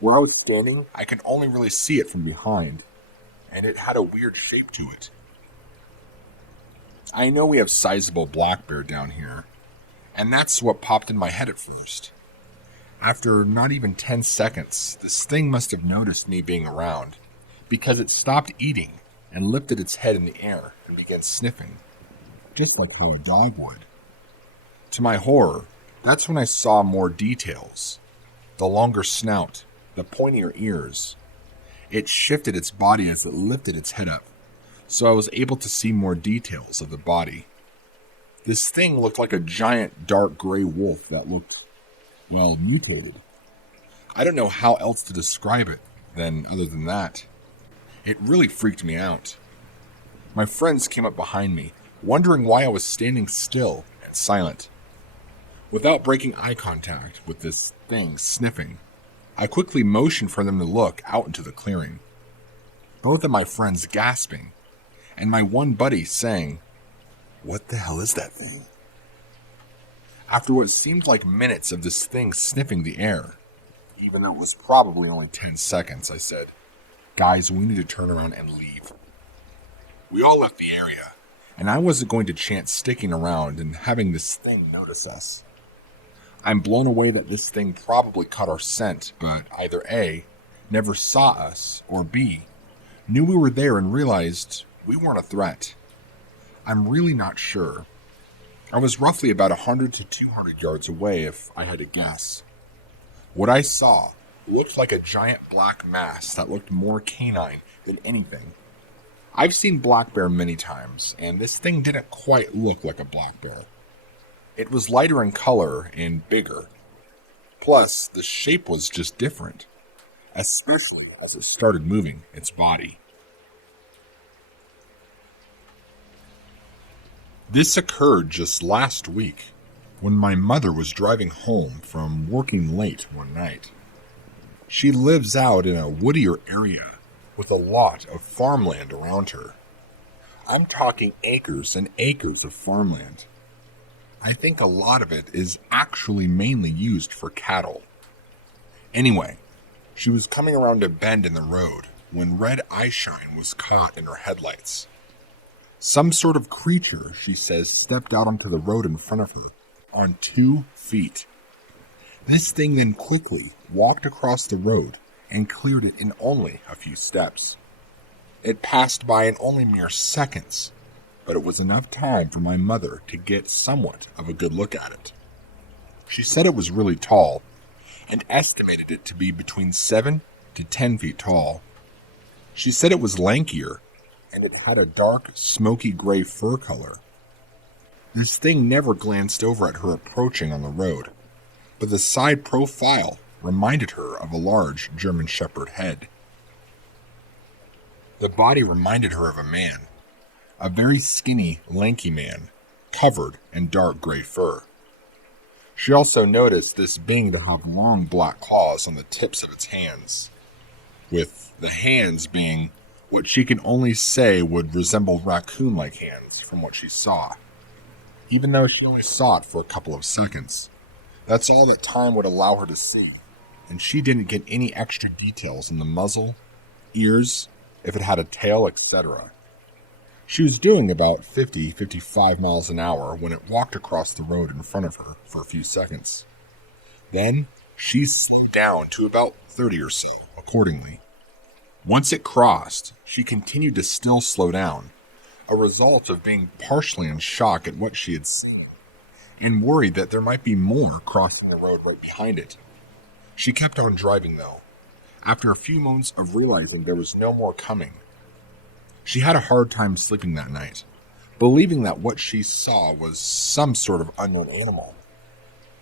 Where I was standing, I could only really see it from behind, and it had a weird shape to it. I know we have sizable black bear down here, and that's what popped in my head at first. After not even 10 seconds, this thing must have noticed me being around, because it stopped eating and lifted its head in the air and began sniffing, just like how a dog would. To my horror, that's when I saw more details. The longer snout, the pointier ears. It shifted its body as it lifted its head up, so I was able to see more details of the body. This thing looked like a giant dark gray wolf that looked, well, mutated. I don't know how else to describe it other than that. It really freaked me out. My friends came up behind me, wondering why I was standing still and silent. Without breaking eye contact with this thing sniffing, I quickly motioned for them to look out into the clearing. Both of my friends gasping, and my one buddy saying, "What the hell is that thing?" After what seemed like minutes of this thing sniffing the air, even though it was probably only 10 seconds, I said, "Guys, we need to turn around and leave." We all left the area, and I wasn't going to chance sticking around and having this thing notice us. I'm blown away that this thing probably caught our scent, but either A, never saw us, or B, knew we were there and realized we weren't a threat. I'm really not sure. I was roughly about 100 to 200 yards away if I had to guess. What I saw looked like a giant black mass that looked more canine than anything. I've seen black bear many times, and this thing didn't quite look like a black bear. It was lighter in color and bigger. Plus, the shape was just different, especially as it started moving its body. This occurred just last week, when my mother was driving home from working late one night. She lives out in a woodier area with a lot of farmland around her. I'm talking acres and acres of farmland. I think a lot of it is actually mainly used for cattle. Anyway, she was coming around a bend in the road when red eyeshine was caught in her headlights. Some sort of creature, she says, stepped out onto the road in front of her on 2 feet. This thing then quickly walked across the road and cleared it in only a few steps. It passed by in only mere seconds, but it was enough time for my mother to get somewhat of a good look at it. She said it was really tall, and estimated it to be between 7 to 10 feet tall. She said it was lankier, and it had a dark, smoky gray fur color. This thing never glanced over at her approaching on the road, but the side profile reminded her of a large German Shepherd head. The body reminded her of a man, a very skinny, lanky man, covered in dark gray fur. She also noticed this being to have long black claws on the tips of its hands, with the hands being what she can only say would resemble raccoon-like hands from what she saw, even though she only saw it for a couple of seconds. That's all that time would allow her to see, and she didn't get any extra details in the muzzle, ears, if it had a tail, etc. She was doing about 50-55 miles an hour when it walked across the road in front of her for a few seconds. Then, she slowed down to about 30 or so, accordingly. Once it crossed, she continued to still slow down, a result of being partially in shock at what she had seen, and worried that there might be more crossing the road right behind it. She kept on driving, though, after a few moments of realizing there was no more coming. She had a hard time sleeping that night, believing that what she saw was some sort of unknown animal.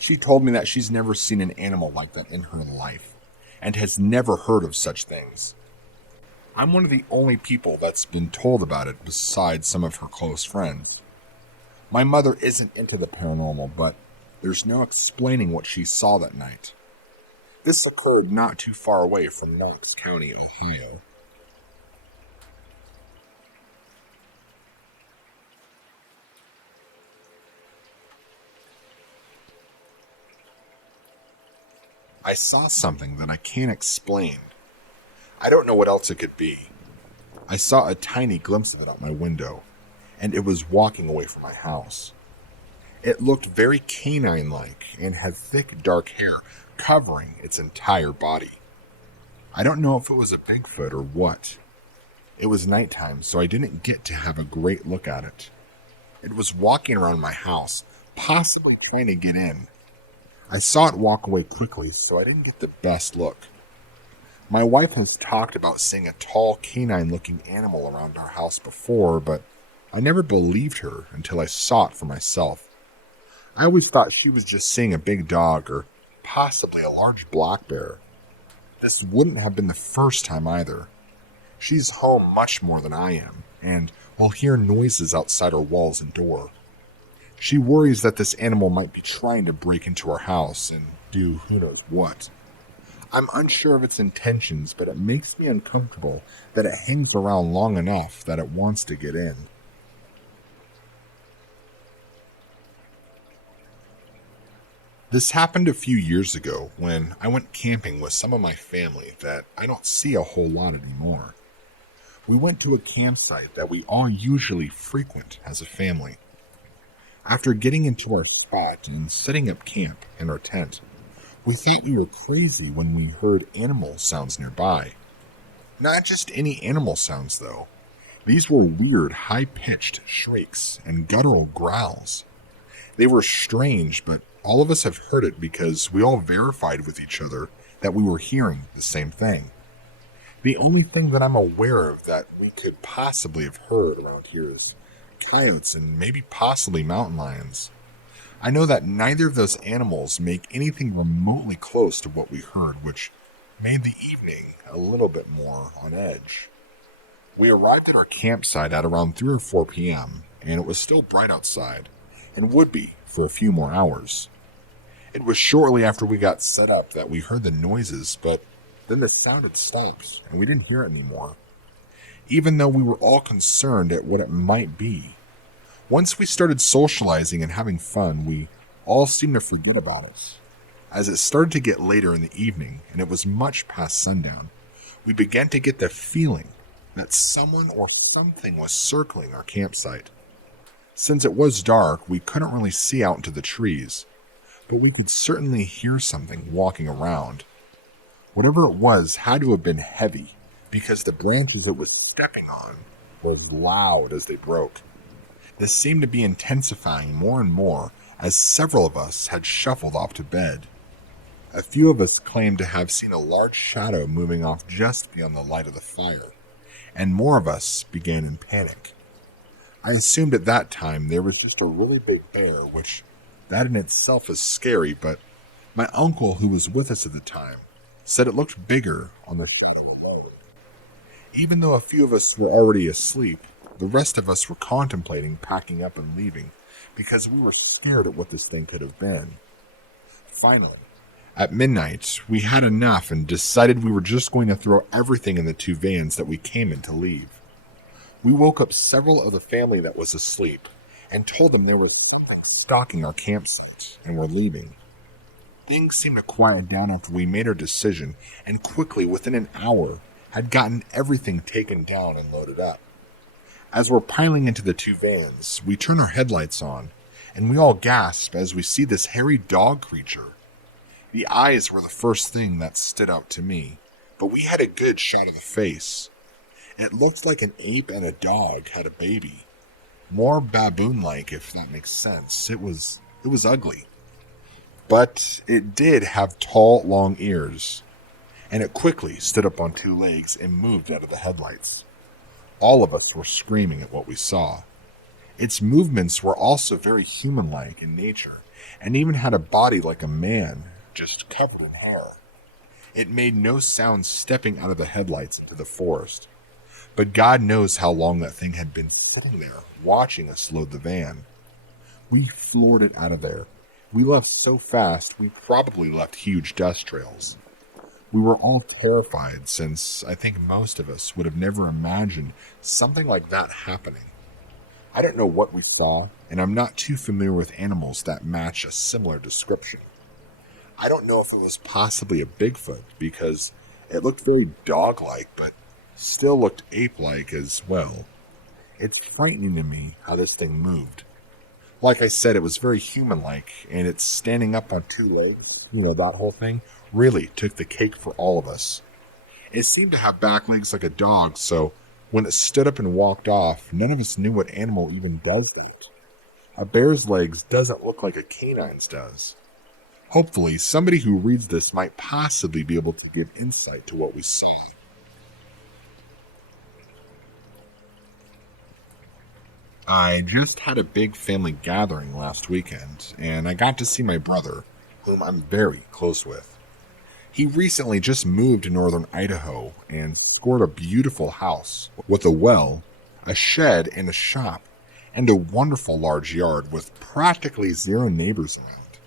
She told me that she's never seen an animal like that in her life, and has never heard of such things. I'm one of the only people that's been told about it besides some of her close friends. My mother isn't into the paranormal, but there's no explaining what she saw that night. This occurred not too far away from Knox County, Ohio. I saw something that I can't explain. I don't know what else it could be. I saw a tiny glimpse of it out my window, and it was walking away from my house. It looked very canine-like and had thick dark hair covering its entire body. I don't know if it was a Bigfoot or what. It was nighttime, so I didn't get to have a great look at it. It was walking around my house, possibly trying to get in. I saw it walk away quickly, so I didn't get the best look. My wife has talked about seeing a tall canine-looking animal around our house before, but I never believed her until I saw it for myself. I always thought she was just seeing a big dog or possibly a large black bear. This wouldn't have been the first time either. She's home much more than I am, and We'll hear noises outside our walls and door. She worries that this animal might be trying to break into our house and do who knows what. I'm unsure of its intentions, but it makes me uncomfortable that it hangs around long enough that it wants to get in. This happened a few years ago when I went camping with some of my family that I don't see a whole lot anymore. We went to a campsite that we all usually frequent as a family. After getting into our spot and setting up camp in our tent, we thought we were crazy when we heard animal sounds nearby. Not just any animal sounds, though. These were weird, high-pitched shrieks and guttural growls. They were strange, but all of us have heard it because we all verified with each other that we were hearing the same thing. The only thing that I'm aware of that we could possibly have heard around here is coyotes and maybe possibly mountain lions. I know that neither of those animals make anything remotely close to what we heard, which made the evening a little bit more on edge. We arrived at our campsite at around 3 or 4 p.m., and it was still bright outside, and would be for a few more hours. It was shortly after we got set up that we heard the noises, but then the sound had stopped, and we didn't hear it anymore, even though we were all concerned at what it might be. Once we started socializing and having fun, we all seemed to forget about it. As it started to get later in the evening, and it was much past sundown, we began to get the feeling that someone or something was circling our campsite. Since it was dark, we couldn't really see out into the trees, but we could certainly hear something walking around. Whatever it was had to have been heavy, because the branches it was stepping on were loud as they broke. This seemed to be intensifying more and more as several of us had shuffled off to bed. A few of us claimed to have seen a large shadow moving off just beyond the light of the fire, and more of us began in panic. I assumed at that time there was just a really big bear, which that in itself is scary, but my uncle, who was with us at the time, said it looked bigger on the shadow. Even though a few of us were already asleep, the rest of us were contemplating packing up and leaving because we were scared at what this thing could have been. Finally, at midnight, we had enough and decided we were just going to throw everything in the 2 vans that we came in to leave. We woke up several of the family that was asleep and told them there was something stalking our campsite and were leaving. Things seemed to quiet down after we made our decision, and quickly, within an hour, had gotten everything taken down and loaded up. As we're piling into the 2 vans, we turn our headlights on, and we all gasp as we see this hairy dog creature. The eyes were the first thing that stood out to me, but we had a good shot of the face. It looked like an ape and a dog had a baby. More baboon-like, if that makes sense. It was ugly. But it did have tall, long ears, and it quickly stood up on 2 legs and moved out of the headlights. All of us were screaming at what we saw. Its movements were also very human-like in nature, and even had a body like a man, just covered in hair. It made no sound stepping out of the headlights into the forest, but God knows how long that thing had been sitting there, watching us load the van. We floored it out of there. We left so fast, we probably left huge dust trails. We were all terrified, since I think most of us would have never imagined something like that happening. I don't know what we saw, and I'm not too familiar with animals that match a similar description. I don't know if it was possibly a Bigfoot, because it looked very dog-like, but still looked ape-like as well. It's frightening to me how this thing moved. Like I said, it was very human-like, and it's standing up on 2 legs, that whole thing, really took the cake for all of us. It seemed to have back legs like a dog, so when it stood up and walked off, none of us knew what animal even does that. A bear's legs doesn't look like a canine's does. Hopefully, somebody who reads this might possibly be able to give insight to what we saw. I just had a big family gathering last weekend, and I got to see my brother, whom I'm very close with. He recently just moved to northern Idaho and scored a beautiful house with a well, a shed and a shop, and a wonderful large yard with practically zero neighbors around.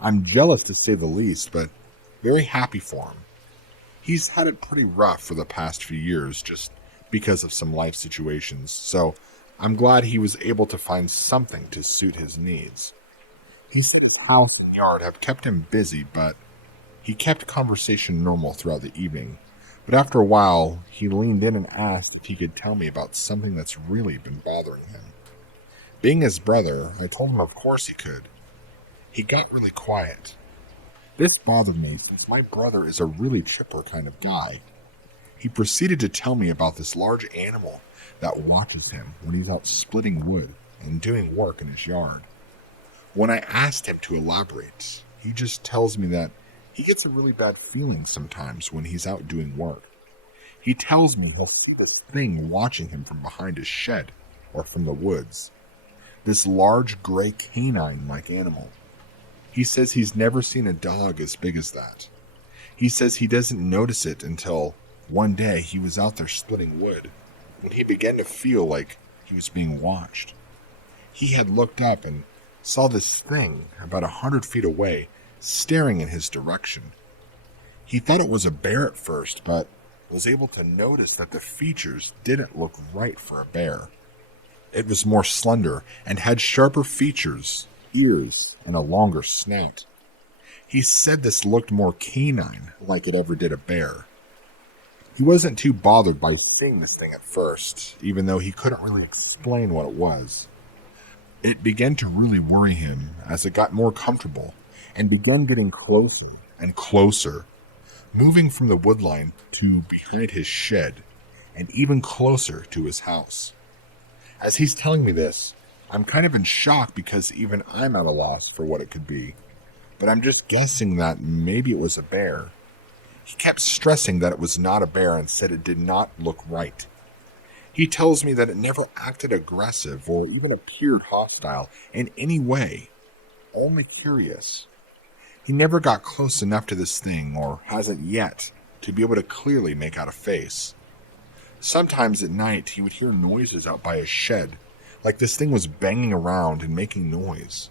I'm jealous to say the least, but very happy for him. He's had it pretty rough for the past few years just because of some life situations, so I'm glad he was able to find something to suit his needs. He said the house and yard have kept him busy, but he kept conversation normal throughout the evening. But after a while, he leaned in and asked if he could tell me about something that's really been bothering him. Being his brother, I told him of course he could. He got really quiet. This bothered me since my brother is a really chipper kind of guy. He proceeded to tell me about this large animal that watches him when he's out splitting wood and doing work in his yard. When I asked him to elaborate, he just tells me that he gets a really bad feeling sometimes when he's out doing work. He tells me he'll see this thing watching him from behind his shed or from the woods. This large gray canine-like animal. He says he's never seen a dog as big as that. He says he doesn't notice it until one day he was out there splitting wood when he began to feel like he was being watched. He had looked up and saw this thing about 100 feet away staring in his direction. He thought it was a bear at first, but was able to notice that the features didn't look right for a bear. It was more slender and had sharper features, ears, and a longer snout. He said this looked more canine, like it ever did a bear. He wasn't too bothered by seeing this thing at first, even though he couldn't really explain what it was. It began to really worry him as it got more comfortable and began getting closer and closer, moving from the woodline to behind his shed and even closer to his house. As he's telling me this, I'm kind of in shock because even I'm at a loss for what it could be, but I'm just guessing that maybe it was a bear. He kept stressing that it was not a bear and said it did not look right. He tells me that it never acted aggressive or even appeared hostile in any way, only curious. He never got close enough to this thing, or hasn't yet, to be able to clearly make out a face. Sometimes at night he would hear noises out by his shed, like this thing was banging around and making noise.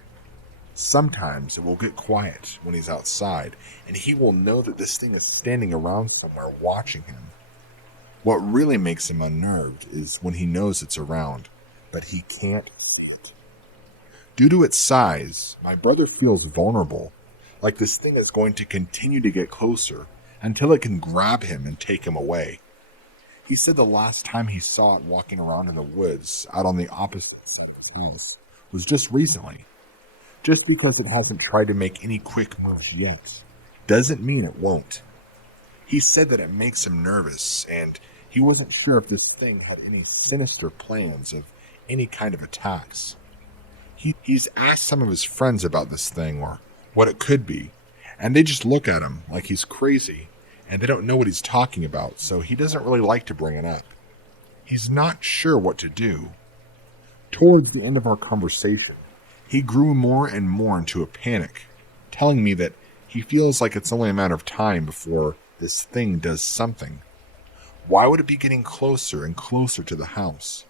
Sometimes it will get quiet when he's outside, and he will know that this thing is standing around somewhere watching him. What really makes him unnerved is when he knows it's around, but he can't see it. Due to its size, my brother feels vulnerable, like this thing is going to continue to get closer until it can grab him and take him away. He said the last time he saw it walking around in the woods out on the opposite side of the house was just recently. Just because it hasn't tried to make any quick moves yet doesn't mean it won't. He said that it makes him nervous, and he wasn't sure if this thing had any sinister plans of any kind of attacks. He's asked some of his friends about this thing or what it could be, and they just look at him like he's crazy, and they don't know what he's talking about, so he doesn't really like to bring it up. He's not sure what to do. Towards the end of our conversation, he grew more and more into a panic, telling me that he feels like it's only a matter of time before this thing does something. Why would it be getting closer and closer to the house?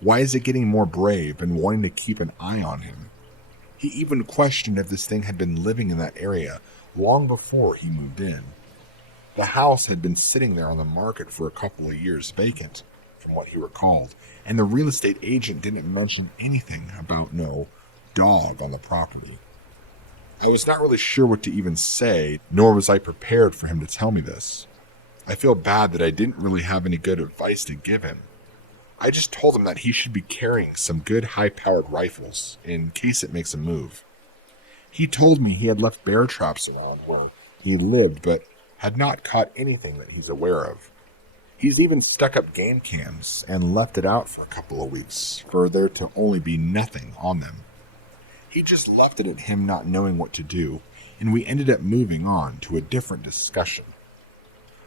Why is it getting more brave and wanting to keep an eye on him? He even questioned if this thing had been living in that area long before he moved in. The house had been sitting there on the market for a couple of years vacant, from what he recalled, and the real estate agent didn't mention anything about no dog on the property. I was not really sure what to even say, nor was I prepared for him to tell me this. I feel bad that I didn't really have any good advice to give him. I just told him that he should be carrying some good high-powered rifles in case it makes a move. He told me he had left bear traps around where he lived, but had not caught anything that he's aware of. He's even stuck up game cams and left it out for a couple of weeks for there to only be nothing on them. He just left it at him not knowing what to do, and we ended up moving on to a different discussion.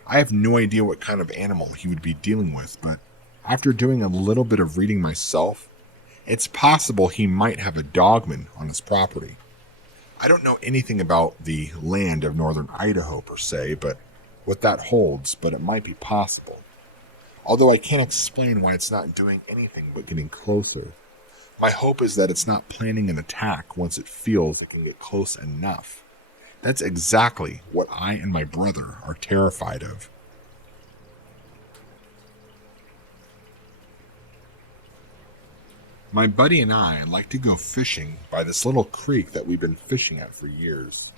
I have no idea what kind of animal he would be dealing with, but after doing a little bit of reading myself, it's possible he might have a dogman on his property. I don't know anything about the land of northern Idaho per se, but what that holds, but it might be possible. although I can't explain why it's not doing anything but getting closer. My hope is that it's not planning an attack once it feels it can get close enough. That's exactly what I and my brother are terrified of. My buddy and I like to go fishing by this little creek that we've been fishing at for years.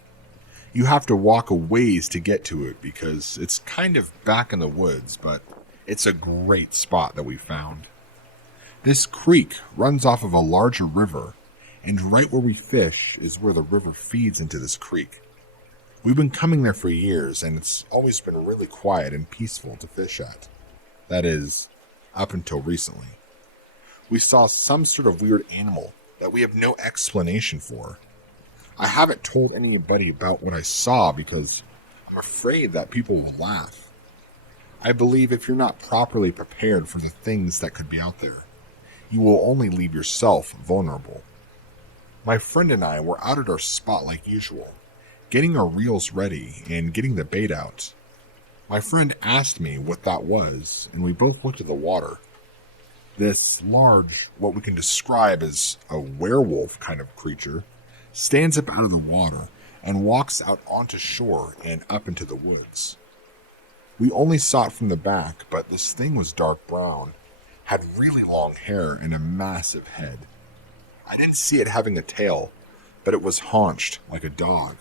You have to walk a ways to get to it because it's kind of back in the woods, but it's a great spot that we found. This creek runs off of a larger river, and right where we fish is where the river feeds into this creek. We've been coming there for years, and it's always been really quiet and peaceful to fish at. That is, up until recently. We saw some sort of weird animal that we have no explanation for. I haven't told anybody about what I saw because I'm afraid that people will laugh. I believe if you're not properly prepared for the things that could be out there, you will only leave yourself vulnerable. My friend and I were out at our spot like usual, getting our reels ready and getting the bait out. My friend asked me what that was, and we both looked at the water. This large, what we can describe as a werewolf kind of creature, stands up out of the water and walks out onto shore and up into the woods. We only saw it from the back, but this thing was dark brown, had really long hair and a massive head. I didn't see it having a tail, but it was haunched like a dog.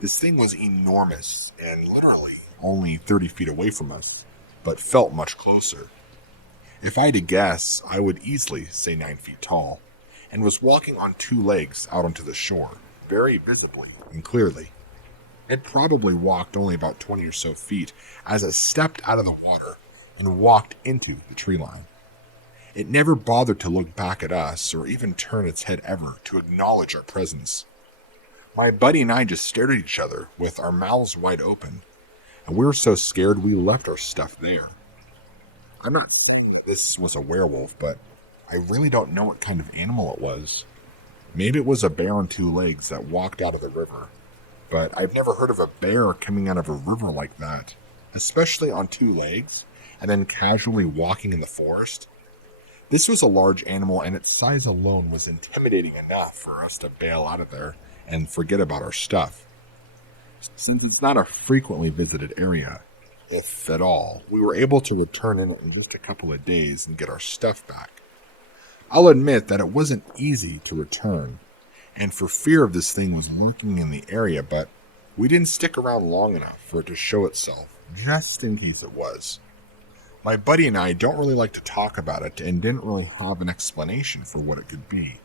This thing was enormous and literally only 30 feet away from us, but felt much closer. If I had to guess, I would easily say 9 feet tall, and was walking on two legs out onto the shore, very visibly and clearly. It probably walked only about 20 or so feet as it stepped out of the water and walked into the tree line. It never bothered to look back at us or even turn its head ever to acknowledge our presence. My buddy and I just stared at each other with our mouths wide open, and we were so scared we left our stuff there. I'm not saying this was a werewolf, but I really don't know what kind of animal it was. Maybe it was a bear on two legs that walked out of the river, but I've never heard of a bear coming out of a river like that, especially on two legs, and then casually walking in the forest. This was a large animal, and its size alone was intimidating enough for us to bail out of there and forget about our stuff. Since it's not a frequently visited area, if at all, we were able to return in just a couple of days and get our stuff back. I'll admit that it wasn't easy to return, and for fear of this thing was lurking in the area, but we didn't stick around long enough for it to show itself, just in case it was. My buddy and I don't really like to talk about it and didn't really have an explanation for what it could be.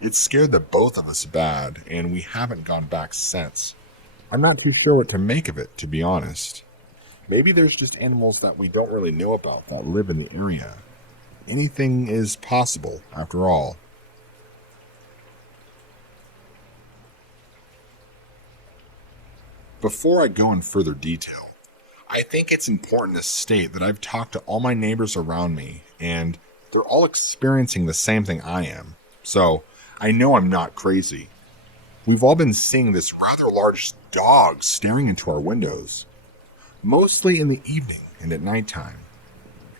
It scared the both of us bad, and we haven't gone back since. I'm not too sure what to make of it, to be honest. Maybe there's just animals that we don't really know about that live in the area. Anything is possible, after all. Before I go in further detail, I think it's important to state that I've talked to all my neighbors around me, and they're all experiencing the same thing I am. So, I know I'm not crazy. We've all been seeing this rather large dog staring into our windows, mostly in the evening and at nighttime.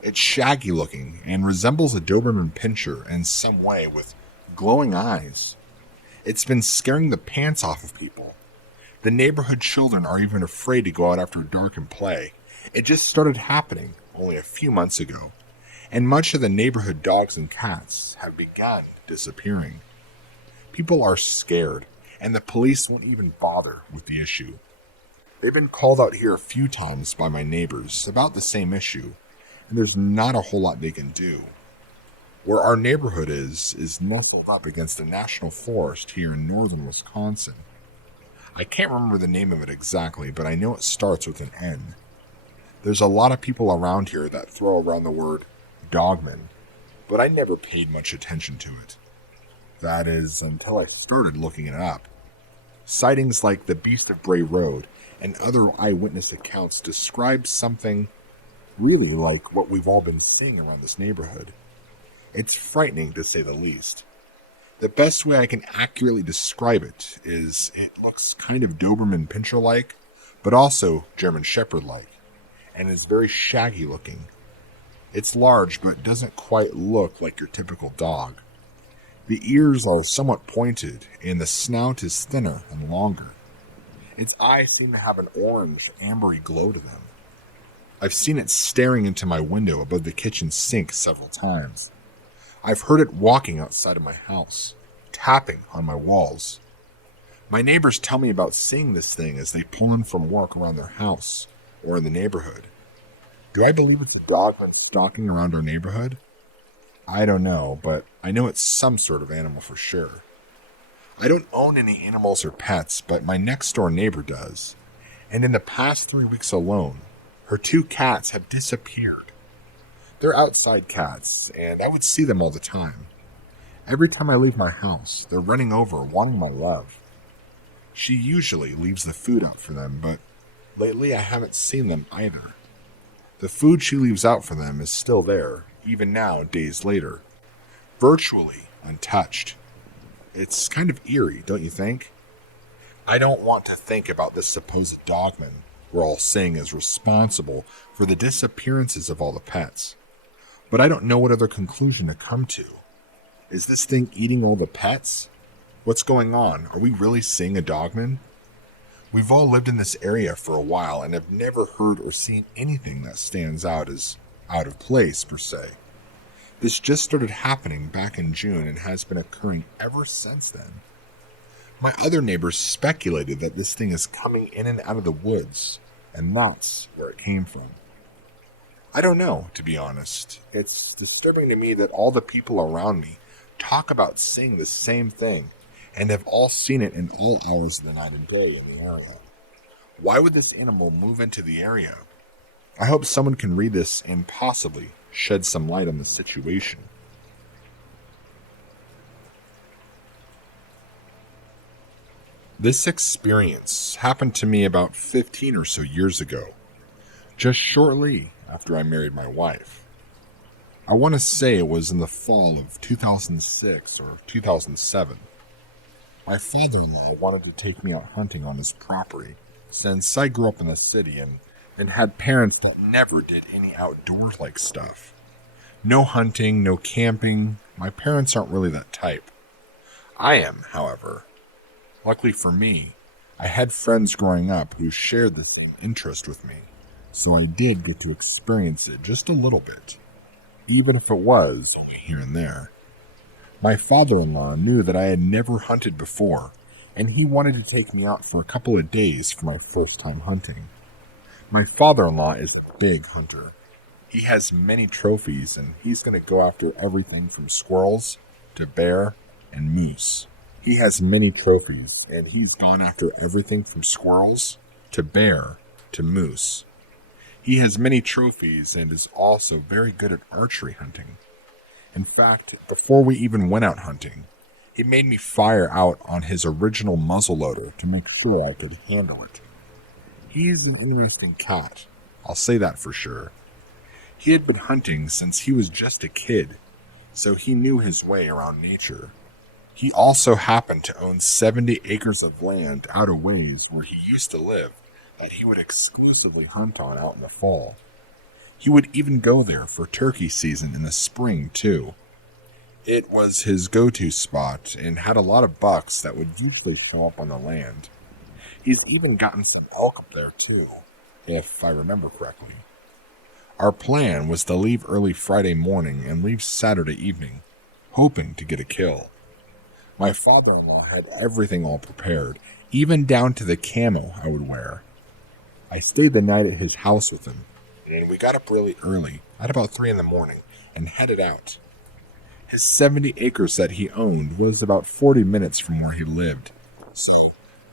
It's shaggy looking and resembles a Doberman Pinscher in some way with glowing eyes. It's been scaring the pants off of people. The neighborhood children are even afraid to go out after dark and play. It just started happening only a few months ago, and much of the neighborhood dogs and cats have begun disappearing. People are scared, and the police won't even bother with the issue. They've been called out here a few times by my neighbors about the same issue, and there's not a whole lot they can do. Where our neighborhood is nestled up against a national forest here in northern Wisconsin. I can't remember the name of it exactly, but I know it starts with an N. There's a lot of people around here that throw around the word Dogman, but I never paid much attention to it. That is, until I started looking it up. Sightings like the Beast of Bray Road and other eyewitness accounts describe something really like what we've all been seeing around this neighborhood. It's frightening, to say the least. The best way I can accurately describe it is it looks kind of Doberman Pinscher-like, but also German Shepherd-like, and is very shaggy looking. It's large but doesn't quite look like your typical dog. The ears are somewhat pointed and the snout is thinner and longer. Its eyes seem to have an orange, ambery glow to them. I've seen it staring into my window above the kitchen sink several times. I've heard it walking outside of my house, tapping on my walls. My neighbors tell me about seeing this thing as they pull in from work around their house or in the neighborhood. Do I believe it's a dogman stalking around our neighborhood? I don't know, but I know it's some sort of animal for sure. I don't own any animals or pets, but my next door neighbor does. And in the past 3 weeks alone, her 2 cats have disappeared. They're outside cats, and I would see them all the time. Every time I leave my house, they're running over, wanting my love. She usually leaves the food out for them, but lately I haven't seen them either. The food she leaves out for them is still there, even now, days later, virtually untouched. It's kind of eerie, don't you think? I don't want to think about this supposed dogman we're all saying is responsible for the disappearances of all the pets. But I don't know what other conclusion to come to. Is this thing eating all the pets? What's going on? Are we really seeing a dogman? We've all lived in this area for a while and have never heard or seen anything that stands out as out of place, per se. This just started happening back in June and has been occurring ever since then. My other neighbors speculated that this thing is coming in and out of the woods, and that's where it came from. I don't know, to be honest. It's disturbing to me that all the people around me talk about seeing the same thing, and have all seen it in all hours of the night and day in the area. Why would this animal move into the area? I hope someone can read this and possibly shed some light on the situation. This experience happened to me about 15 or so years ago, just shortly after I married my wife. I want to say it was in the fall of 2006 or 2007. My father-in-law wanted to take me out hunting on his property, since I grew up in the city and had parents that never did any outdoors-like stuff. No hunting, no camping. My parents aren't really that type. I am, however. Luckily for me, I had friends growing up who shared the same interest with me, so I did get to experience it just a little bit, even if it was only here and there. My father-in-law knew that I had never hunted before, and he wanted to take me out for a couple of days for my first time hunting. My father-in-law is a big hunter. He has many trophies, and he's going to go after everything from squirrels to bear and moose. He has many trophies, and he's gone after everything from squirrels to bear to moose. He has many trophies and is also very good at archery hunting. In fact, before we even went out hunting, he made me fire out on his original muzzleloader to make sure I could handle it. He's an interesting cat, I'll say that for sure. He had been hunting since he was just a kid, so he knew his way around nature. He also happened to own 70 acres of land out a ways where he used to live that he would exclusively hunt on out in the fall. He would even go there for turkey season in the spring, too. It was his go-to spot and had a lot of bucks that would usually show up on the land. He's even gotten some elk up there, too, if I remember correctly. Our plan was to leave early Friday morning and leave Saturday evening, hoping to get a kill. My father-in-law had everything all prepared, even down to the camo I would wear. I stayed the night at his house with him, and we got up really early, at about 3 in the morning, and headed out. His 70 acres that he owned was about 40 minutes from where he lived, so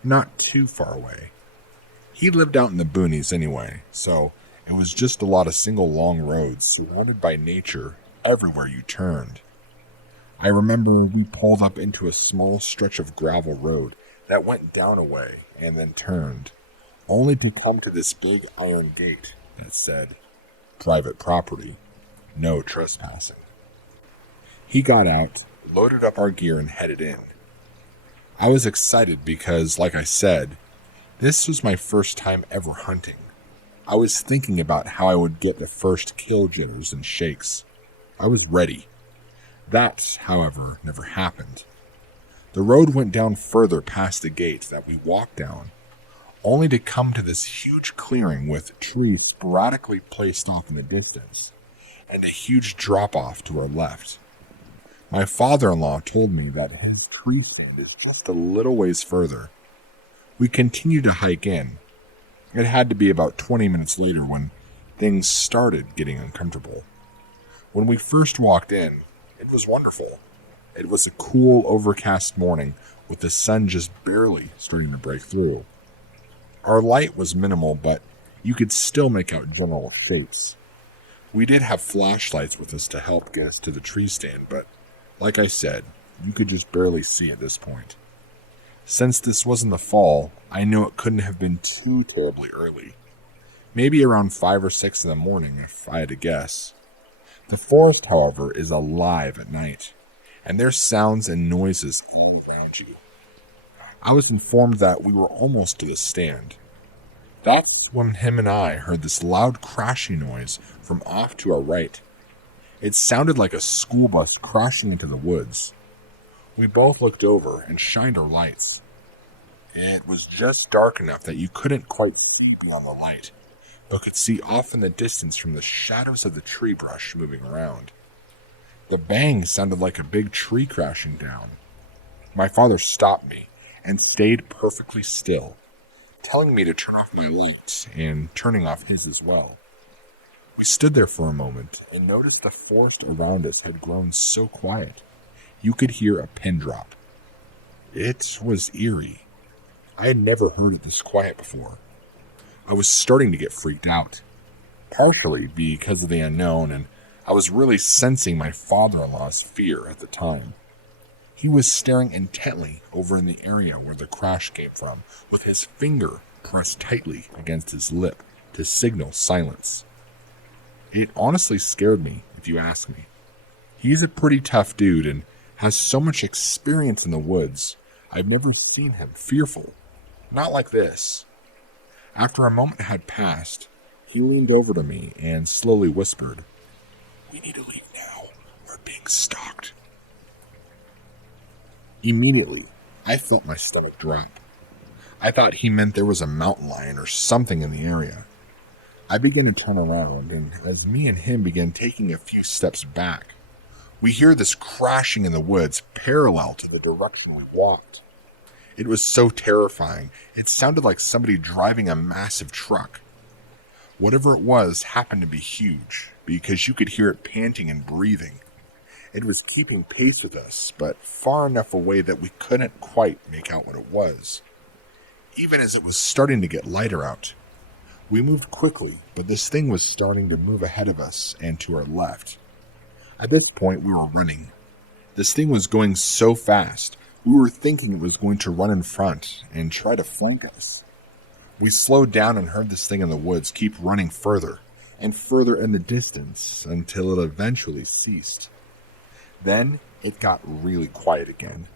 not too far away. He lived out in the boonies anyway, so it was just a lot of single long roads surrounded by nature everywhere you turned. I remember we pulled up into a small stretch of gravel road that went down a way and then turned, only to come to this big iron gate that said, "Private property, no trespassing." He got out, loaded up our gear, and headed in. I was excited because, like I said, this was my first time ever hunting. I was thinking about how I would get the first kill jitters and shakes. I was ready. That, however, never happened. The road went down further past the gate that we walked down, only to come to this huge clearing with trees sporadically placed off in the distance, and a huge drop-off to our left. My father-in-law told me that his tree stand is just a little ways further. We continued to hike in. It had to be about 20 minutes later when things started getting uncomfortable. When we first walked in, it was wonderful. It was a cool, overcast morning with the sun just barely starting to break through. Our light was minimal, but you could still make out general shapes. We did have flashlights with us to help get us to the tree stand, but like I said, you could just barely see at this point. Since this was in the fall, I knew it couldn't have been too terribly early. Maybe around 5 or 6 in the morning, if I had to guess. The forest, however, is alive at night, and there's sounds and noises all around you. I was informed that we were almost to the stand. That's when him and I heard this loud crashing noise from off to our right. It sounded like a school bus crashing into the woods. We both looked over and shined our lights. It was just dark enough that you couldn't quite see beyond the light, but could see off in the distance from the shadows of the tree brush moving around. The bang sounded like a big tree crashing down. My father stopped me and stayed perfectly still, telling me to turn off my lights and turning off his as well. We stood there for a moment and noticed the forest around us had grown so quiet. You could hear a pin drop. It was eerie. I had never heard it this quiet before. I was starting to get freaked out, partially because of the unknown, and I was really sensing my father-in-law's fear at the time. He was staring intently over in the area where the crash came from, with his finger pressed tightly against his lip to signal silence. It honestly scared me, if you ask me. He's a pretty tough dude and has so much experience in the woods. I've never seen him fearful. Not like this. After a moment had passed, he leaned over to me and slowly whispered, "We need to leave now. We're being stalked." Immediately, I felt my stomach drop. I thought he meant there was a mountain lion or something in the area. I began to turn around, and as me and him began taking a few steps back, we hear this crashing in the woods parallel to the direction we walked. It was so terrifying, it sounded like somebody driving a massive truck. Whatever it was happened to be huge, because you could hear it panting and breathing. It was keeping pace with us, but far enough away that we couldn't quite make out what it was. Even as it was starting to get lighter out, we moved quickly, but this thing was starting to move ahead of us and to our left. At this point, we were running. This thing was going so fast, we were thinking it was going to run in front and try to flank us. We slowed down and heard this thing in the woods keep running further and further in the distance until it eventually ceased. Then it got really quiet again.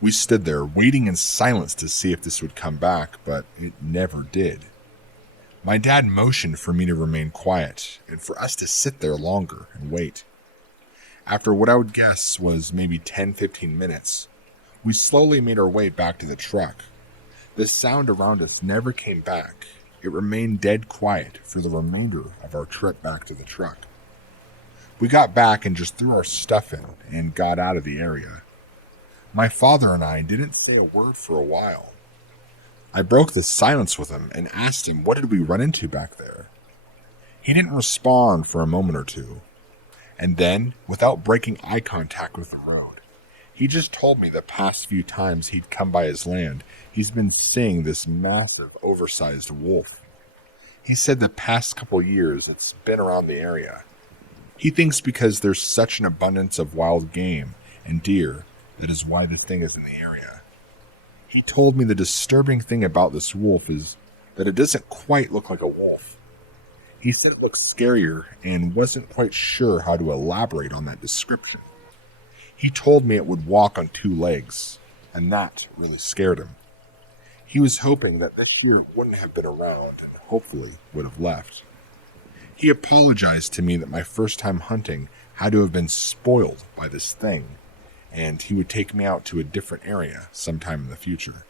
We stood there waiting in silence to see if this would come back, but it never did. My dad motioned for me to remain quiet and for us to sit there longer and wait. After what I would guess was maybe 10-15 minutes, we slowly made our way back to the truck. The sound around us never came back. It remained dead quiet for the remainder of our trip back to the truck. We got back and just threw our stuff in and got out of the area. My father and I didn't say a word for a while. I broke the silence with him and asked him what did we run into back there. He didn't respond for a moment or two, and then, without breaking eye contact with the road, he just told me the past few times he'd come by his land, he's been seeing this massive, oversized wolf. He said the past couple years it's been around the area. He thinks because there's such an abundance of wild game and deer, that is why this thing is in the area. He told me the disturbing thing about this wolf is that it doesn't quite look like a wolf. He said it looks scarier and wasn't quite sure how to elaborate on that description. He told me it would walk on 2 legs, and that really scared him. He was hoping that this year it wouldn't have been around, and hopefully would have left. He apologized to me that my first time hunting had to have been spoiled by this thing, and he would take me out to a different area sometime in the future.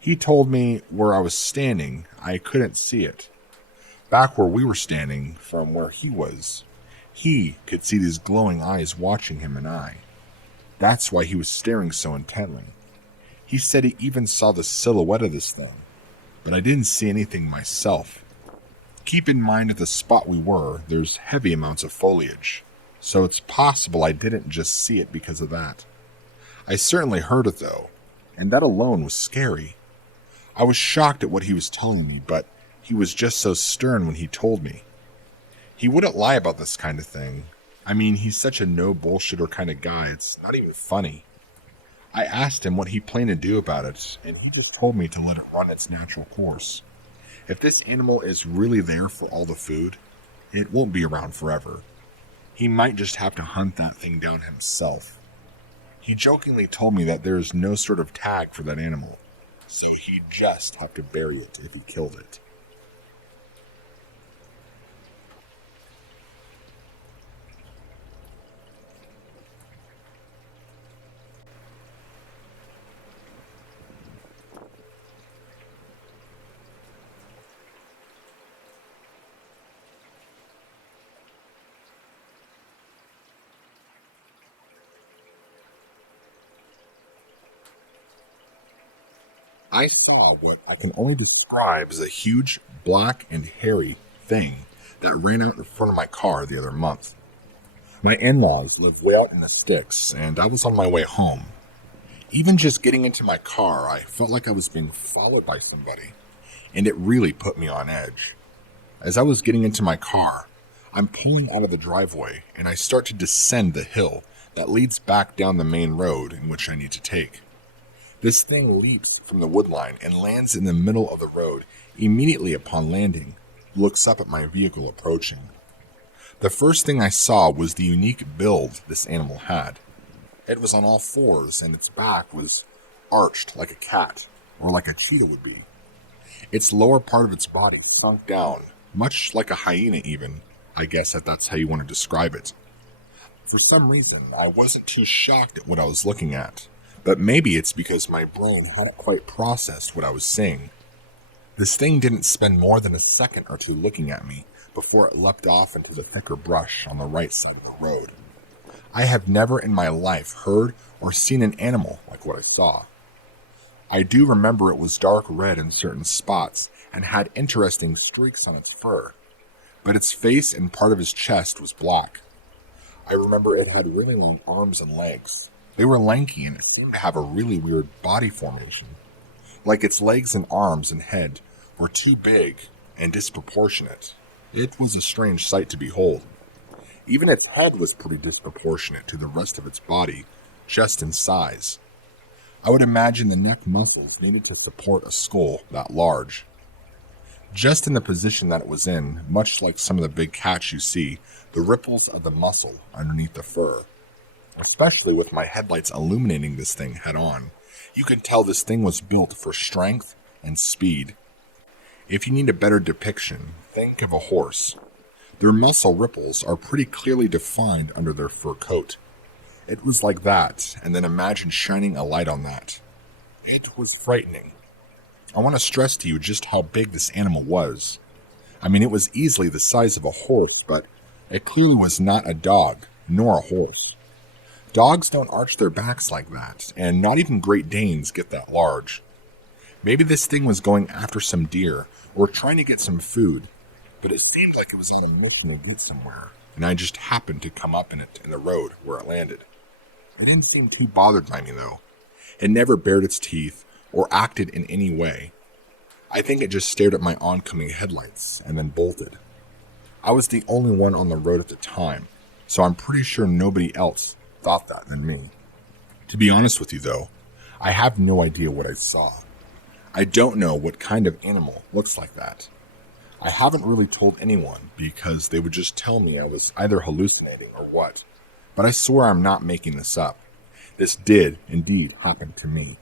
He told me where I was standing, I couldn't see it. Back where we were standing, from where he could see these glowing eyes watching him and I. That's why he was staring so intently. He said he even saw the silhouette of this thing, but I didn't see anything myself. Keep in mind at the spot we were, there's heavy amounts of foliage, so it's possible I didn't just see it because of that. I certainly heard it though, and that alone was scary. I was shocked at what he was telling me, but he was just so stern when he told me. He wouldn't lie about this kind of thing. I mean, he's such a no-bullshitter kind of guy, it's not even funny. I asked him what he planned to do about it, and he just told me to let it run its natural course. If this animal is really there for all the food, it won't be around forever. He might just have to hunt that thing down himself. He jokingly told me that there is no sort of tag for that animal, so he'd just have to bury it if he killed it. I saw what I can only describe as a huge, black, and hairy thing that ran out in front of my car the other month. My in-laws live way out in the sticks, and I was on my way home. Even just getting into my car, I felt like I was being followed by somebody, and it really put me on edge. As I was getting into my car, I'm pulling out of the driveway, and I start to descend the hill that leads back down the main road in which I need to take. This thing leaps from the woodline and lands in the middle of the road. Immediately upon landing, looks up at my vehicle approaching. The first thing I saw was the unique build this animal had. It was on all fours, and its back was arched like a cat, or like a cheetah would be. Its lower part of its body sunk down, much like a hyena even. I guess that's how you want to describe it. For some reason, I wasn't too shocked at what I was looking at. But maybe it's because my brain hadn't quite processed what I was seeing. This thing didn't spend more than a second or two looking at me before it leapt off into the thicker brush on the right side of the road. I have never in my life heard or seen an animal like what I saw. I do remember it was dark red in certain spots and had interesting streaks on its fur, but its face and part of its chest was black. I remember it had really long arms and legs. They were lanky and it seemed to have a really weird body formation. Like its legs and arms and head were too big and disproportionate. It was a strange sight to behold. Even its head was pretty disproportionate to the rest of its body, just in size. I would imagine the neck muscles needed to support a skull that large. Just in the position that it was in, much like some of the big cats you see, the ripples of the muscle underneath the fur. Especially with my headlights illuminating this thing head on, you can tell this thing was built for strength and speed. If you need a better depiction, think of a horse. Their muscle ripples are pretty clearly defined under their fur coat. It was like that, and then imagine shining a light on that. It was frightening. I want to stress to you just how big this animal was. I mean, it was easily the size of a horse, but it clearly was not a dog, nor a horse. Dogs don't arch their backs like that, and not even Great Danes get that large. Maybe this thing was going after some deer, or trying to get some food, but it seemed like it was on a mission to get somewhere, and I just happened to come up in it in the road where it landed. It didn't seem too bothered by me, though. It never bared its teeth, or acted in any way. I think it just stared at my oncoming headlights, and then bolted. I was the only one on the road at the time, so I'm pretty sure nobody else thought that than me. To be honest with you though, I have no idea what I saw. I don't know what kind of animal looks like that. I haven't really told anyone because they would just tell me I was either hallucinating or what. But I swear I'm not making this up. This did indeed happen to me.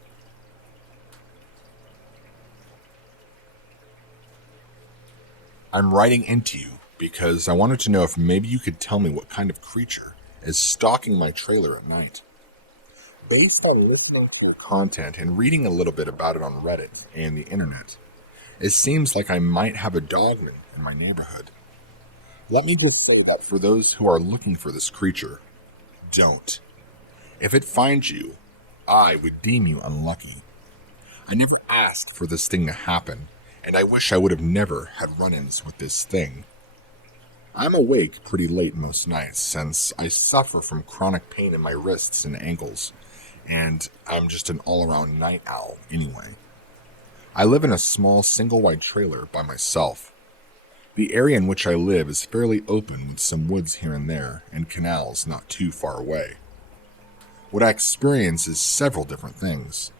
I'm writing into you because I wanted to know if maybe you could tell me what kind of creature is stalking my trailer at night. Based on listening to your content and reading a little bit about it on Reddit and the internet, it seems like I might have a dogman in my neighborhood. Let me just say that for those who are looking for this creature, don't. If it finds you, I would deem you unlucky. I never asked for this thing to happen, and I wish I would have never had run-ins with this thing. I'm awake pretty late most nights since I suffer from chronic pain in my wrists and ankles, and I'm just an all-around night owl anyway. I live in a small single-wide trailer by myself. The area in which I live is fairly open with some woods here and there and canals not too far away. What I experience is several different things.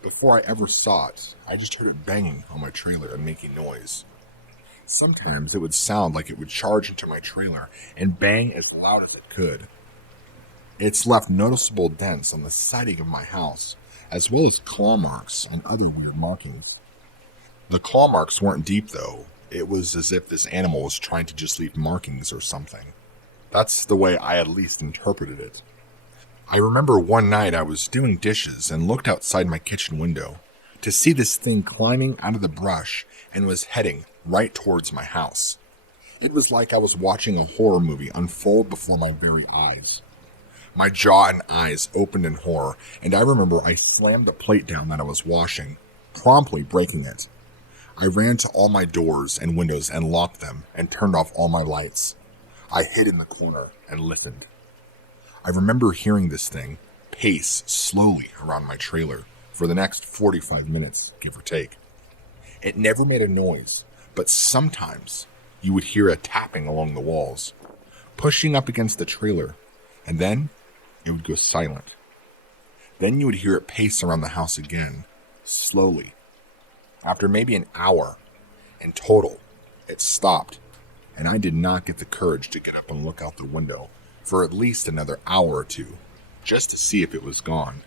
Before I ever saw it, I just heard it banging on my trailer and making noise. Sometimes it would sound like it would charge into my trailer and bang as loud as it could. It's left noticeable dents on the siding of my house, as well as claw marks and other weird markings. The claw marks weren't deep though. It was as if this animal was trying to just leave markings or something. That's the way I at least interpreted it. I remember one night I was doing dishes and looked outside my kitchen window to see this thing climbing out of the brush and was heading right towards my house. It was like I was watching a horror movie unfold before my very eyes. My jaw and eyes opened in horror, and I remember I slammed the plate down that I was washing, promptly breaking it. I ran to all my doors and windows and locked them and turned off all my lights. I hid in the corner and listened. I remember hearing this thing pace slowly around my trailer for the next 45 minutes, give or take. It never made a noise, but sometimes you would hear a tapping along the walls, pushing up against the trailer, and then it would go silent. Then you would hear it pace around the house again, slowly. After maybe an hour, in total, it stopped, and I did not get the courage to get up and look out the window for at least another hour or two, just to see if it was gone.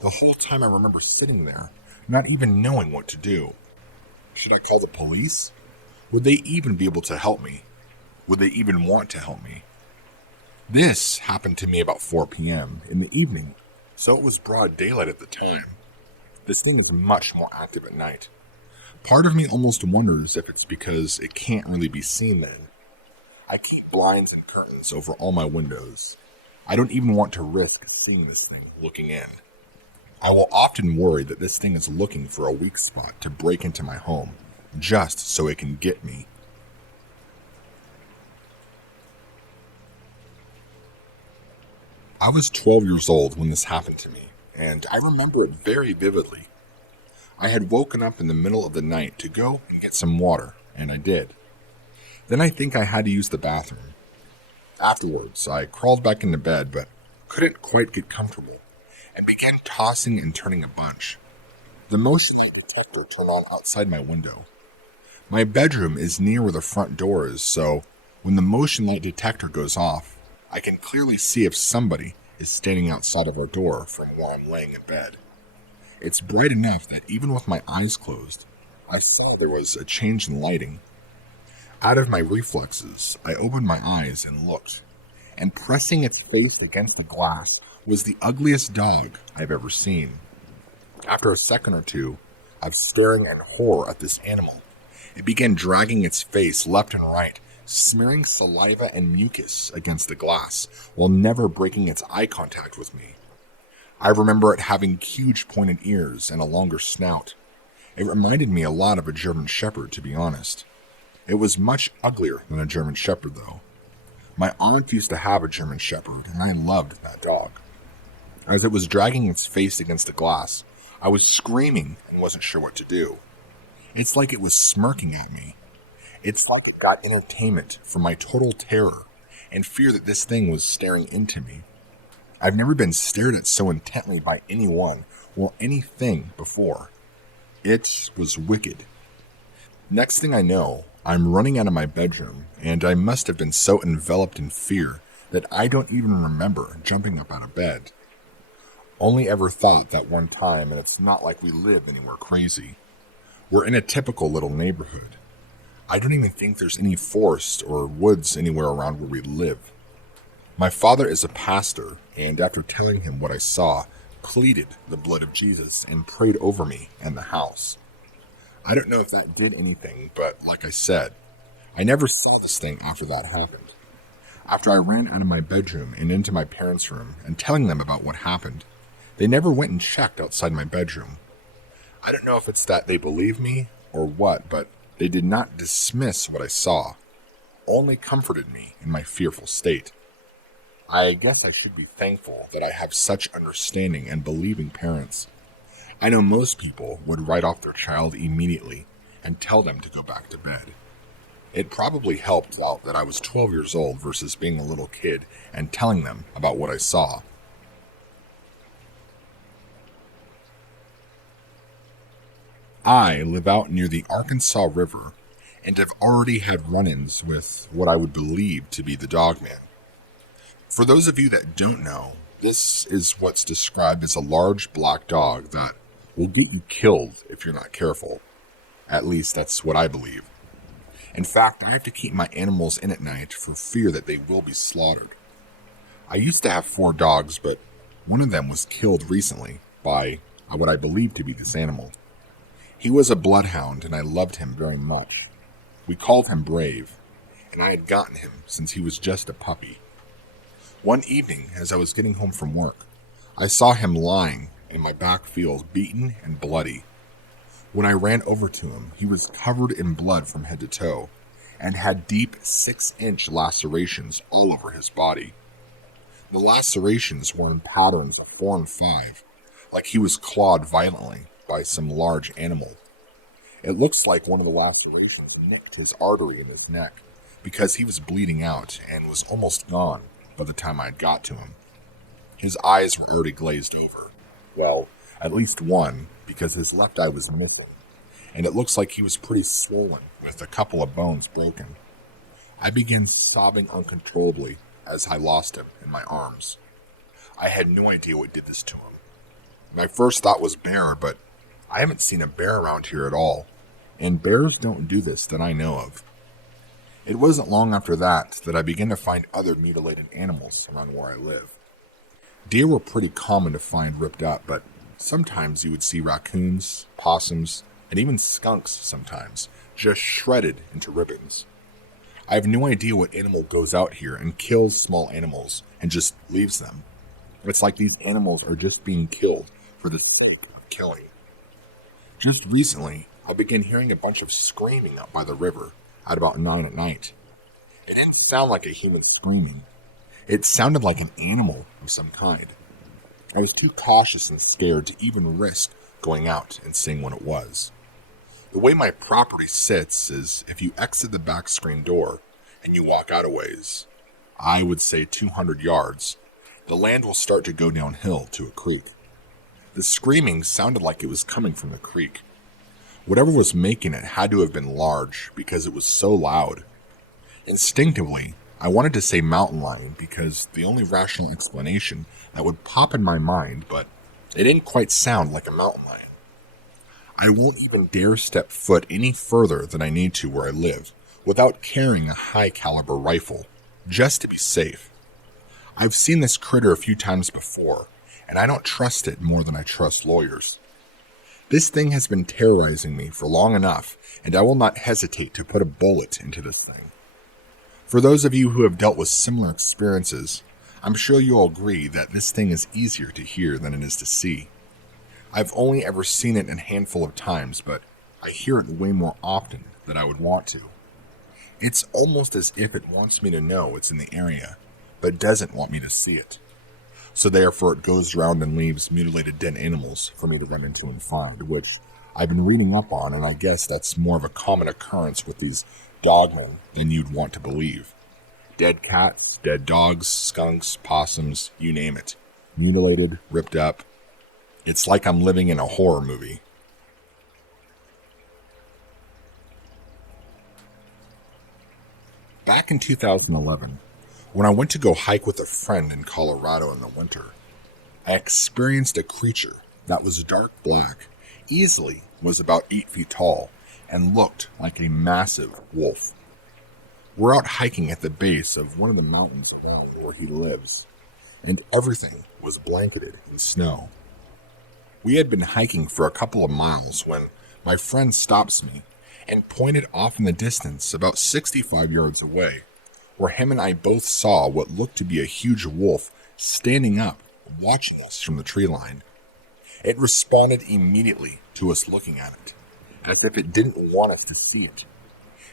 The whole time I remember sitting there, not even knowing what to do. Should I call the police? Would they even be able to help me? Would they even want to help me? This happened to me about 4 p.m. in the evening, so it was broad daylight at the time. This thing is much more active at night. Part of me almost wonders if it's because it can't really be seen then. I keep blinds and curtains over all my windows. I don't even want to risk seeing this thing looking in. I will often worry that this thing is looking for a weak spot to break into my home, just so it can get me. I was 12 years old when this happened to me, and I remember it very vividly. I had woken up in the middle of the night to go and get some water, and I did. Then I think I had to use the bathroom. Afterwards, I crawled back into bed, but couldn't quite get comfortable, and began tossing and turning a bunch. The motion light detector turned on outside my window. My bedroom is near where the front door is, so when the motion light detector goes off, I can clearly see if somebody is standing outside of our door from where I'm laying in bed. It's bright enough that even with my eyes closed, I saw there was a change in lighting. Out of my reflexes, I opened my eyes and looked, and pressing its face against the glass was the ugliest dog I've ever seen. After a second or two of staring in horror at this animal, it began dragging its face left and right, smearing saliva and mucus against the glass, while never breaking its eye contact with me. I remember it having huge pointed ears and a longer snout. It reminded me a lot of a German Shepherd, to be honest. It was much uglier than a German Shepherd, though. My aunt used to have a German Shepherd, and I loved that dog. As it was dragging its face against the glass, I was screaming and wasn't sure what to do. It's like it was smirking at me. It's like it got entertainment from my total terror and fear that this thing was staring into me. I've never been stared at so intently by anyone or anything before. It was wicked. Next thing I know, I'm running out of my bedroom, and I must have been so enveloped in fear that I don't even remember jumping up out of bed. Only ever thought that one time, and it's not like we live anywhere crazy. We're in a typical little neighborhood. I don't even think there's any forest or woods anywhere around where we live. My father is a pastor, and after telling him what I saw, pleaded the blood of Jesus and prayed over me and the house. I don't know if that did anything, but like I said, I never saw this thing after that happened. After I ran out of my bedroom and into my parents' room and telling them about what happened, they never went and checked outside my bedroom. I don't know if it's that they believe me or what, but they did not dismiss what I saw, only comforted me in my fearful state. I guess I should be thankful that I have such understanding and believing parents. I know most people would write off their child immediately and tell them to go back to bed. It probably helped out that I was 12 years old versus being a little kid and telling them about what I saw. I live out near the Arkansas River and have already had run-ins with what I would believe to be the Dogman. For those of you that don't know, this is what's described as a large black dog that will get you killed if you're not careful. At least that's what I believe. In fact, I have to keep my animals in at night for fear that they will be slaughtered. I used to have 4 dogs, but one of them was killed recently by what I believe to be this animal. He was a bloodhound, and I loved him very much. We called him Brave, and I had gotten him since he was just a puppy. One evening, as I was getting home from work, I saw him lying in my back field, beaten and bloody. When I ran over to him, he was covered in blood from head to toe, and had deep 6-inch lacerations all over his body. The lacerations were in patterns of 4 and 5, like he was clawed violently by some large animal. It looks like one of the lacerations nicked his artery in his neck, because he was bleeding out and was almost gone by the time I got to him. His eyes were already glazed over. Well, at least one, because his left eye was missing, and it looks like he was pretty swollen, with a couple of bones broken. I began sobbing uncontrollably as I lost him in my arms. I had no idea what did this to him. My first thought was bear, but I haven't seen a bear around here at all, and bears don't do this that I know of. It wasn't long after that I began to find other mutilated animals around where I live. Deer were pretty common to find ripped up, but sometimes you would see raccoons, possums, and even skunks sometimes, just shredded into ribbons. I have no idea what animal goes out here and kills small animals and just leaves them. It's like these animals are just being killed for the sake of killing. Just recently, I began hearing a bunch of screaming up by the river at about 9 at night. It didn't sound like a human screaming. It sounded like an animal of some kind. I was too cautious and scared to even risk going out and seeing what it was. The way my property sits is if you exit the back screen door and you walk out a ways, I would say 200 yards, the land will start to go downhill to a creek. The screaming sounded like it was coming from the creek. Whatever was making it had to have been large because it was so loud. Instinctively, I wanted to say mountain lion because the only rational explanation that would pop in my mind, but it didn't quite sound like a mountain lion. I won't even dare step foot any further than I need to where I live without carrying a high-caliber rifle, just to be safe. I've seen this critter a few times before, and I don't trust it more than I trust lawyers. This thing has been terrorizing me for long enough, and I will not hesitate to put a bullet into this thing. For those of you who have dealt with similar experiences, I'm sure you'll agree that this thing is easier to hear than it is to see. I've only ever seen it a handful of times, but I hear it way more often than I would want to. It's almost as if it wants me to know it's in the area, but doesn't want me to see it. So therefore it goes around and leaves mutilated dead animals for me to run into and find, which I've been reading up on, and I guess that's more of a common occurrence with these dogmen than you'd want to believe. Dead cats, dead dogs, skunks, possums, you name it. Mutilated, ripped up. It's like I'm living in a horror movie. Back in 2011, when I went to go hike with a friend in Colorado in the winter, I experienced a creature that was dark black, easily was about 8 feet tall, and looked like a massive wolf. We're out hiking at the base of one of the mountains around where he lives, and everything was blanketed in snow. We had been hiking for a couple of miles when my friend stops me and pointed off in the distance about 65 yards away, where him and I both saw what looked to be a huge wolf standing up, watching us from the tree line. It responded immediately to us looking at it, as if it didn't want us to see it.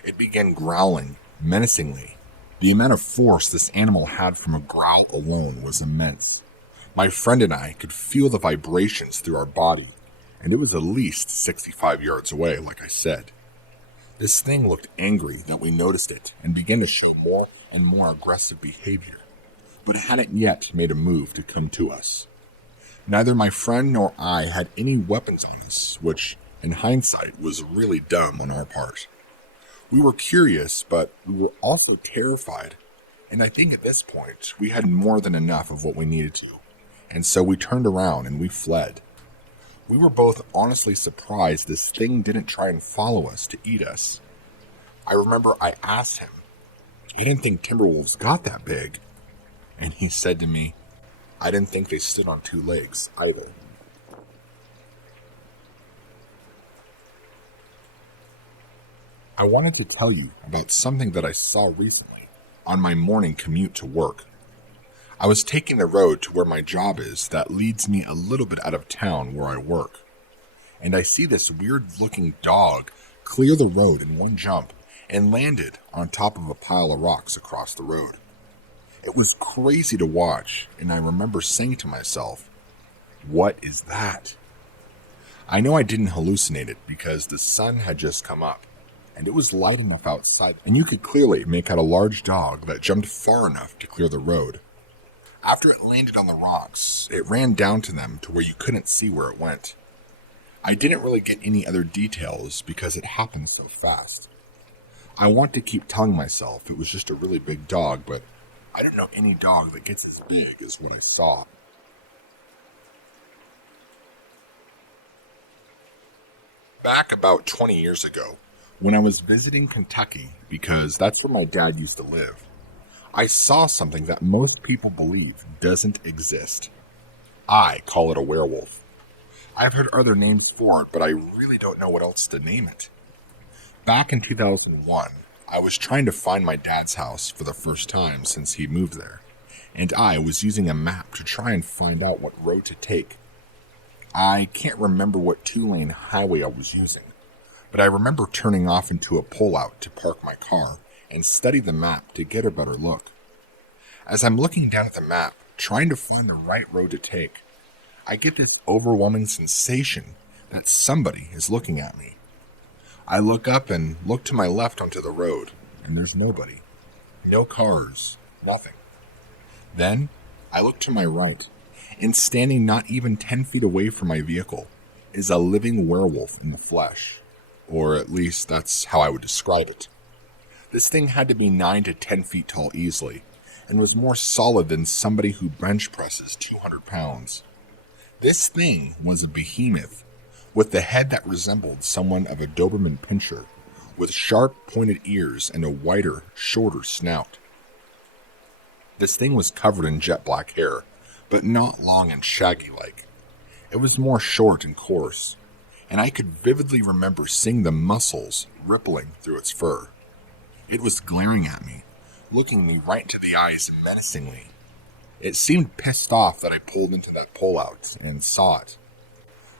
It began growling menacingly. The amount of force this animal had from a growl alone was immense. My friend and I could feel the vibrations through our body, and it was at least 65 yards away, like I said. This thing looked angry that we noticed it and began to show more and more aggressive behavior, but it hadn't yet made a move to come to us. Neither my friend nor I had any weapons on us, which, in hindsight, was really dumb on our part. We were curious, but we were also terrified, and I think at this point we had more than enough of what we needed to, and so we turned around and we fled. We were both honestly surprised this thing didn't try and follow us to eat us. I remember I asked him, "I didn't think timber wolves got that big." And he said to me, "I didn't think they stood on two legs either." I wanted to tell you about something that I saw recently on my morning commute to work. I was taking the road to where my job is that leads me a little bit out of town where I work, and I see this weird-looking dog clear the road in one jump and landed on top of a pile of rocks across the road. It was crazy to watch, and I remember saying to myself, "What is that?" I know I didn't hallucinate it because the sun had just come up, and it was light enough outside, and you could clearly make out a large dog that jumped far enough to clear the road. After it landed on the rocks, it ran down to them to where you couldn't see where it went. I didn't really get any other details because it happened so fast. I want to keep telling myself it was just a really big dog, but I don't know any dog that gets as big as what I saw. Back about 20 years ago, when I was visiting Kentucky, because that's where my dad used to live, I saw something that most people believe doesn't exist. I call it a werewolf. I've heard other names for it, but I really don't know what else to name it. Back in 2001, I was trying to find my dad's house for the first time since he moved there, and I was using a map to try and find out what road to take. I can't remember what two-lane highway I was using, but I remember turning off into a pullout to park my car and study the map to get a better look. As I'm looking down at the map, trying to find the right road to take, I get this overwhelming sensation that somebody is looking at me. I look up and look to my left onto the road, and there's nobody. No cars, nothing. Then, I look to my right, and standing not even 10 feet away from my vehicle is a living werewolf in the flesh. Or at least that's how I would describe it. This thing had to be 9 to 10 feet tall easily, and was more solid than somebody who bench presses 200 pounds. This thing was a behemoth, with the head that resembled someone of a Doberman pinscher, with sharp pointed ears and a wider, shorter snout. This thing was covered in jet black hair, but not long and shaggy-like. It was more short and coarse, and I could vividly remember seeing the muscles rippling through its fur. It was glaring at me, looking me right into the eyes menacingly. It seemed pissed off that I pulled into that pullout and saw it.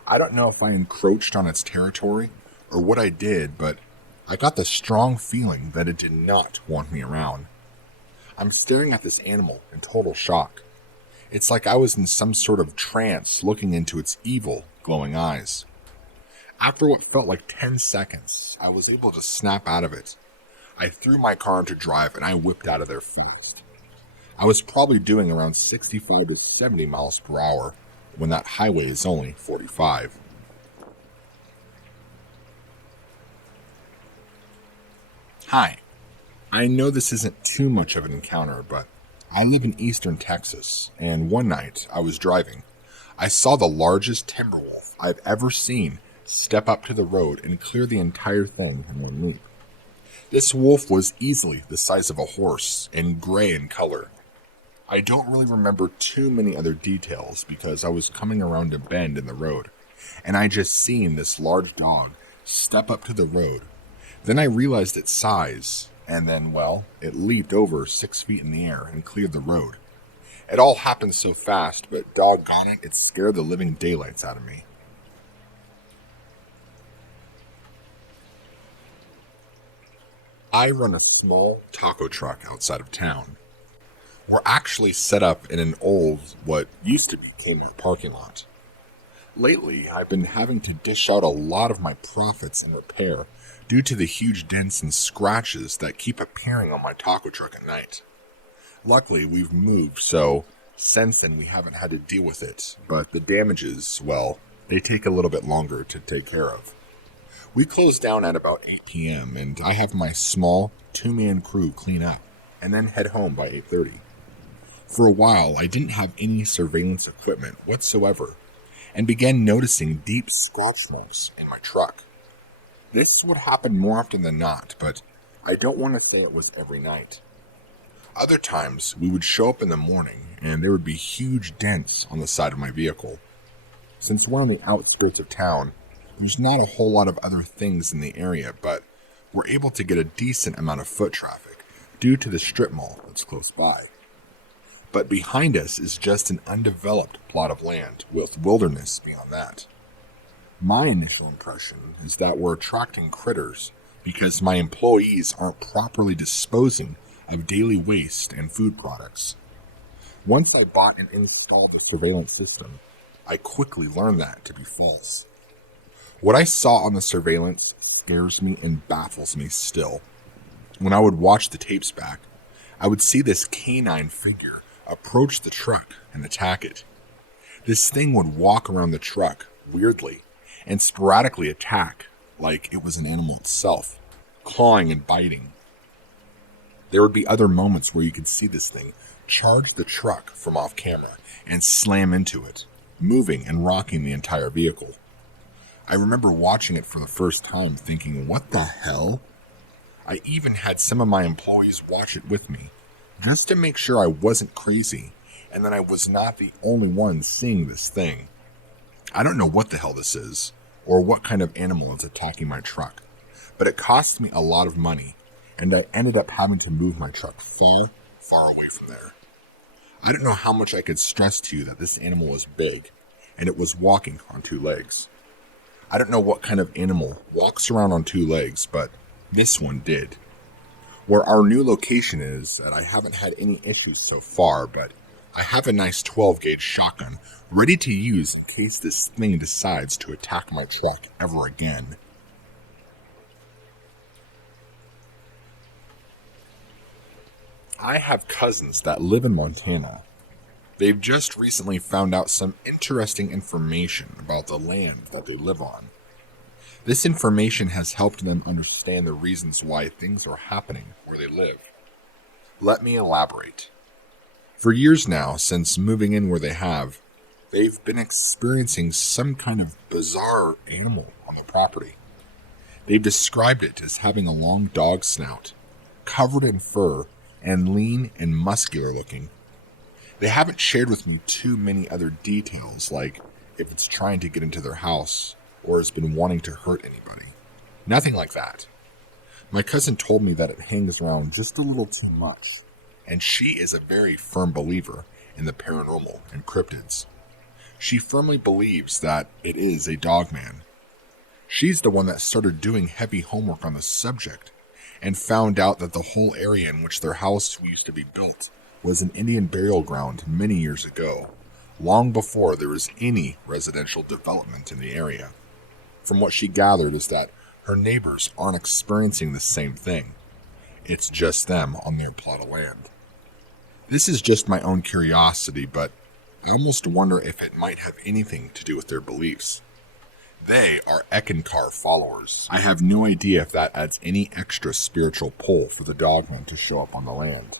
I don't know if I encroached on its territory or what I did, but I got the strong feeling that it did not want me around. I'm staring at this animal in total shock. It's like I was in some sort of trance looking into its evil, glowing eyes. After what felt like 10 seconds, I was able to snap out of it. I threw my car into drive and I whipped out of there fast. I was probably doing around 65 to 70 miles per hour when that highway is only 45. Hi, I know this isn't too much of an encounter, but I live in eastern Texas, and one night I was driving. I saw the largest timber wolf I've ever seen step up to the road and clear the entire thing in one leap. This wolf was easily the size of a horse and gray in color. I don't really remember too many other details because I was coming around a bend in the road, and I just seen this large dog step up to the road. Then I realized its size, and then, well, it leaped over 6 feet in the air and cleared the road. It all happened so fast, but doggone it, it scared the living daylights out of me. I run a small taco truck outside of town. We're actually set up in an old, what used to be Kmart parking lot. Lately, I've been having to dish out a lot of my profits in repair due to the huge dents and scratches that keep appearing on my taco truck at night. Luckily, we've moved, so since then we haven't had to deal with it, but the damages, well, they take a little bit longer to take care of. We close down at about 8 p.m., and I have my small two-man crew clean up, and then head home by 8:30. For a while, I didn't have any surveillance equipment whatsoever, and began noticing deep scratch marks in my truck. This would happen more often than not, but I don't want to say it was every night. Other times, we would show up in the morning, and there would be huge dents on the side of my vehicle. Since we're on the outskirts of town, there's not a whole lot of other things in the area, but we're able to get a decent amount of foot traffic due to the strip mall that's close by. But behind us is just an undeveloped plot of land with wilderness beyond that. My initial impression is that we're attracting critters because my employees aren't properly disposing of daily waste and food products. Once I bought and installed the surveillance system, I quickly learned that to be false. What I saw on the surveillance scares me and baffles me still. When I would watch the tapes back, I would see this canine figure approach the truck and attack it. This thing would walk around the truck weirdly and sporadically attack like it was an animal itself, clawing and biting. There would be other moments where you could see this thing charge the truck from off camera and slam into it, moving and rocking the entire vehicle. I remember watching it for the first time thinking, what the hell? I even had some of my employees watch it with me, just to make sure I wasn't crazy and that I was not the only one seeing this thing. I don't know what the hell this is, or what kind of animal is attacking my truck, but it cost me a lot of money, and I ended up having to move my truck far, far away from there. I don't know how much I could stress to you that this animal was big, and it was walking on 2 legs. I don't know what kind of animal walks around on 2 legs, but this one did. Where our new location is, and I haven't had any issues so far, but I have a nice 12-gauge shotgun ready to use in case this thing decides to attack my truck ever again. I have cousins that live in Montana. They've just recently found out some interesting information about the land that they live on. This information has helped them understand the reasons why things are happening where they live. Let me elaborate. For years now, since moving in where they have, they've been experiencing some kind of bizarre animal on the property. They've described it as having a long dog snout, covered in fur, and lean and muscular looking. They haven't shared with me too many other details, like if it's trying to get into their house or has been wanting to hurt anybody. Nothing like that. My cousin told me that it hangs around just a little too much, and she is a very firm believer in the paranormal and cryptids. She firmly believes that it is a dogman. She's the one that started doing heavy homework on the subject and found out that the whole area in which their house used to be built was an Indian burial ground many years ago, long before there was any residential development in the area. From what she gathered is that her neighbors aren't experiencing the same thing. It's just them on their plot of land. This is just my own curiosity, but I almost wonder if it might have anything to do with their beliefs. They are Ekankar followers. I have no idea if that adds any extra spiritual pull for the dogman to show up on the land,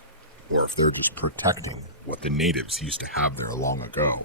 or if they're just protecting what the natives used to have there long ago.